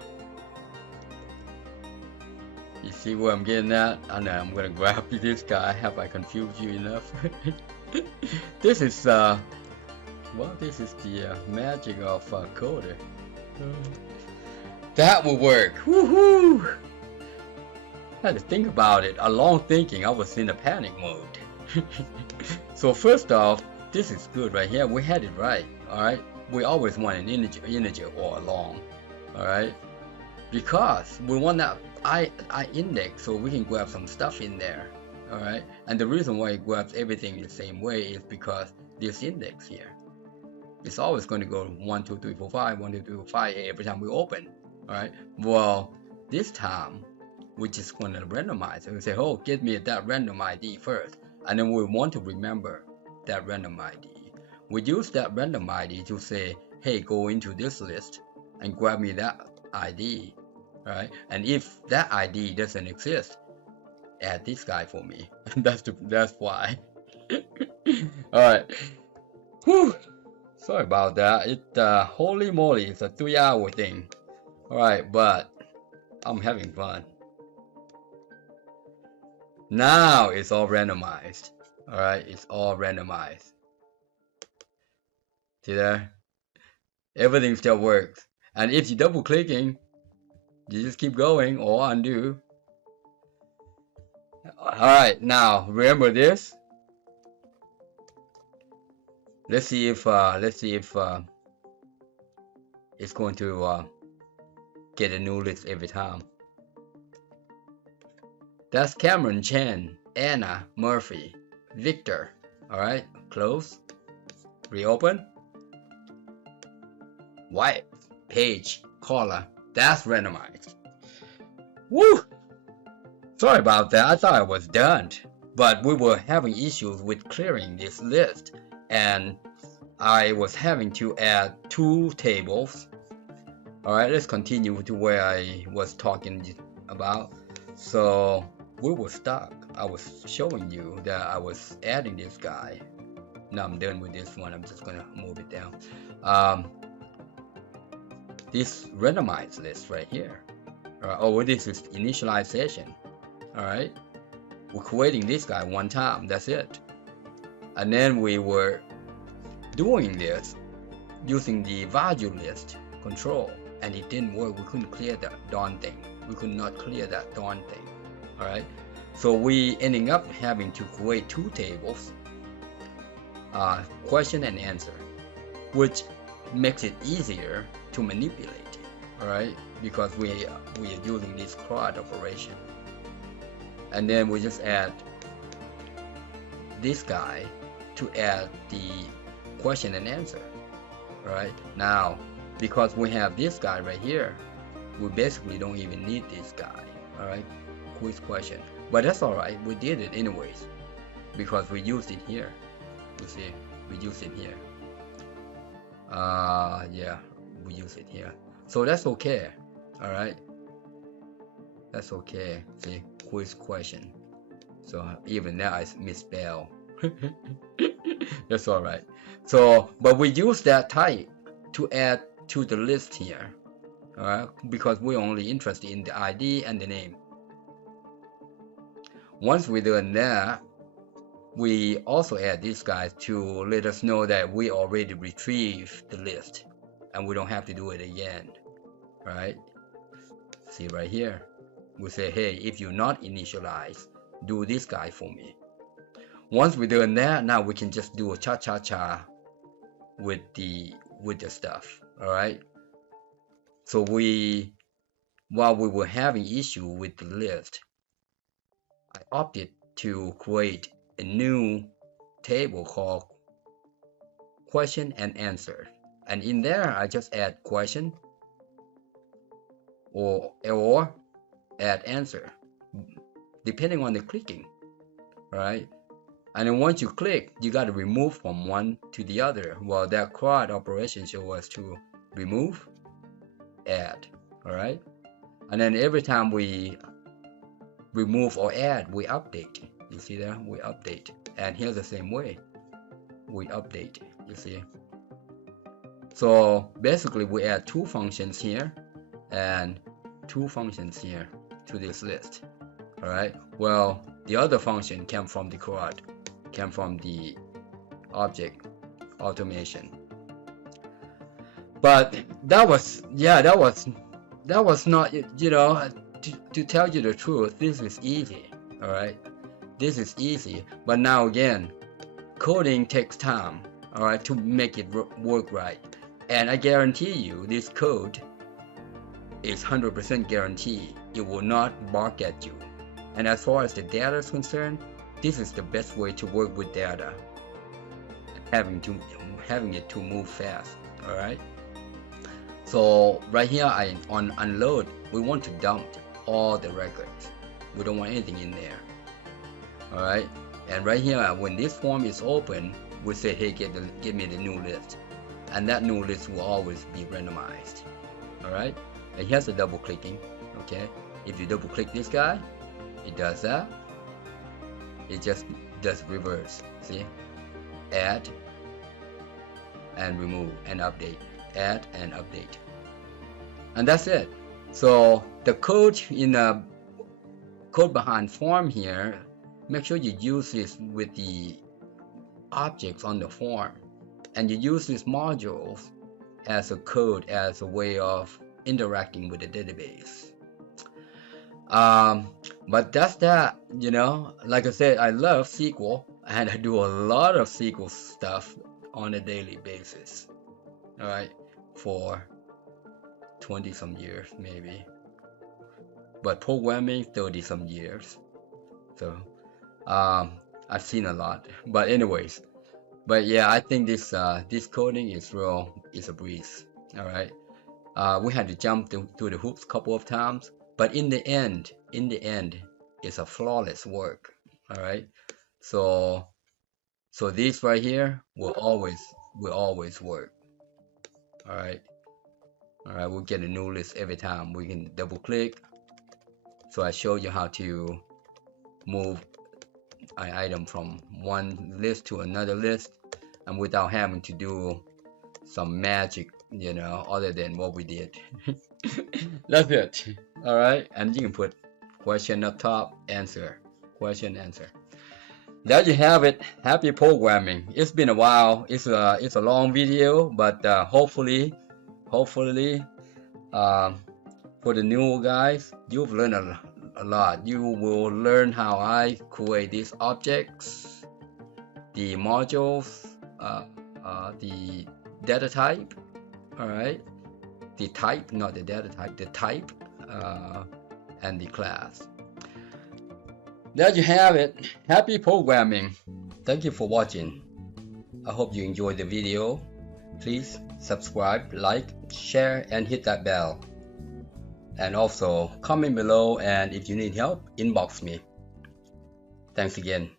You see where I'm getting at? And I'm gonna grab this guy. Have I confused you enough? This is Well, this is the magic of Coder. That will work. Woohoo! I had to think about it. A long thinking. I was in a panic mode. So first off, this is good right here. We had it right. All right. We always want an integer all along. All right. Because we want that I index so we can grab some stuff in there. All right. And the reason why it grabs everything the same way is because this index here. It's always going to go 1, 2, 3, 4, 5, 1, 2, 3, 4, 5 every time we open. All right. Well, this time we're just going to randomize. We say, oh, get me that random ID first, and then we want to remember that random ID. We use that random ID to say, hey, go into this list and grab me that ID. All right. And if that ID doesn't exist, add this guy for me. That's why. All right. Whew. Sorry about that. Holy moly, it's a 3-hour thing. Alright, but I'm having fun. Now it's all randomized. Alright, it's all randomized. See there? Everything still works. And if you're double clicking, you just keep going or undo. Alright, now remember this. Let's see if it's going to get a new list every time. That's Cameron, Chen, Anna, Murphy, Victor. All right, close, reopen. White, Page, Caller. That's randomized. Woo! Sorry about that. I thought I was done, but we were having issues with clearing this list. And I was having to add 2 tables. Alright, let's continue to where I was talking about. So we were stuck. I was showing you that I was adding this guy. Now I'm done with this one. I'm just gonna move it down. This randomized list right here. Oh, this is initialization. Alright, we're creating this guy one time. That's it. And then we were doing this using the value list control, and it didn't work. We couldn't clear that darn thing. We could not clear that darn thing. All right, so we ending up having to create 2 tables, question and answer, which makes it easier to manipulate. All right, because we are using this CRUD operation, and then we just add this guy to add the question and answer. Right now, because we have this guy right here, we basically don't even need this guy. All right, quiz question, but that's all right. We did it anyways because we used it here. You see, we used it here. Yeah, we use it here, so that's okay. All right, that's okay. See, quiz question. So even now I misspell. That's all right. So, but we use that type to add to the list here, all right? Because we're only interested in the ID and the name. Once we're done that, we also add these guys to let us know that we already retrieved the list, and we don't have to do it again, right? See right here, we say, hey, if you're not initialized, do this guy for me. Once we're doing that, now we can just do a cha-cha-cha with the stuff. All right. So while we were having issue with the list, I opted to create a new table called question and answer, and in there I just add question or add answer, depending on the clicking. All right. And then once you click, you got to remove from one to the other. Well, that CRUD operation shows us to remove, add. All right. And then every time we remove or add, we update. You see there? We update. And here's the same way. We update. You see? So basically, we add 2 functions here and 2 functions here to this list. All right. Well, the other function came from the CRUD. Came from the object automation. But that was not, to tell you the truth, this is easy. All right, this is easy. But now again, coding takes time, all right, to make it work right. And I guarantee you, this code is 100% guaranteed it will not bark at you. And as far as the data is concerned, this is the best way to work with data, having it to move fast. All right. So right here, on unload, we want to dump all the records. We don't want anything in there. All right. And right here, when this form is open, we say, hey, give me the new list, and that new list will always be randomized. All right. And here's the double clicking. Okay. If you double click this guy, it does that. It just does reverse. See, add and remove and update, add and update, and that's it. So the code in the code behind form here, make sure you use this with the objects on the form, and you use these modules as a code, as a way of interacting with the database. But that's that. Like I said, I love SQL, and I do a lot of SQL stuff on a daily basis. All right, for 20 some years maybe, but programming 30 some years. So I've seen a lot. But anyways, yeah, I think this coding is a breeze. All right. We had to jump through the hoops a couple of times, but in the end, it's a flawless work. All right. So this right here will always work. All right. We'll get a new list every time. We can double click. So I show you how to move an item from one list to another list, and without having to do some magic, other than what we did. That's it. All right. And you can put question up top, answer, question, answer. There you have it. Happy programming. It's been a while. It's a long video, but hopefully for the new guys, you've learned a lot. You will learn how I create these objects, the modules, the data type. All right, the type, not the data type, the type, and the class. There you have it. Happy programming. Thank you for watching. I hope you enjoyed the video. Please subscribe, like, share, and hit that bell. And also comment below, and if you need help, inbox me. Thanks again.